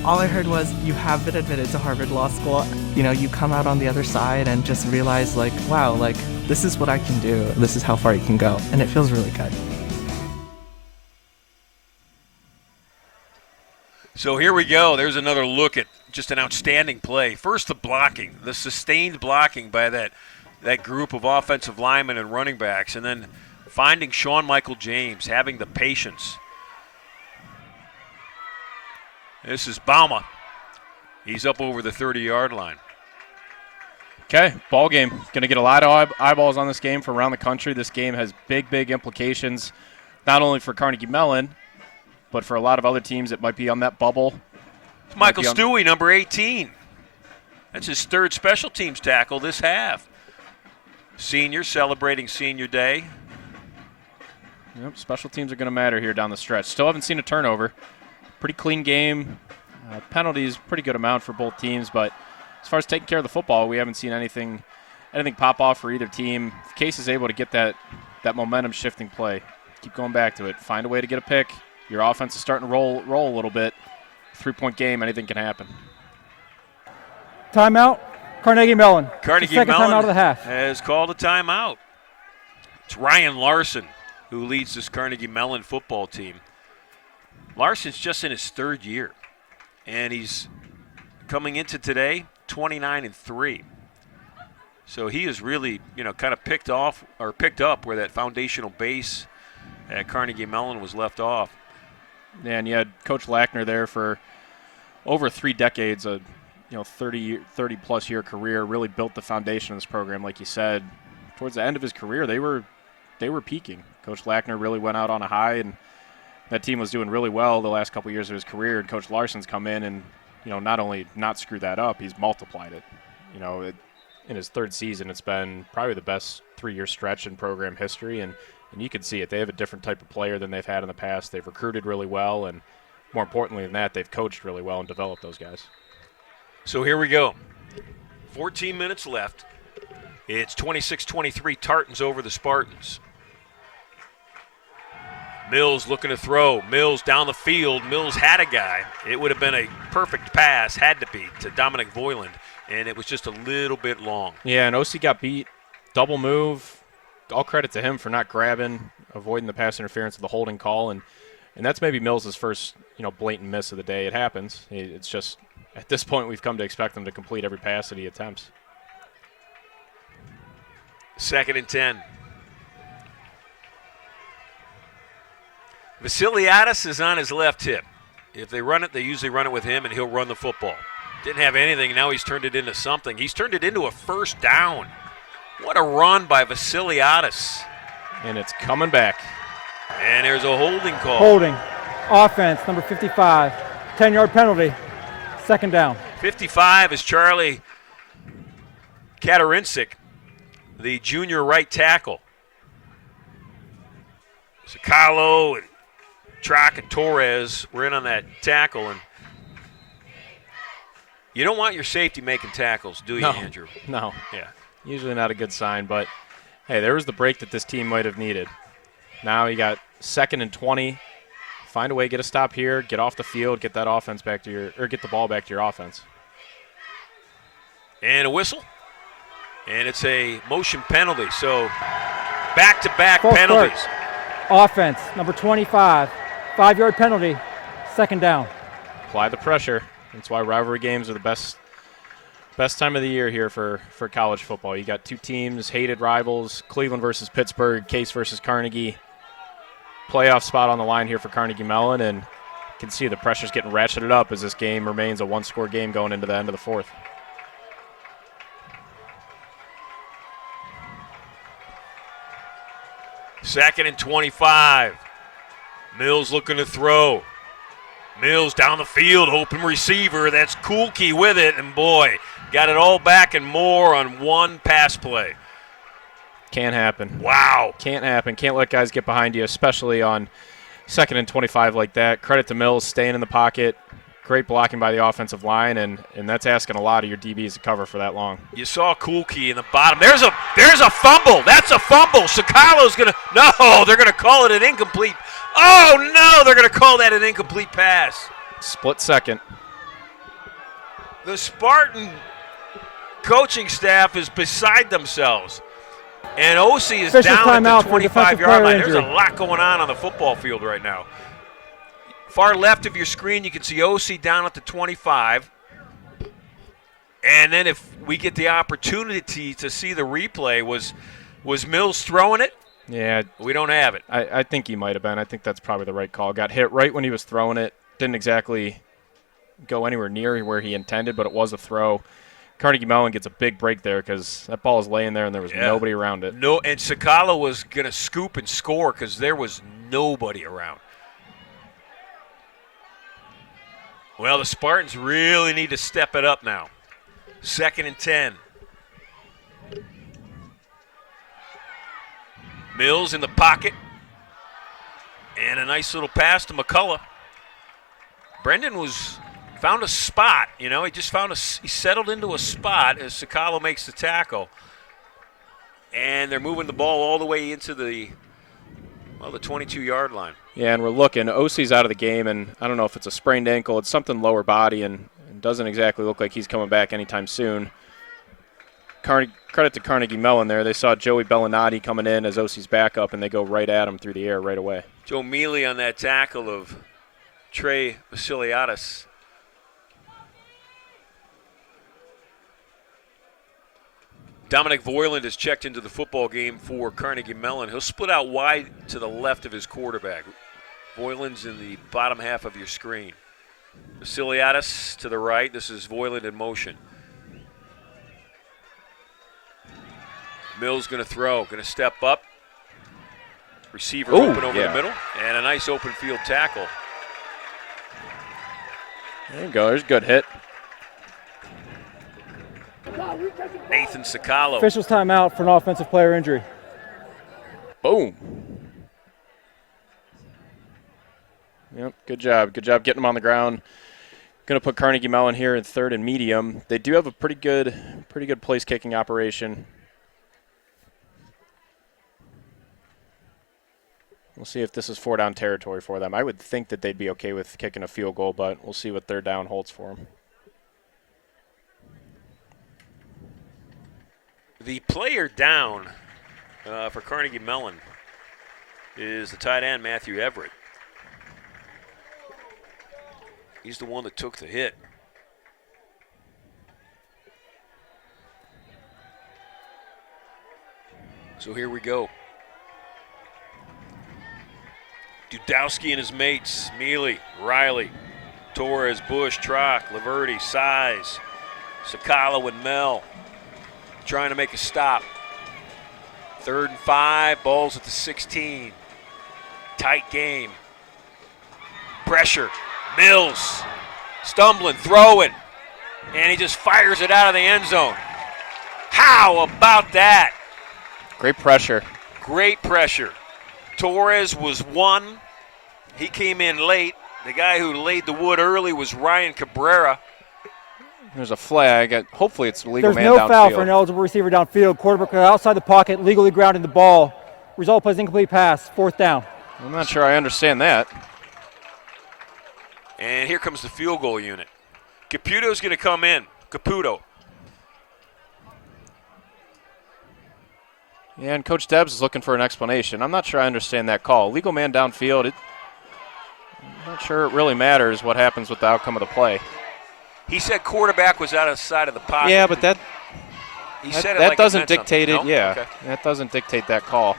All I heard was, you have been admitted to Harvard Law School. You know, you come out on the other side and just realize, like, wow, like, this is what I can do. This is how far you can go. And it feels really good. So here we go. There's another look at just an outstanding play. First, the blocking, the sustained blocking by that group of offensive linemen and running backs, and then finding Sean Michael James, having the patience. This is Bauma. He's up over the 30-yard line. Okay, ball game. Going to get a lot of eyeballs on this game from around the country. This game has big implications, not only for Carnegie Mellon, but for a lot of other teams that might be on that bubble. Michael Stewie, number 18. That's his 3rd special teams tackle this half. Senior celebrating senior day. Yep, special teams are going to matter here down the stretch. Still haven't seen a turnover. Pretty clean game. Penalties, pretty good amount for both teams, but as far as taking care of the football, we haven't seen anything pop off for either team. If Case is able to get that momentum shifting play, keep going back to it. Find a way to get a pick. Your offense is starting to roll a little bit. 3-point game, anything can happen. Timeout, Carnegie Mellon. Carnegie Second Mellon timeout of the half. has called a timeout. It's Ryan Larson who leads this Carnegie Mellon football team. Larson's just in his 3rd year, and he's coming into today 29-3. So he is really, kind of picked up where that foundational base at Carnegie Mellon was left off. Yeah, and you had Coach Lackner there for over 3 decades, a 30-plus year career, really built the foundation of this program, like you said. Towards the end of his career, they were peaking. Coach Lackner really went out on a high, and that team was doing really well the last couple years of his career, and Coach Larson's come in and, not only not screwed that up, he's multiplied it. In his 3rd season, it's been probably the best 3-year stretch in program history, and you can see it. They have a different type of player than they've had in the past. They've recruited really well, and more importantly than that, they've coached really well and developed those guys. So here we go. 14 minutes left. It's 26-23, Tartans over the Spartans. Mills looking to throw. Mills down the field. Mills had a guy. It would have been a perfect pass, had to be, to Dominic Voiland, and it was just a little bit long. Yeah, and OC got beat. Double move. All credit to him for not grabbing, avoiding the pass interference of the holding call, and that's maybe Mills' first, blatant miss of the day. It happens. It's just, at this point, we've come to expect him to complete every pass that he attempts. 2nd and 10. Vasiliadis is on his left hip. If they run it, they usually run it with him, and he'll run the football. Didn't have anything. Now he's turned it into something. He's turned it into a 1st down. What a run by Vasiliadis. And it's coming back. And there's a holding call. Holding. Offense, number 55. 10-yard penalty. Second down. 55 is Charlie Katarincic, the junior right tackle. Sakalo and Trock and Torres were in on that tackle, and you don't want your safety making tackles, do you, Andrew? No. Yeah. Usually not a good sign, but hey, there was the break that this team might have needed. Now you got 2nd and 20. Find a way, get a stop here, get off the field, get that offense back to your, or get the ball back to your offense. And a whistle. And it's a motion penalty. So back-to-back penalties. Offense, number 25. 5-yard penalty. Second down. Apply the pressure. That's why rivalry games are the best time of the year here for college football. You got two teams, hated rivals, Cleveland versus Pittsburgh, Case versus Carnegie. Playoff spot on the line here for Carnegie Mellon, and you can see the pressure's getting ratcheted up as this game remains a one-score game going into the end of the fourth. Second and 25. Mills looking to throw. Mills down the field, open receiver. That's Kuhlke with it, and boy, got it all back and more on one pass play. Can't happen. Wow. Can't happen. Can't let guys get behind you, especially on 2nd and 25 like that. Credit to Mills staying in the pocket. Great blocking by the offensive line, and that's asking a lot of your DBs to cover for that long. You saw Kuhlke in the bottom. There's a fumble. That's a fumble. Sakalo's going to – no, they're going to call it an incomplete. Oh, no, they're going to call that an incomplete pass. Split second. The Spartan coaching staff is beside themselves. And OC is down at the 25-yard line. There's a lot going on the football field right now. Far left of your screen, you can see OC down at the 25. And then if we get the opportunity to see the replay, was Mills throwing it? Yeah. We don't have it. I think he might have been. I think that's probably the right call. Got hit right when he was throwing it. Didn't exactly go anywhere near where he intended, but it was a throw. Carnegie Mellon gets a big break there because that ball was laying there and there was nobody around it. No, and Sakalo was going to scoop and score because there was nobody around. Well, the Spartans really need to step it up now. 2nd and 10. Mills in the pocket. And a nice little pass to McCullough. Brendan found a spot, he just he settled into a spot as Sakalo makes the tackle. And they're moving the ball all the way into the 22-yard line. Yeah, and we're looking. OC's out of the game, and I don't know if it's a sprained ankle. It's something lower body, and it doesn't exactly look like he's coming back anytime soon. Credit to Carnegie Mellon there. They saw Joey Bellinati coming in as OC's backup, and they go right at him through the air right away. Joe Mealy on that tackle of Trey Vasiliadis. Dominic Voiland has checked into the football game for Carnegie Mellon. He'll split out wide to the left of his quarterback. Voiland's in the bottom half of your screen. Vasiliadis to the right. This is Voiland in motion. Mills going to throw, going to step up. Receiver open over the middle, and a nice open field tackle. There you go. There's a good hit. Nathan Sakalo. Officials timeout for an offensive player injury. Boom. Yep, good job. Good job getting him on the ground. Going to put Carnegie Mellon here in 3rd and medium. They do have a pretty good place kicking operation. We'll see if this is 4-down territory for them. I would think that they'd be okay with kicking a field goal, but we'll see what 3rd down holds for them. The player down for Carnegie Mellon is the tight end, Matthew Everett. He's the one that took the hit. So here we go. Dudowski and his mates, Mealy, Riley, Torres, Bush, Trock, Laverty, Size, Sakalo and Mel trying to make a stop. 3rd and 5, balls at the 16. Tight game. Pressure. Mills stumbling, throwing, and he just fires it out of the end zone. How about that? Great pressure. Great pressure. Torres was 1. He came in late. The guy who laid the wood early was Ryan Cabrera. There's a flag. Hopefully it's a legal There's man no downfield. foul for an eligible receiver downfield. Quarterback outside the pocket, legally grounding the ball. Result plays incomplete pass, 4th down. I'm not sure I understand that. And here comes the field goal unit. Caputo's going to come in. Caputo. Yeah, and Coach Debs is looking for an explanation. I'm not sure I understand that call. Legal man downfield, I'm not sure it really matters what happens with the outcome of the play. He said quarterback was out of the side of the pocket. Yeah, but that doesn't dictate it. No? Yeah, Okay. that doesn't dictate that call.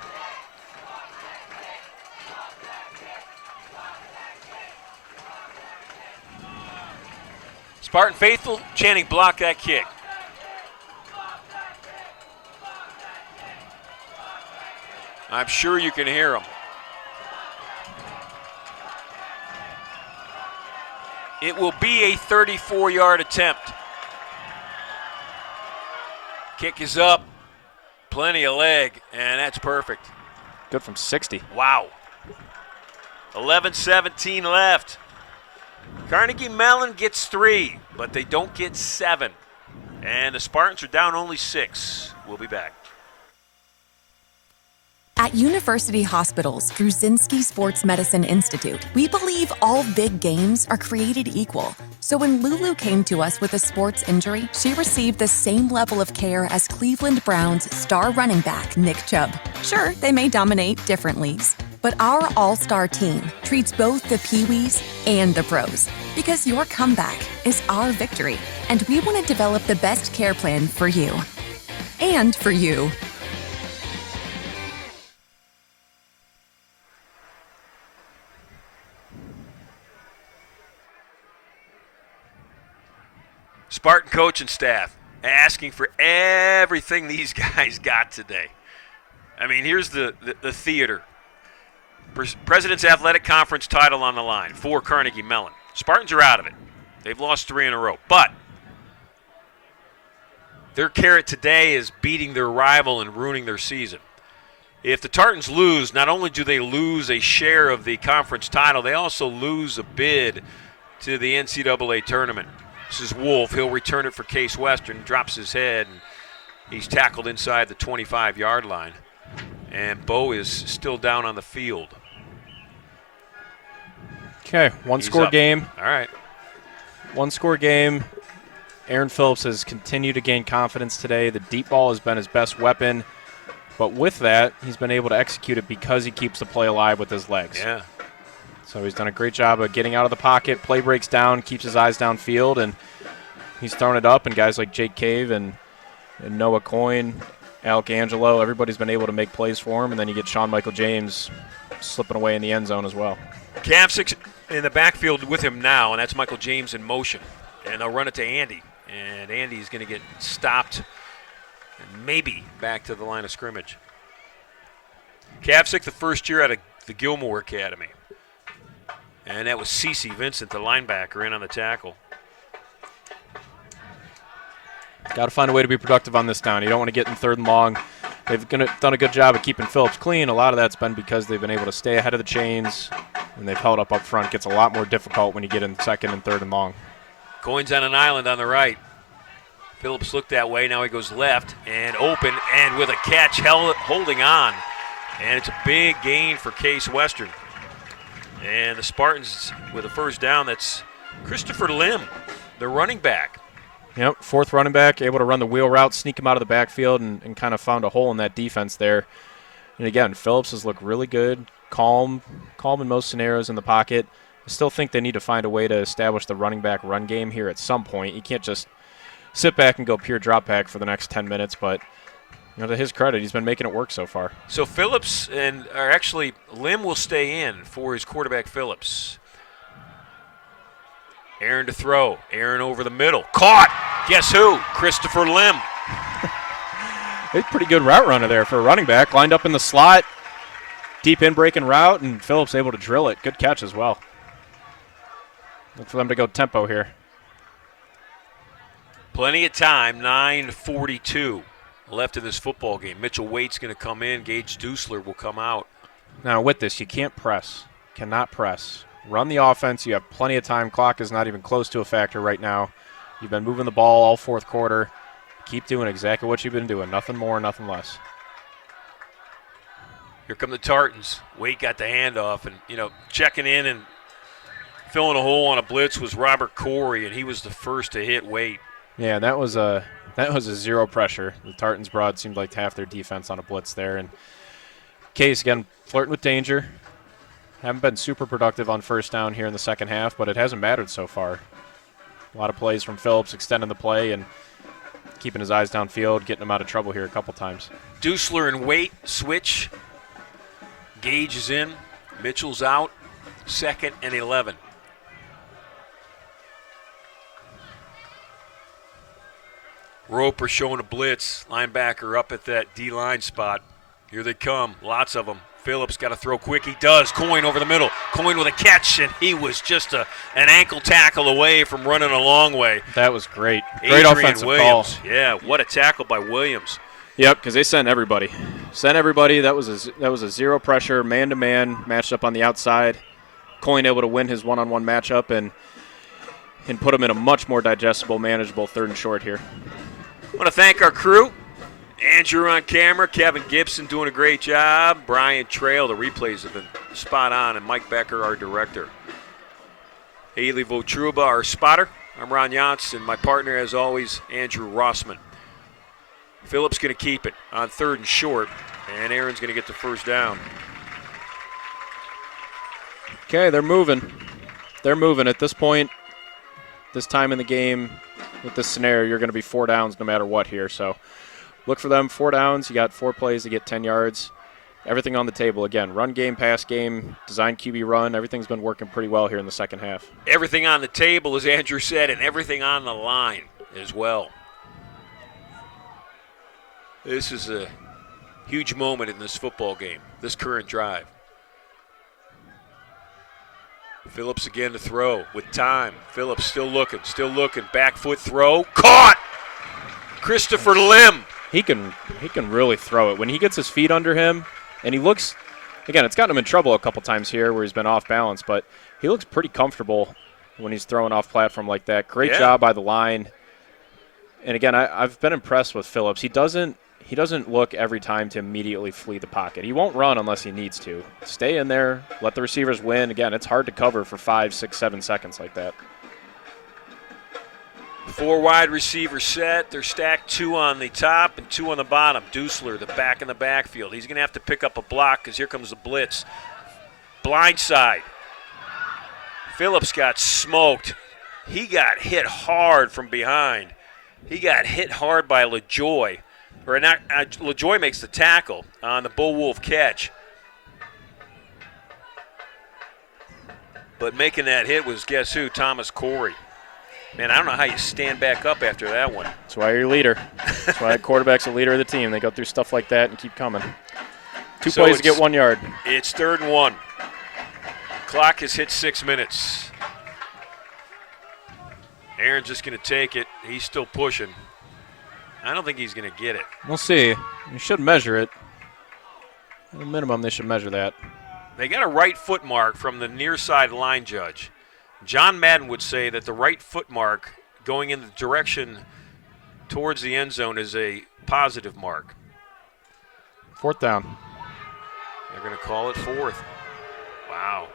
Spartan faithful, Channing blocked that kick. I'm sure you can hear him. It will be a 34-yard attempt. Kick is up, plenty of leg, and that's perfect. Good from 60. Wow. 11:17 left. Carnegie Mellon gets 3, but they don't get 7. And the Spartans are down only 6. We'll be back. At University Hospitals through Zinski Sports Medicine Institute, we believe all big games are created equal. So when Lulu came to us with a sports injury, she received the same level of care as Cleveland Browns star running back Nick Chubb. Sure, they may dominate different leagues, but our all-star team treats both the Pee-wees and the pros, because your comeback is our victory, and we want to develop the best care plan for you. And for you. Spartan coach and staff asking for everything these guys got today. I mean, here's the theater. President's Athletic Conference title on the line for Carnegie Mellon. Spartans are out of it. They've lost 3 in a row. But their carrot today is beating their rival and ruining their season. If the Tartans lose, not only do they lose a share of the conference title, they also lose a bid to the NCAA tournament. This is Wolf. He'll return it for Case Western. Drops his head, and he's tackled inside the 25-yard line. And Bo is still down on the field. Okay, one-score game. All right. One-score game. Aaron Phillips has continued to gain confidence today. The deep ball has been his best weapon. But with that, he's been able to execute it because he keeps the play alive with his legs. Yeah. So he's done a great job of getting out of the pocket. Play breaks down, keeps his eyes downfield, and he's thrown it up. And guys like Jake Cave and Noah Coyne, Alec Angelo, everybody's been able to make plays for him. And then you get Sean Michael James slipping away in the end zone as well. Cavsick's in the backfield with him now, and that's Michael James in motion. And they'll run it to Andy. And Andy's going to get stopped and maybe back to the line of scrimmage. Cavsick, the first year out of the Gilmore Academy. And that was Cece Vincent, the linebacker, in on the tackle. Got to find a way to be productive on this down. You don't want to get in 3rd and long. They've done a good job of keeping Phillips clean. A lot of that's been because they've been able to stay ahead of the chains, and they've held up front. Gets a lot more difficult when you get in 2nd and 3rd and long. Coyne's on an island on the right. Phillips looked that way. Now he goes left and open, and with a catch holding on. And it's a big gain for Case Western. And the Spartans with a first down. That's Christopher Lim, the running back. Yep, 4th running back, able to run the wheel route, sneak him out of the backfield, and kind of found a hole in that defense there. And again, Phillips has looked really good, calm in most scenarios in the pocket. I still think they need to find a way to establish the running back run game here at some point. You can't just sit back and go pure drop back for the next 10 minutes, but to his credit, he's been making it work so far. So Phillips Lim will stay in for his quarterback Phillips. Aaron to throw. Aaron over the middle. Caught. Guess who? Christopher Lim. a pretty good route runner there for a running back. Lined up in the slot, deep in breaking route, and Phillips able to drill it. Good catch as well. Look for them to go tempo here. Plenty of time, 9:42 left in this football game. Mitchell Waite's going to come in. Gage Dusler will come out. Now with this, you can't press. Cannot press. Run the offense. You have plenty of time. Clock is not even close to a factor right now. You've been moving the ball all fourth quarter. Keep doing exactly what you've been doing. Nothing more, nothing less. Here come the Tartans. Waite got the handoff, and, checking in and filling a hole on a blitz was Robert Corey, and he was the first to hit Waite. Yeah, that was a zero pressure. The Tartans brought seemed like half their defense on a blitz there. And Case, again, flirting with danger. Haven't been super productive on first down here in the second half, but it hasn't mattered so far. A lot of plays from Phillips, extending the play and keeping his eyes downfield, getting him out of trouble here a couple times. Dusler and Waite switch. Gage is in. Mitchell's out. 2nd and 11. Roper showing a blitz. Linebacker up at that D-line spot. Here they come. Lots of them. Phillips got to throw quick. He does. Coyne over the middle. Coyne with a catch, and he was just an ankle tackle away from running a long way. That was great. Great Adrian offensive Williams. call. Yeah, what a tackle by Williams. Yep, because they sent everybody. That was a zero pressure, man-to-man, matched up on the outside. Coyne able to win his one-on-one matchup and put him in a much more digestible, manageable 3rd and short here. I want to thank our crew. Andrew on camera, Kevin Gibson doing a great job, Brian Trail, the replays have been spot on, and Mike Becker, our director. Haley Votruba, our spotter. I'm Ron Yantz, and my partner, as always, Andrew Rossman. Phillips going to keep it on 3rd and short, and Aaron's going to get the first down. Okay, they're moving. They're moving. At this point, this time in the game, with this scenario, you're going to be 4 downs no matter what here. So look for them, 4 downs. You got 4 plays to get 10 yards. Everything on the table. Again, run game, pass game, design QB run. Everything's been working pretty well here in the second half. Everything on the table, as Andrew said, and everything on the line as well. This is a huge moment in this football game, this current drive. Phillips again to throw with time. Phillips still looking. Back foot throw. Caught! Christopher Lim. He can really throw it. When he gets his feet under him, and he looks, again, it's gotten him in trouble a couple times here where he's been off balance, but he looks pretty comfortable when he's throwing off platform like that. Great job by the line. And again, I've been impressed with Phillips. He doesn't look every time to immediately flee the pocket. He won't run unless he needs to. Stay in there, let the receivers win. Again, it's hard to cover for 5, 6, 7 seconds like that. 4 wide receivers set. They're stacked 2 on the top and 2 on the bottom. Dusler, the back in the backfield. He's going to have to pick up a block because here comes the blitz. Blind side. Phillips got smoked. He got hit hard from behind. He got hit hard by LaJoy. LaJoy makes the tackle on the Bull Wolf catch. But making that hit was, guess who? Thomas Corey. Man, I don't know how you stand back up after that one. That's why you're your leader. That's why a quarterback's a leader of the team. They go through stuff like that and keep coming. 2 plays to get 1 yard. It's 3rd and 1. Clock has hit 6 minutes. Aaron's just going to take it. He's still pushing. I don't think he's going to get it. We'll see. You should measure it. At a minimum, they should measure that. They got a right foot mark from the near side line judge. John Madden would say that the right foot mark going in the direction towards the end zone is a positive mark. 4th down. They're going to call it 4th. Wow.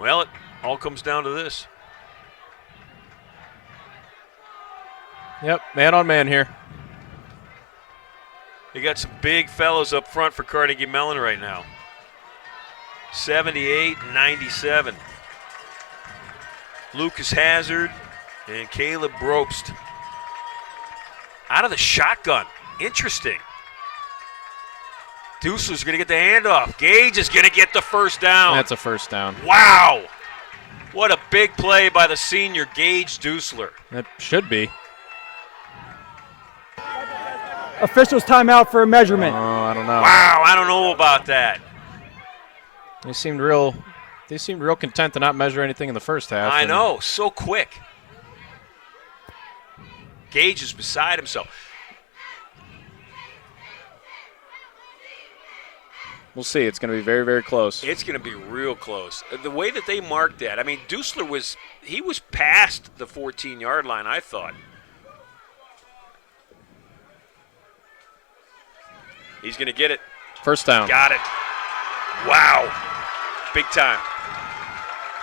Well, it all comes down to this. Yep, man on man here. They got some big fellows up front for Carnegie Mellon right now. 78 and 97. Lucas Hazard and Caleb Brobst. Out of the shotgun. Interesting. Dusler's going to get the handoff. Gage is going to get the first down. That's a first down. Wow. What a big play by the senior Gage Dusler. That should be. Officials timeout for a measurement. Oh, I don't know. Wow, I don't know about that. They seemed real content to not measure anything in the first half. I know, so quick. Gage is beside himself. We'll see. It's going to be very, very close. It's going to be real close. The way that they marked that, I mean, Dusler was past the 14-yard line, I thought. He's going to get it. First down. Got it. Wow. Big time.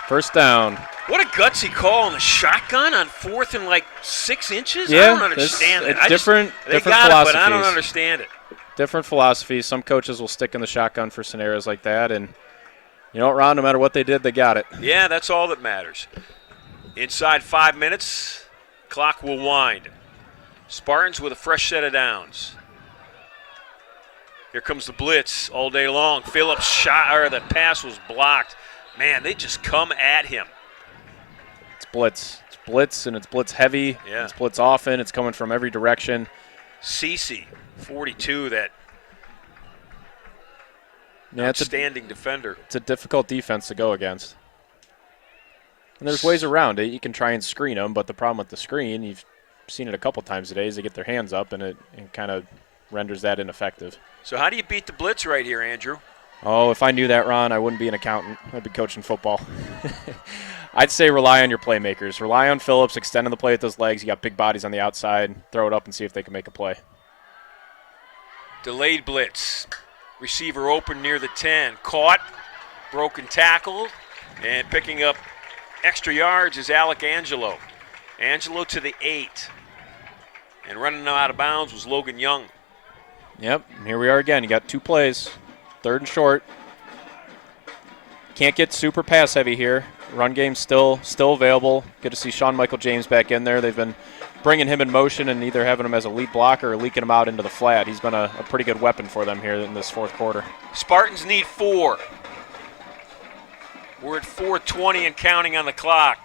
First down. What a gutsy call on the shotgun on 4th and like 6 inches? Yeah, I don't understand it. It's different They got philosophies. it, but I don't understand it. Different philosophies. Some coaches will stick in the shotgun for scenarios like that, and you know what, Ron, no matter what they did, they got it. Yeah, that's all that matters. Inside 5 minutes, clock will wind. Spartans with a fresh set of downs. Here comes the blitz all day long. Phillips shot, or the pass was blocked. Man, they just come at him. It's blitz. It's blitz, and it's blitz heavy. Yeah. It's blitz often. It's coming from every direction. Cece, 42, that Yeah, outstanding defender. It's a difficult defense to go against. And there's ways around it. You can try and screen them, but the problem with the screen, you've seen it a couple times today, is they get their hands up, and it kind of renders that ineffective. So how do you beat the blitz right here, Andrew? Oh, if I knew that, Ron, I wouldn't be an accountant. I'd be coaching football. I'd say rely on your playmakers. Rely on Phillips, extending the play with those legs. You got big bodies on the outside. Throw it up and see if they can make a play. Delayed blitz. Receiver open near the 10. Caught. Broken tackle. And picking up extra yards is Alec Angelo. Angelo to the 8. And running out of bounds was Logan Young. Yep, and here we are again. You got 2 plays. 3rd and short. Can't get super pass heavy here. Run game still available. Good to see Sean Michael James back in there. They've been bringing him in motion and either having him as a lead blocker or leaking him out into the flat. He's been a pretty good weapon for them here in this 4th quarter. Spartans need 4. We're at 4:20 and counting on the clock.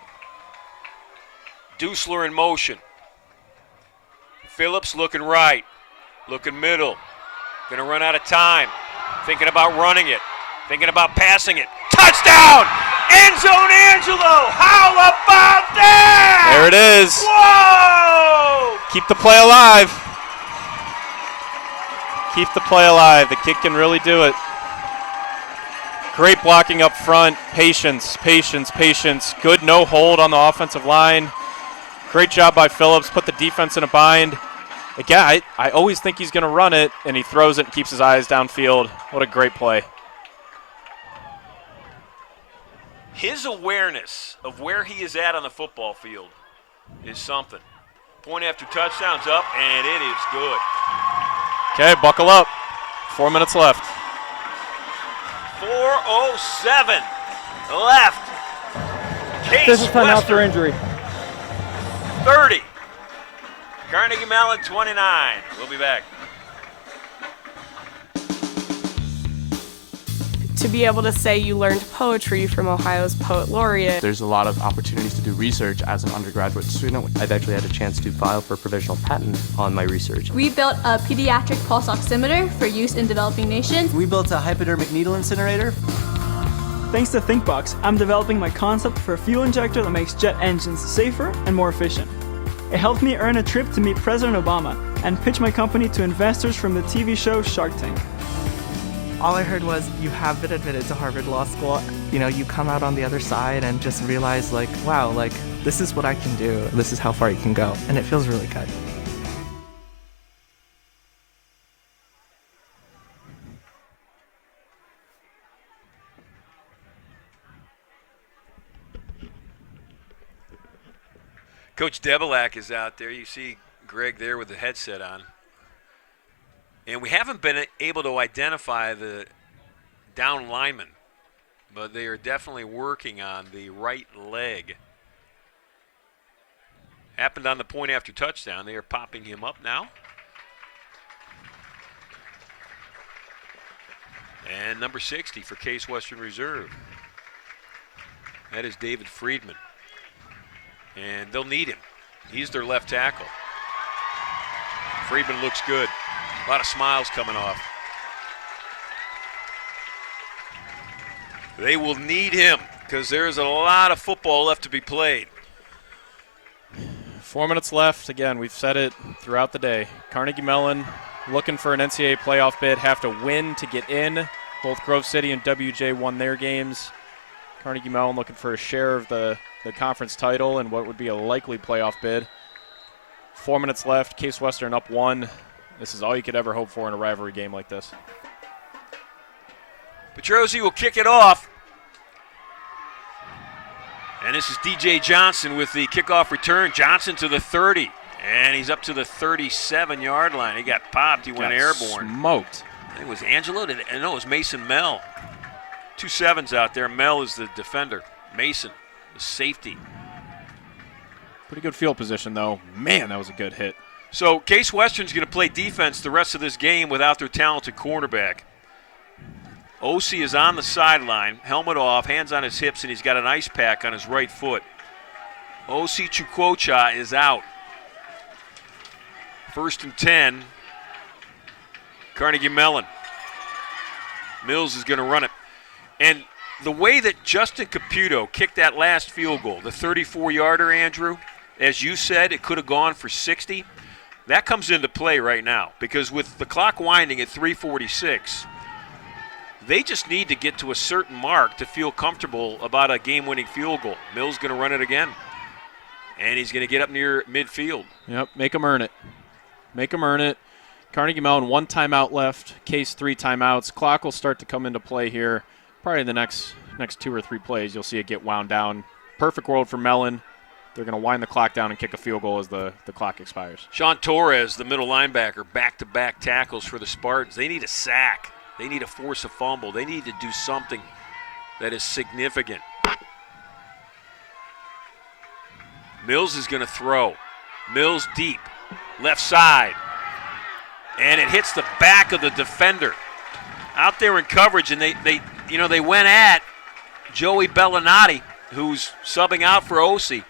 Dusler in motion. Phillips looking right, looking middle. Gonna run out of time. Thinking about running it, thinking about passing it. Touchdown! End zone Angelo! How about that? There it is. Whoa! Keep the play alive. Keep the play alive. The kid can really do it. Great blocking up front. Patience, patience, patience. Good no hold on the offensive line. Great job by Phillips. Put the defense in a bind. Again, I always think he's going to run it, and he throws it and keeps his eyes downfield. What a great play. His awareness of where he is at on the football field is something. Point after touchdown's up, and it is good. Okay, buckle up. 4 minutes left. 4:07 left. Case This is timeout for Western injury. 30. Carnegie Mellon 29. We'll be back. To be able to say you learned poetry from Ohio's poet laureate. There's a lot of opportunities to do research as an undergraduate student. I've actually had a chance to file for a provisional patent on my research. We built a pediatric pulse oximeter for use in developing nations. We built a hypodermic needle incinerator. Thanks to ThinkBox, I'm developing my concept for a fuel injector that makes jet engines safer and more efficient. It helped me earn a trip to meet President Obama and pitch my company to investors from the TV show Shark Tank. All I heard was, you have been admitted to Harvard Law School. You know, you come out on the other side and just realize, like, wow, like, this is what I can do. This is how far you can go. And it feels really good. Coach Debelak is out there. You see Greg there with the headset on. And we haven't been able to identify the down lineman, but they are definitely working on the right leg. Happened on the point after touchdown. They are popping him up now. And number 60 for Case Western Reserve. That is David Friedman. And they'll need him. He's their left tackle. Friedman looks good. A lot of smiles coming off. They will need him because there's a lot of football left to be played. 4 minutes left. Again, we've said it throughout the day. Carnegie Mellon looking for an NCAA playoff bid, have to win to get in. Both Grove City and WJ won their games. Carnegie Mellon looking for a share of the conference title and what would be a likely playoff bid. 4 minutes left. Case Western up 1. This is all you could ever hope for in a rivalry game like this. Petrosi will kick it off. And this is DJ Johnson with the kickoff return. Johnson to the 30. And he's up to the 37-yard line. He got popped. He went airborne. Smoked. I think it was Angelo. No, it was Mason Mell. 2 sevens out there. Mell is the defender. Mason, the safety. Pretty good field position, though. Man, that was a good hit. So Case Western's going to play defense the rest of this game without their talented cornerback. Osi is on the sideline, helmet off, hands on his hips, and he's got an ice pack on his right foot. Osi Chukwocha is out. 1st and 10. Carnegie Mellon. Mills is going to run it. And the way that Justin Caputo kicked that last field goal, the 34-yarder, Andrew, as you said, it could have gone for 60. That comes into play right now because with the clock winding at 3:46, they just need to get to a certain mark to feel comfortable about a game-winning field goal. Mills going to run it again, and he's going to get up near midfield. Yep, make them earn it. Make them earn it. Carnegie Mellon, 1 timeout left. Case 3 timeouts. Clock will start to come into play here. Probably the next 2 or 3 plays, you'll see it get wound down. Perfect world for Mellon. They're going to wind the clock down and kick a field goal as the clock expires. Sean Torres, the middle linebacker, back-to-back tackles for the Spartans. They need a sack. They need to force a fumble. They need to do something that is significant. Mills is going to throw. Mills deep, left side. And it hits the back of the defender. Out there in coverage, and they went at Joey Bellinati, who's subbing out for Osi.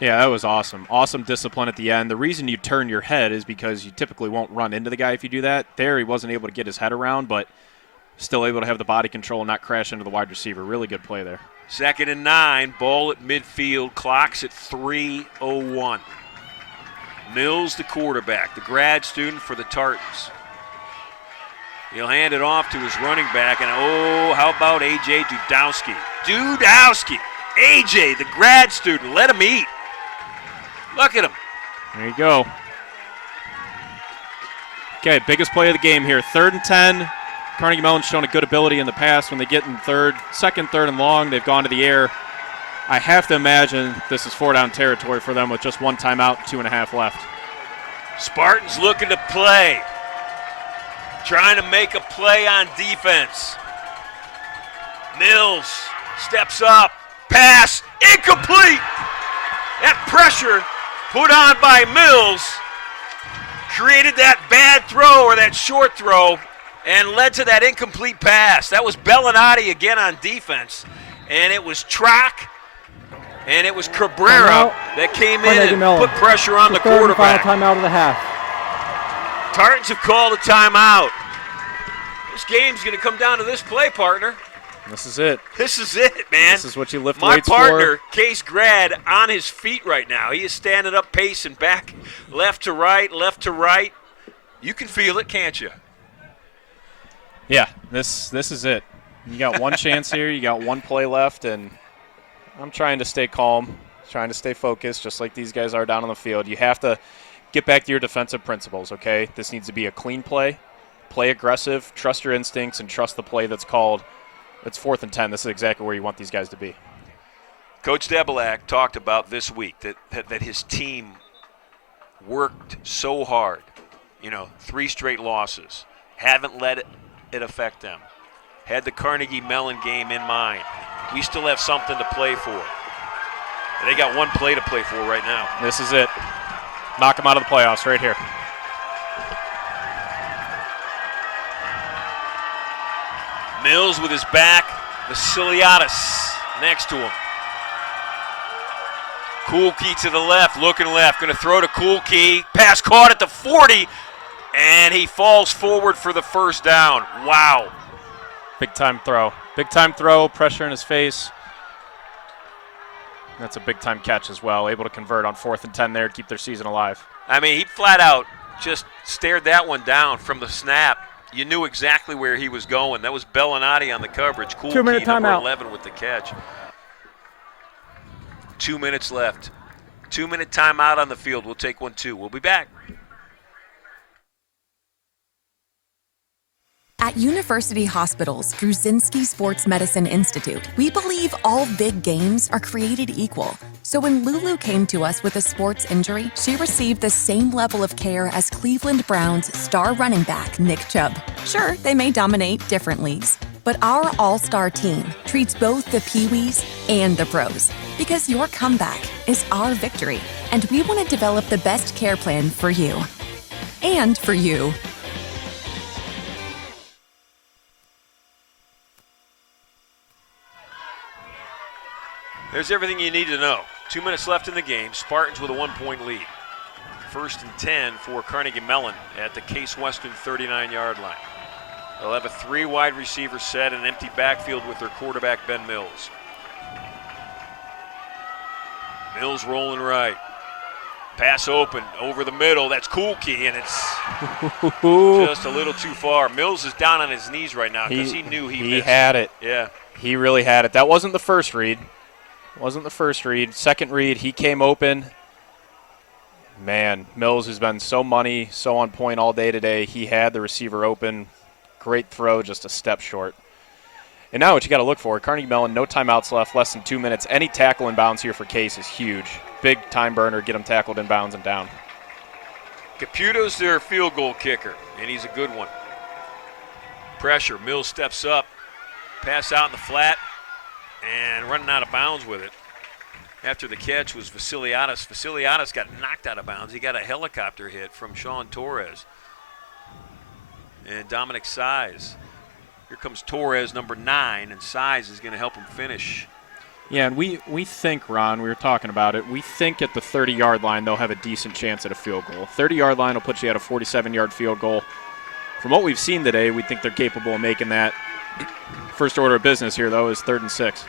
Yeah, that was awesome. Awesome discipline at the end. The reason you turn your head is because you typically won't run into the guy if you do that. There, he wasn't able to get his head around, but still able to have the body control and not crash into the wide receiver. Really good play there. 2nd and 9, ball at midfield, clock's at 3:01. Mills, the quarterback, the grad student for the Tartans. He'll hand it off to his running back, and how about A.J. Dudowski? A.J., the grad student, let him eat. Look at him. There you go. Okay, biggest play of the game here. 3rd and 10. Carnegie Mellon's shown a good ability in the past when they get in 2nd, 3rd and long. They've gone to the air. I have to imagine this is 4-down territory for them with just 1 timeout, 2.5 left. Spartans looking to play. Trying to make a play on defense. Mills steps up. Pass incomplete. That pressure put on by Mills created that bad throw or that short throw and led to that incomplete pass. That was Bellinati again on defense. And it was Trock and it was Cabrera that came in and put pressure on the quarterback. Timeout of the half. Tartans have called a timeout. This game's going to come down to this play, partner. This is it. This is it, man. This is what you lift My weights partner, for. Case Grad, on his feet right now. He is standing up, pacing back, left to right, left to right. You can feel it, can't you? Yeah, this is it. You got one chance here. You got 1 play left, and I'm trying to stay calm, trying to stay focused, just like these guys are down on the field. You have to get back to your defensive principles, okay? This needs to be a clean play, play aggressive, trust your instincts, and trust the play that's called. It's 4th and 10. This is exactly where you want these guys to be. Coach Debelak talked about this week that his team worked so hard. 3 straight losses. Haven't let it affect them. Had the Carnegie Mellon game in mind. We still have something to play for. And they got 1 play to play for right now. This is it. Knock them out of the playoffs right here. Mills with his back, Vasiliadis next to him. Kuhlke to the left, looking left, going to throw to Kuhlke. Pass caught at the 40, And he falls forward for the first down. Wow. Big time throw. Big time throw, pressure in his face. That's a big time catch as well. Able to convert on 4th and 10 there to keep their season alive. I mean, he flat out just stared that one down from the snap. You knew exactly where he was going. That was Bellinati on the coverage. Cool 2-minute key, number timeout. 11 with the catch. 2 minutes left. 2-minute timeout on the field. We'll take one, too. We'll be back. At University Hospitals Gruzinski Sports Medicine Institute, we believe all big games are created equal. So when Lulu came to us with a sports injury, she received the same level of care as Cleveland Browns star running back Nick Chubb. Sure, they may dominate different leagues, but our all-star team treats both the Pee-wees and the pros. Because your comeback is our victory, and we want to develop the best care plan for you. And for you. There's everything you need to know. 2 minutes left in the game. Spartans with a 1-point lead. 1st and 10 for Carnegie Mellon at the Case Western 39-yard line. They'll have a 3 wide receiver set and an empty backfield with their quarterback, Ben Mills. Mills rolling right. Pass open over the middle. That's Kuhlke, and it's just a little too far. Mills is down on his knees right now because he knew he missed. had it. Yeah. He really had it. That wasn't the first read. Wasn't the first read. Second read, he came open. Man, Mills has been so money, so on point all day today. He had the receiver open. Great throw, just a step short. And now what you got to look for, Carnegie Mellon, no timeouts left, less than 2 minutes. Any tackle inbounds here for Case is huge. Big time burner, get them tackled inbounds and down. Caputo's their field goal kicker, and he's a good one. Pressure, Mills steps up, pass out in the flat, and running out of bounds with it. After the catch was Vasiliadis. Vasiliadis got knocked out of bounds. He got a helicopter hit from Sean Torres. And Dominic Size. Here comes Torres, number 9, and Size is going to help him finish. Yeah, and we think, Ron, we were talking about it, we think at the 30-yard line they'll have a decent chance at a field goal. 30-yard line will put you at a 47-yard field goal. From what we've seen today, we think they're capable of making that. First order of business here, though, is 3rd and 6.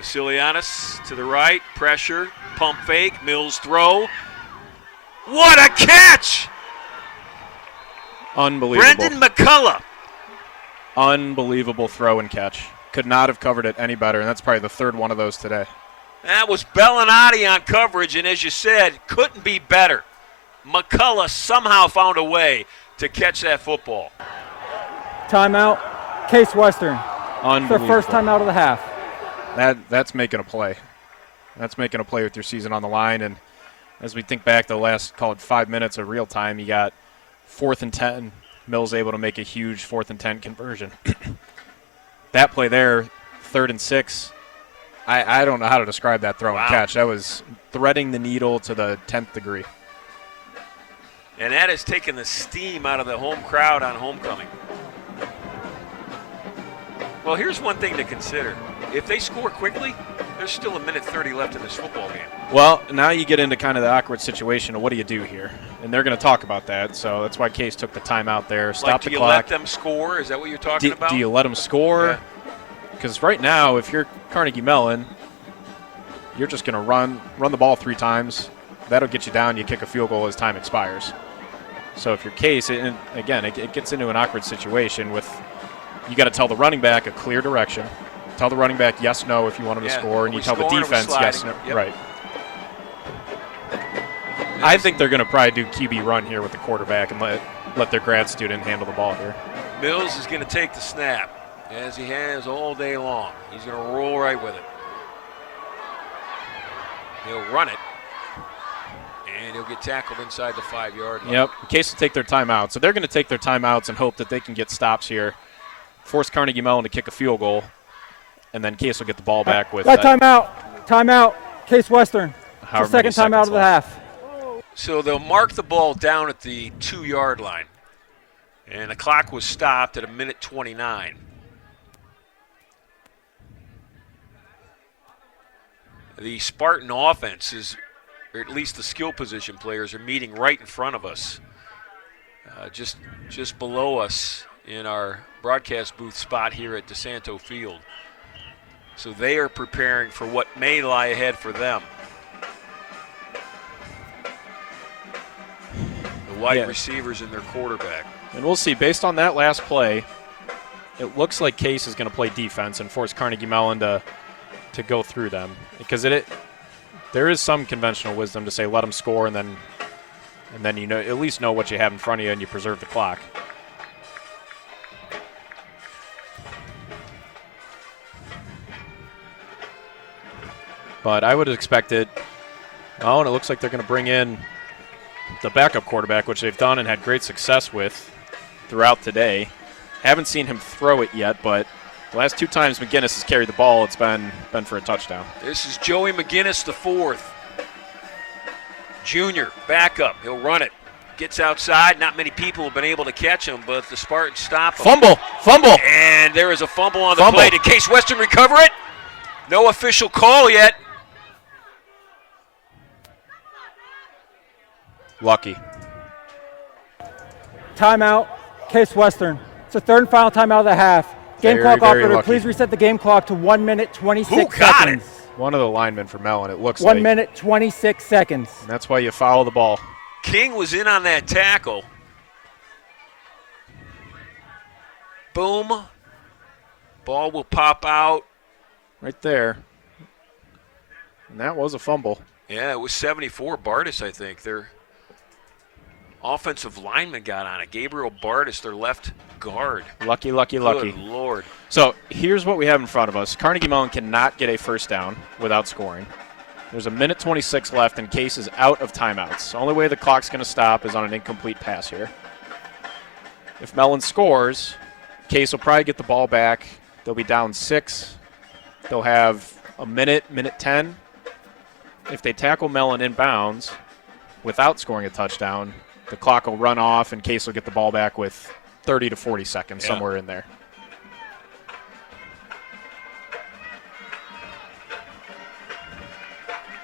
Vasiliadis to the right, pressure, pump fake, Mills throw. What a catch! Unbelievable. Brendan McCullough. Unbelievable throw and catch. Could not have covered it any better, and that's probably the 3rd one of those today. That was Bellinati on coverage, and as you said, couldn't be better. McCullough somehow found a way to catch that football. Timeout, Case Western. Unbelievable. It's their first timeout of the half. That's making a play. That's making a play with your season on the line, and as we think back the last, call it 5 minutes of real time, you got 4th and 10. Mills able to make a huge 4th and 10 conversion. That play there, 3rd and 6. I don't know how to describe that throw and catch. That was threading the needle to the 10th degree. And that has taken the steam out of the home crowd on homecoming. Well, here's one thing to consider. If they score quickly, there's still 1:30 left in this football game. Well, now you get into kind of the awkward situation of what do you do here? And they're going to talk about that, so that's why Case took the timeout there. Stop the clock. Do you let them score? Is that what you're talking about? Do you let them score? Because right now, if you're Carnegie Mellon, you're just going to run the ball 3 times. That'll get you down. You kick a field goal as time expires. So if you're Case, and again, it gets into an awkward situation with you got to tell the running back a clear direction. Tell the running back yes, no if you want him to score, and you tell the defense yes, no. Yep. Right. I think they're going to probably do QB run here with the quarterback and let their grad student handle the ball here. Mills is going to take the snap, as he has all day long. He's going to roll right with it. He'll run it, and he'll get tackled inside the 5-yard line. Yep, Case will take their timeout. So they're going to take their timeouts and hope that they can get stops here, force Carnegie Mellon to kick a field goal, and then Case will get the ball back with Timeout, Case Western. It's the second timeout of the half. So they'll mark the ball down at the 2-yard line. And the clock was stopped at 1:29. The Spartan offense is or at least the skill position players, are meeting right in front of us, just below us in our broadcast booth spot here at DeSanto Field. So they are preparing for what may lie ahead for them. The wide receivers and their quarterback. And we'll see. Based on that last play, it looks like Case is going to play defense and force Carnegie Mellon to go through them, because there is some conventional wisdom to say let them score and then you know, at least know what you have in front of you and you preserve the clock. But I would expect it. Oh, and it looks like they're going to bring in the backup quarterback, which they've done and had great success with throughout today. Haven't seen him throw it yet, but the last 2 times McGinnis has carried the ball, it's been for a touchdown. This is Joey McGinnis, the 4th. Junior, backup. He'll run it. Gets outside. Not many people have been able to catch him, but the Spartans stop him. Fumble. And there is a fumble on the play. Did Case Western recover it? No official call yet. Lucky. Timeout, Case Western. It's the 3rd and final timeout of the half. Game clock operator, please reset the game clock to 1 minute, 26 seconds. One of the linemen for Mellon, it looks 1 minute, 26 seconds. And that's why you foul the ball. King was in on that tackle. Boom. Ball will pop out. Right there. And that was a fumble. Yeah, it was 74 Bartis, I think. Their offensive lineman got on it. Gabriel Bartis, their left guard. Lucky. Good Lord. So here's what we have in front of us. Carnegie Mellon cannot get a first down without scoring. There's a minute 26 left, and Case is out of timeouts. The only way the clock's going to stop is on an incomplete pass here. If Mellon scores, Case will probably get the ball back. They'll be down 6. They'll have a minute 10. If they tackle Mellon inbounds without scoring a touchdown, the clock will run off, and Case will get the ball back with 30 to 40 seconds, somewhere in there.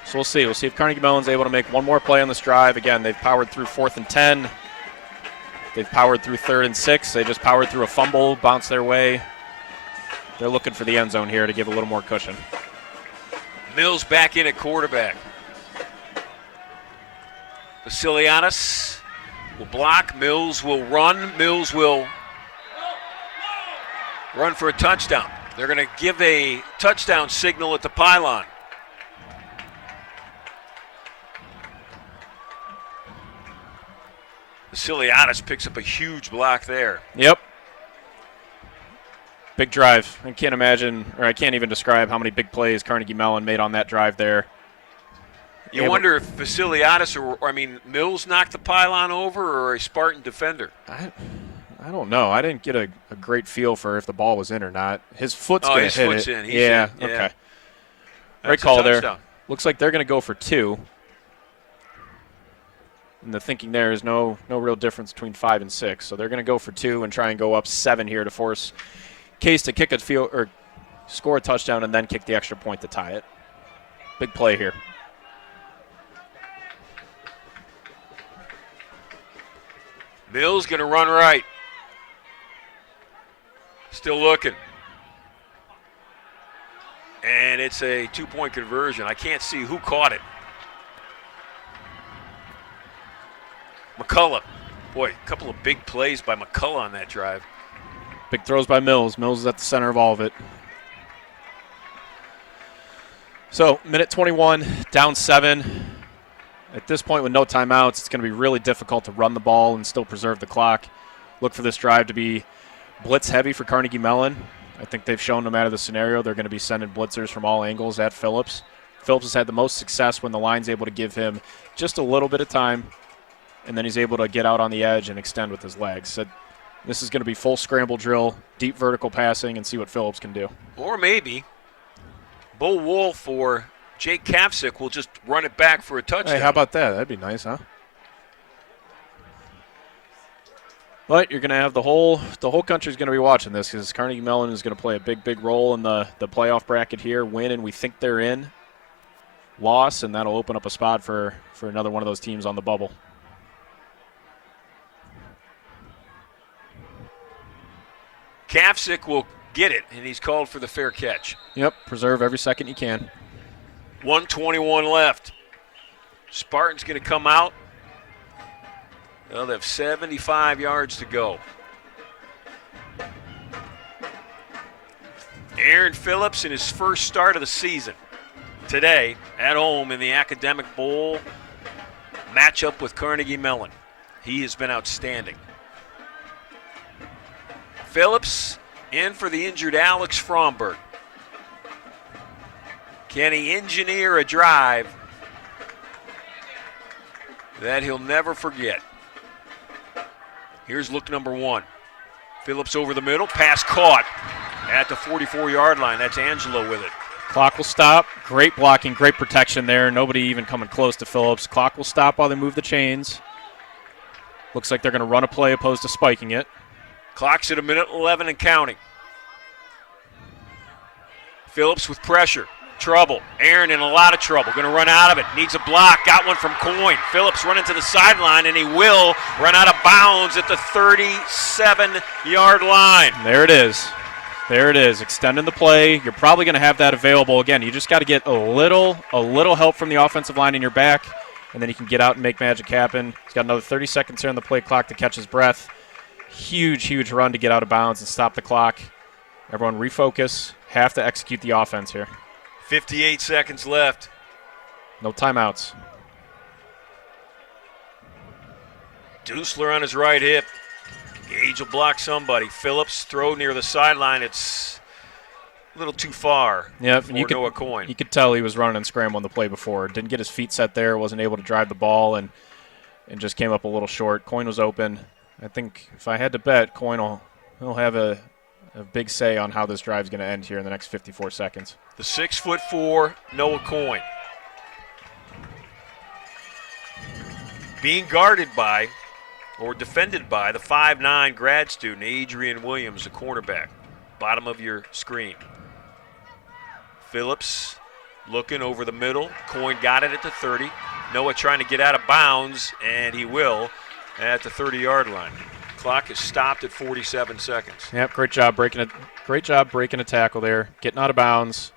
So we'll see. We'll see if Carnegie Mellon's able to make one more play on this drive. Again, they've powered through 4th and 10. They've powered through 3rd and 6. They just powered through a fumble, bounced their way. They're looking for the end zone here to give a little more cushion. Mills back in at quarterback. Vasiliadis will block. Mills will run. Mills will run for a touchdown. They're going to give a touchdown signal at the pylon. Vasiliadis picks up a huge block there. Yep. Big drive. I can't imagine, or I can't even describe how many big plays Carnegie Mellon made on that drive there. You wonder if Vasiliadis or Mills knocked the pylon over, or a Spartan defender. I don't know. I didn't get a great feel for if the ball was in or not. His foot's going to hit foot's it. In. He's in. Okay. That's Great call there. Touchdown. Looks like they're going to go for 2. And the thinking there is no real difference between 5 and 6. So they're going to go for 2 and try and go up 7 here to force Case to kick a field or score a touchdown and then kick the extra point to tie it. Big play here. Mills going to run right. Still looking. And it's a 2-point conversion. I can't see who caught it. McCullough. Boy, a couple of big plays by McCullough on that drive. Big throws by Mills. Mills is at the center of all of it. So, minute 21, down 7. At this point with no timeouts, it's going to be really difficult to run the ball and still preserve the clock. Look for this drive to be blitz heavy for Carnegie Mellon. I think they've shown no matter the scenario, they're going to be sending blitzers from all angles at Phillips. Phillips has had the most success when the line's able to give him just a little bit of time, and then he's able to get out on the edge and extend with his legs. So this is going to be full scramble drill, deep vertical passing, and see what Phillips can do. Or maybe Bo Wolf or Jake Kapsick will just run it back for a touchdown. Hey, how about that? That'd be nice, huh? But you're going to have the whole country's going to be watching this because Carnegie Mellon is going to play a big role in the playoff bracket here, win, and we think they're in. loss, and that'll open up a spot for another one of those teams on the bubble. Kafsick will get it, and he's called for the fair catch. Yep, preserve every second you can. 1:21 left. Spartans going to come out. Well, they have 75 yards to go. Aaron Phillips in his first start of the season today at home in the Academic Bowl matchup with Carnegie Mellon. He has been outstanding. Phillips in for the injured Alex Fromberg. Can he engineer a drive that he'll never forget? Here's look number one. Phillips over the middle, pass caught at the 44-yard line. That's Angelo with it. Clock will stop. Great blocking, great protection there. Nobody even coming close to Phillips. Clock will stop while they move the chains. Looks like they're going to run a play opposed to spiking it. Clock's at 1:11 and counting. Phillips with pressure. Trouble. Aaron in a lot of trouble. Going to run out of it. Needs a block. Got one from Coyne. Phillips running to the sideline, and he will run out of bounds at the 37-yard line. There it is. There it is. Extending the play. You're probably going to have that available. Again, you just got to get a little help from the offensive line in your back, and then you can get out and make magic happen. He's got another 30 seconds here on the play clock to catch his breath. Huge run to get out of bounds and stop the clock. Everyone refocus. Have to execute the offense here. 58 seconds left. No timeouts. Dusler on his right hip. Gage will block somebody. Phillips throw near the sideline. It's a little too far for Noah Coyne. You could tell he was running and scrambling the play before. Didn't get his feet set there. Wasn't able to drive the ball and just came up a little short. Coyne was open. I think if I had to bet, Coyne will have a big say on how this drive is going to end here in the next 54 seconds. The 6'4" Noah Coyne. Being guarded by or defended by the 5'9" grad student, Adrian Williams, the cornerback. Bottom of your screen. Phillips looking over the middle. Coyne got it at the 30. Noah trying to get out of bounds, and he will at the 30-yard line. Clock is stopped at 47 seconds. Yep, great job breaking a tackle there, getting out of bounds.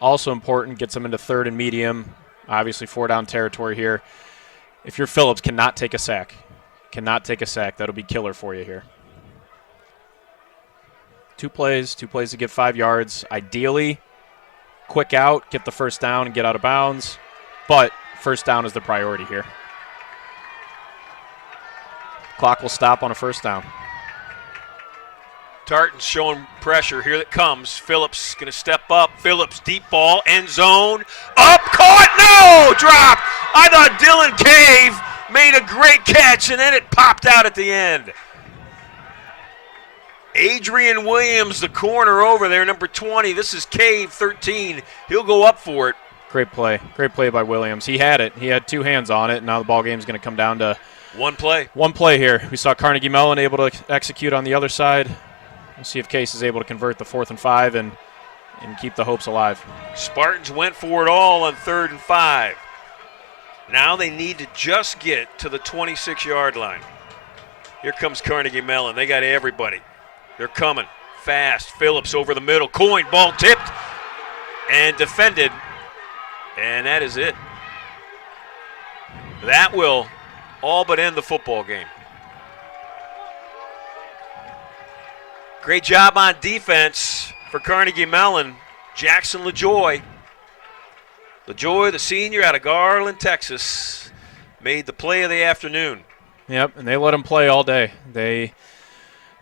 Also important, gets them into third and medium. Obviously 4-down territory here. If you're Phillips, cannot take a sack. That'll be killer for you here. Two plays to get 5 yards. Ideally, quick out, get the first down and get out of bounds. But first down is the priority here. Clock will stop on a first down. Tartan's showing pressure. Here it comes. Phillips going to step up. Phillips, deep ball, end zone. Up, caught, no! Drop! I thought Dylan Cave made a great catch, and then it popped out at the end. Adrian Williams, the corner over there, number 20. This is Cave, 13. He'll go up for it. Great play by Williams. He had it. He had two hands on it, and now the ball game's going to come down to one play here. We saw Carnegie Mellon able to execute on the other side. We'll see if Case is able to convert the 4th and 5 and keep the hopes alive. Spartans went for it all on 3rd and 5. Now they need to just get to the 26-yard line. Here comes Carnegie Mellon. They got everybody. They're coming fast. Phillips over the middle. Coyne, ball tipped and defended. And that is it. That will all but end the football game. Great job on defense for Carnegie Mellon. Jackson LaJoy. LaJoy, the senior out of Garland, Texas, made the play of the afternoon. Yep, and they let him play all day. They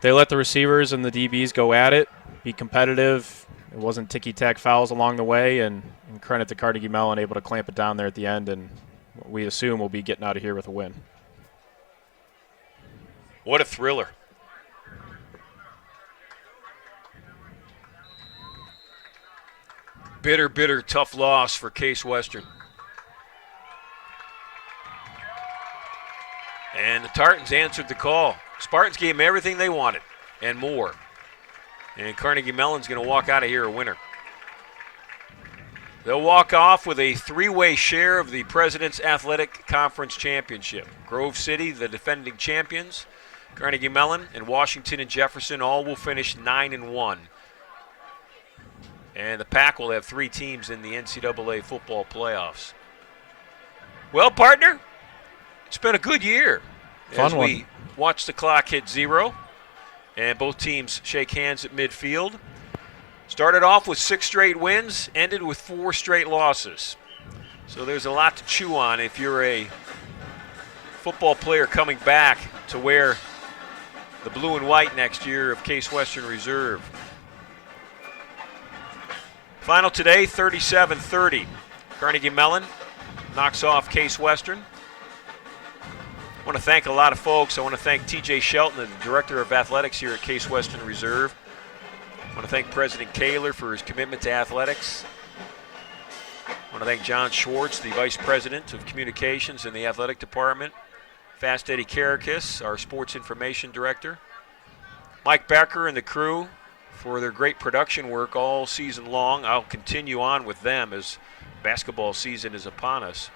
let the receivers and the DBs go at it, be competitive. It wasn't ticky-tack fouls along the way, and credit to Carnegie Mellon, able to clamp it down there at the end, and we assume we'll be getting out of here with a win. What a thriller. Bitter, tough loss for Case Western. And the Tartans answered the call. Spartans gave them everything they wanted and more. And Carnegie Mellon's going to walk out of here a winner. They'll walk off with a three-way share of the President's Athletic Conference Championship. Grove City, the defending champions, Carnegie Mellon, and Washington and Jefferson all will finish 9-1. And the Pac will have 3 teams in the NCAA football playoffs. Well, partner, it's been a good year. As we watch the clock hit 0, and both teams shake hands at midfield. Started off with 6 straight wins, ended with 4 straight losses. So there's a lot to chew on if you're a football player coming back to wear the blue and white next year of Case Western Reserve. Final today, 37-30. Carnegie Mellon knocks off Case Western. I want to thank a lot of folks. I want to thank TJ Shelton, the Director of Athletics here at Case Western Reserve. I want to thank President Kaler for his commitment to athletics. I want to thank John Schwartz, the Vice President of Communications in the Athletic Department. Fast Eddie Karakis, our Sports Information Director. Mike Becker and the crew for their great production work all season long. I'll continue on with them as basketball season is upon us.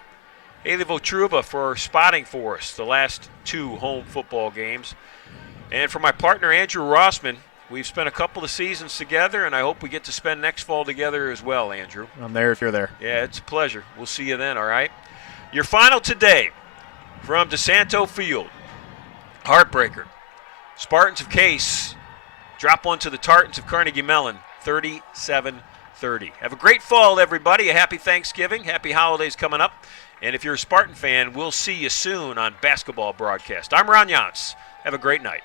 Haley Votruba for spotting for us the last 2 home football games. And for my partner, Andrew Rossman, we've spent a couple of seasons together, and I hope we get to spend next fall together as well, Andrew. I'm there if you're there. Yeah, it's a pleasure. We'll see you then, all right? Your final today from DeSanto Field. Heartbreaker. Spartans of Case drop one to the Tartans of Carnegie Mellon, 37-30. Have a great fall, everybody. A happy Thanksgiving. Happy holidays coming up. And if you're a Spartan fan, we'll see you soon on Basketball Broadcast. I'm Ron Yance. Have a great night.